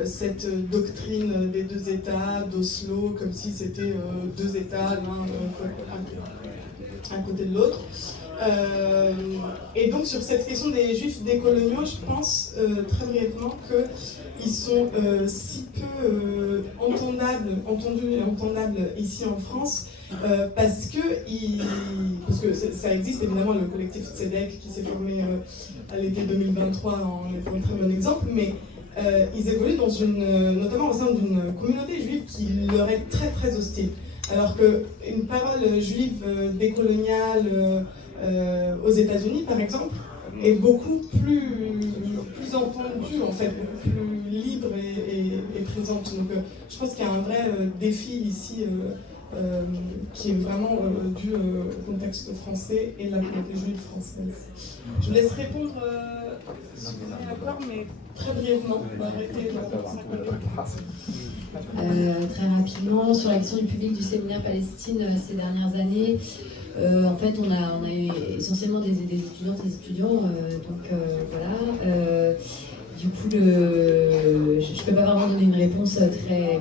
cette doctrine des deux États, d'Oslo, comme si c'était deux États, l'un à côté de l'autre. Et donc, sur cette question des Juifs décoloniaux, je pense très brièvement qu'ils sont si peu entendus et entendables ici en France, parce que ça existe évidemment, le collectif Tzedek qui s'est formé à l'été 2023 en est un très bon exemple, mais ils évoluent notamment au sein d'une communauté juive qui leur est très très hostile. Alors qu'une parole juive décoloniale aux États-Unis, par exemple, est beaucoup plus entendue, en fait, beaucoup plus libre et présente. Donc je pense qu'il y a un vrai défi ici qui est vraiment dû au contexte français et de la communauté juive française. Je vous laisse répondre si vous êtes d'accord, mais très brièvement. On va arrêter Très rapidement, sur la question du public du séminaire Palestine ces dernières années, en fait, on a essentiellement des étudiantes et des étudiants, donc voilà. Du coup, je ne peux pas vraiment donner une réponse très...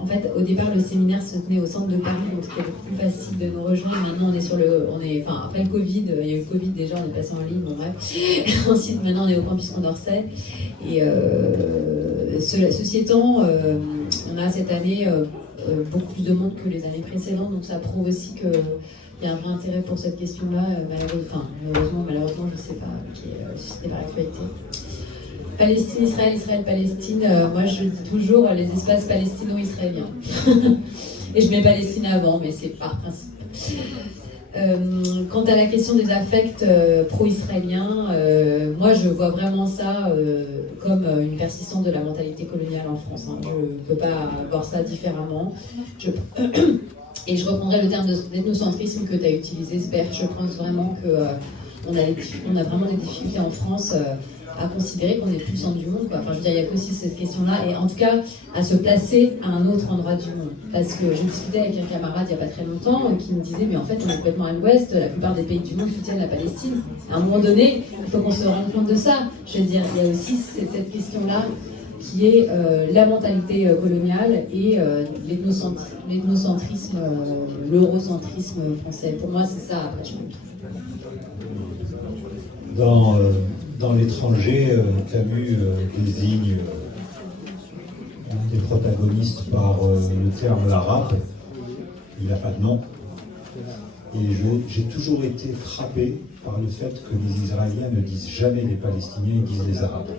En fait, au départ, le séminaire se tenait au centre de Paris, donc c'était beaucoup plus facile de nous rejoindre. Maintenant, après le Covid, il y a eu le Covid déjà, on est passé en ligne, bon bref. Ensuite, maintenant, on est au campus Condorcet. Et ceci étant, on a cette année beaucoup plus de monde que les années précédentes, donc ça prouve aussi qu'il y a un vrai intérêt pour cette question-là, malheureusement, je ne sais pas, qui est suscité par l'actualité. Palestine, Israël, Israël, Palestine, moi je dis toujours les espaces palestino-israéliens. Et je mets Palestine avant, mais c'est par principe. Quant à la question des affects pro-israéliens, moi je vois vraiment ça comme une persistance de la mentalité coloniale en France. Hein. Je ne peux pas voir ça différemment. Et je reprendrai le terme d'ethnocentrisme que tu as utilisé, Sber. Je pense vraiment qu'on a vraiment des difficultés en France à considérer qu'on est plus le centre du monde, quoi. Enfin, je veux dire, il y a aussi cette question-là, et en tout cas, à se placer à un autre endroit du monde. Parce que je discutais avec un camarade il n'y a pas très longtemps qui me disait, mais en fait, on est complètement à l'ouest, la plupart des pays du monde soutiennent la Palestine. À un moment donné, il faut qu'on se rende compte de ça. Je veux dire, il y a aussi cette question-là qui est la mentalité coloniale et l'ethnocentrisme, l'eurocentrisme français. Pour moi, c'est ça, après, je me Dans l'étranger, Camus désigne un des protagonistes par le terme l'arabe. Il n'a pas de nom. Et j'ai toujours été frappé par le fait que les Israéliens ne disent jamais les Palestiniens, ils disent les Arabes.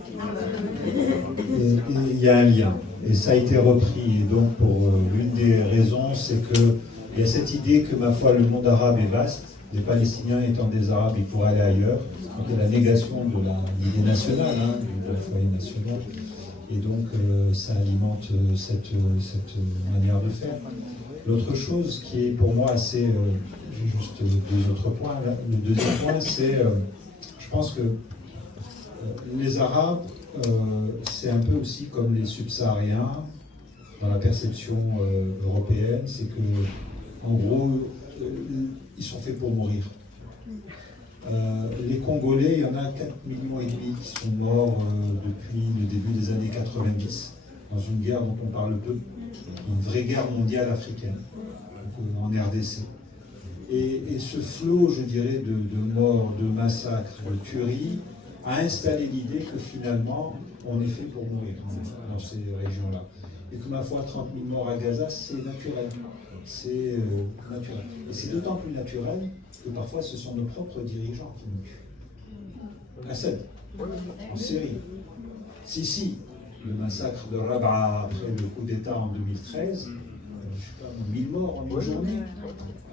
Et il y a un lien. Et ça a été repris. Et donc, pour l'une des raisons, c'est qu'il y a cette idée que, ma foi, le monde arabe est vaste. Les Palestiniens étant des Arabes, ils pourraient aller ailleurs. Donc il y a la négation de l'idée nationale, de la foyer national. Et donc ça alimente cette manière de faire. L'autre chose qui est pour moi assez... juste deux autres points. Le deuxième point, c'est... je pense que les Arabes, c'est un peu aussi comme les subsahariens, dans la perception européenne, c'est que, en gros, ils sont faits pour mourir. Les Congolais, il y en a 4,5 millions qui sont morts depuis le début des années 90, dans une guerre dont on parle peu, une vraie guerre mondiale africaine, donc, en RDC. Et ce flot, je dirais, de morts, de massacres, de tueries, a installé l'idée que finalement, on est fait pour mourir dans ces régions-là. Et que, ma foi, 30 000 morts à Gaza, c'est naturel. C'est naturel. Et c'est d'autant plus naturel que parfois ce sont nos propres dirigeants qui nous tuent. Assad, en Syrie. Sisi, le massacre de Rabaa après le coup d'État en 2013, je ne sais pas, 1000 morts en une journée.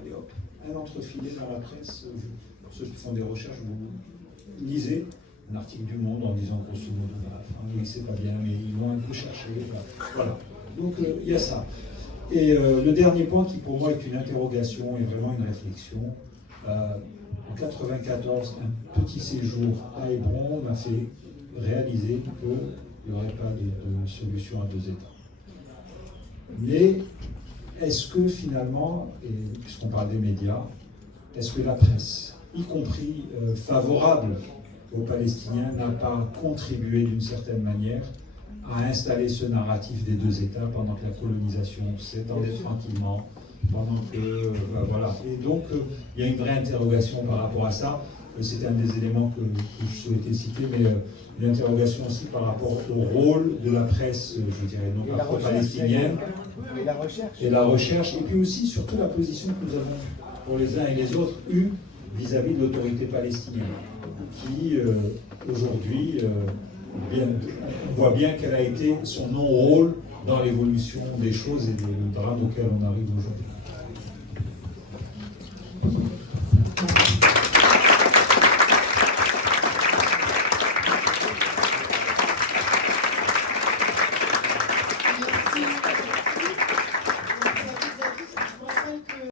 Allez hop, un entrefilé dans la presse. Pour ceux qui font des recherches, vous lisez un article du Monde en disant grosso modo, oui, c'est pas bien, mais ils l'ont un peu cherché. Voilà. Donc il y a ça. Et le dernier point qui pour moi est une interrogation et vraiment une réflexion, en 1994, un petit séjour à Hébron m'a fait réaliser qu'il n'y aurait pas de solution à deux États. Mais est-ce que finalement, et puisqu'on parle des médias, est-ce que la presse, y compris favorable aux Palestiniens, n'a pas contribué d'une certaine manière à installer ce narratif des deux États pendant que la colonisation s'étendait tranquillement, pendant que... voilà. Et donc, il y a une vraie interrogation par rapport à ça. C'était un des éléments que je souhaitais citer, mais une interrogation aussi par rapport au rôle de la presse, je dirais, non pas pro-palestinienne. Et la recherche. Et puis aussi, surtout, la position que nous avons, pour les uns et les autres, eue vis-à-vis de l'autorité palestinienne, qui, aujourd'hui... on voit bien quel a été son non-rôle dans l'évolution des choses et des drames auxquels on arrive aujourd'hui.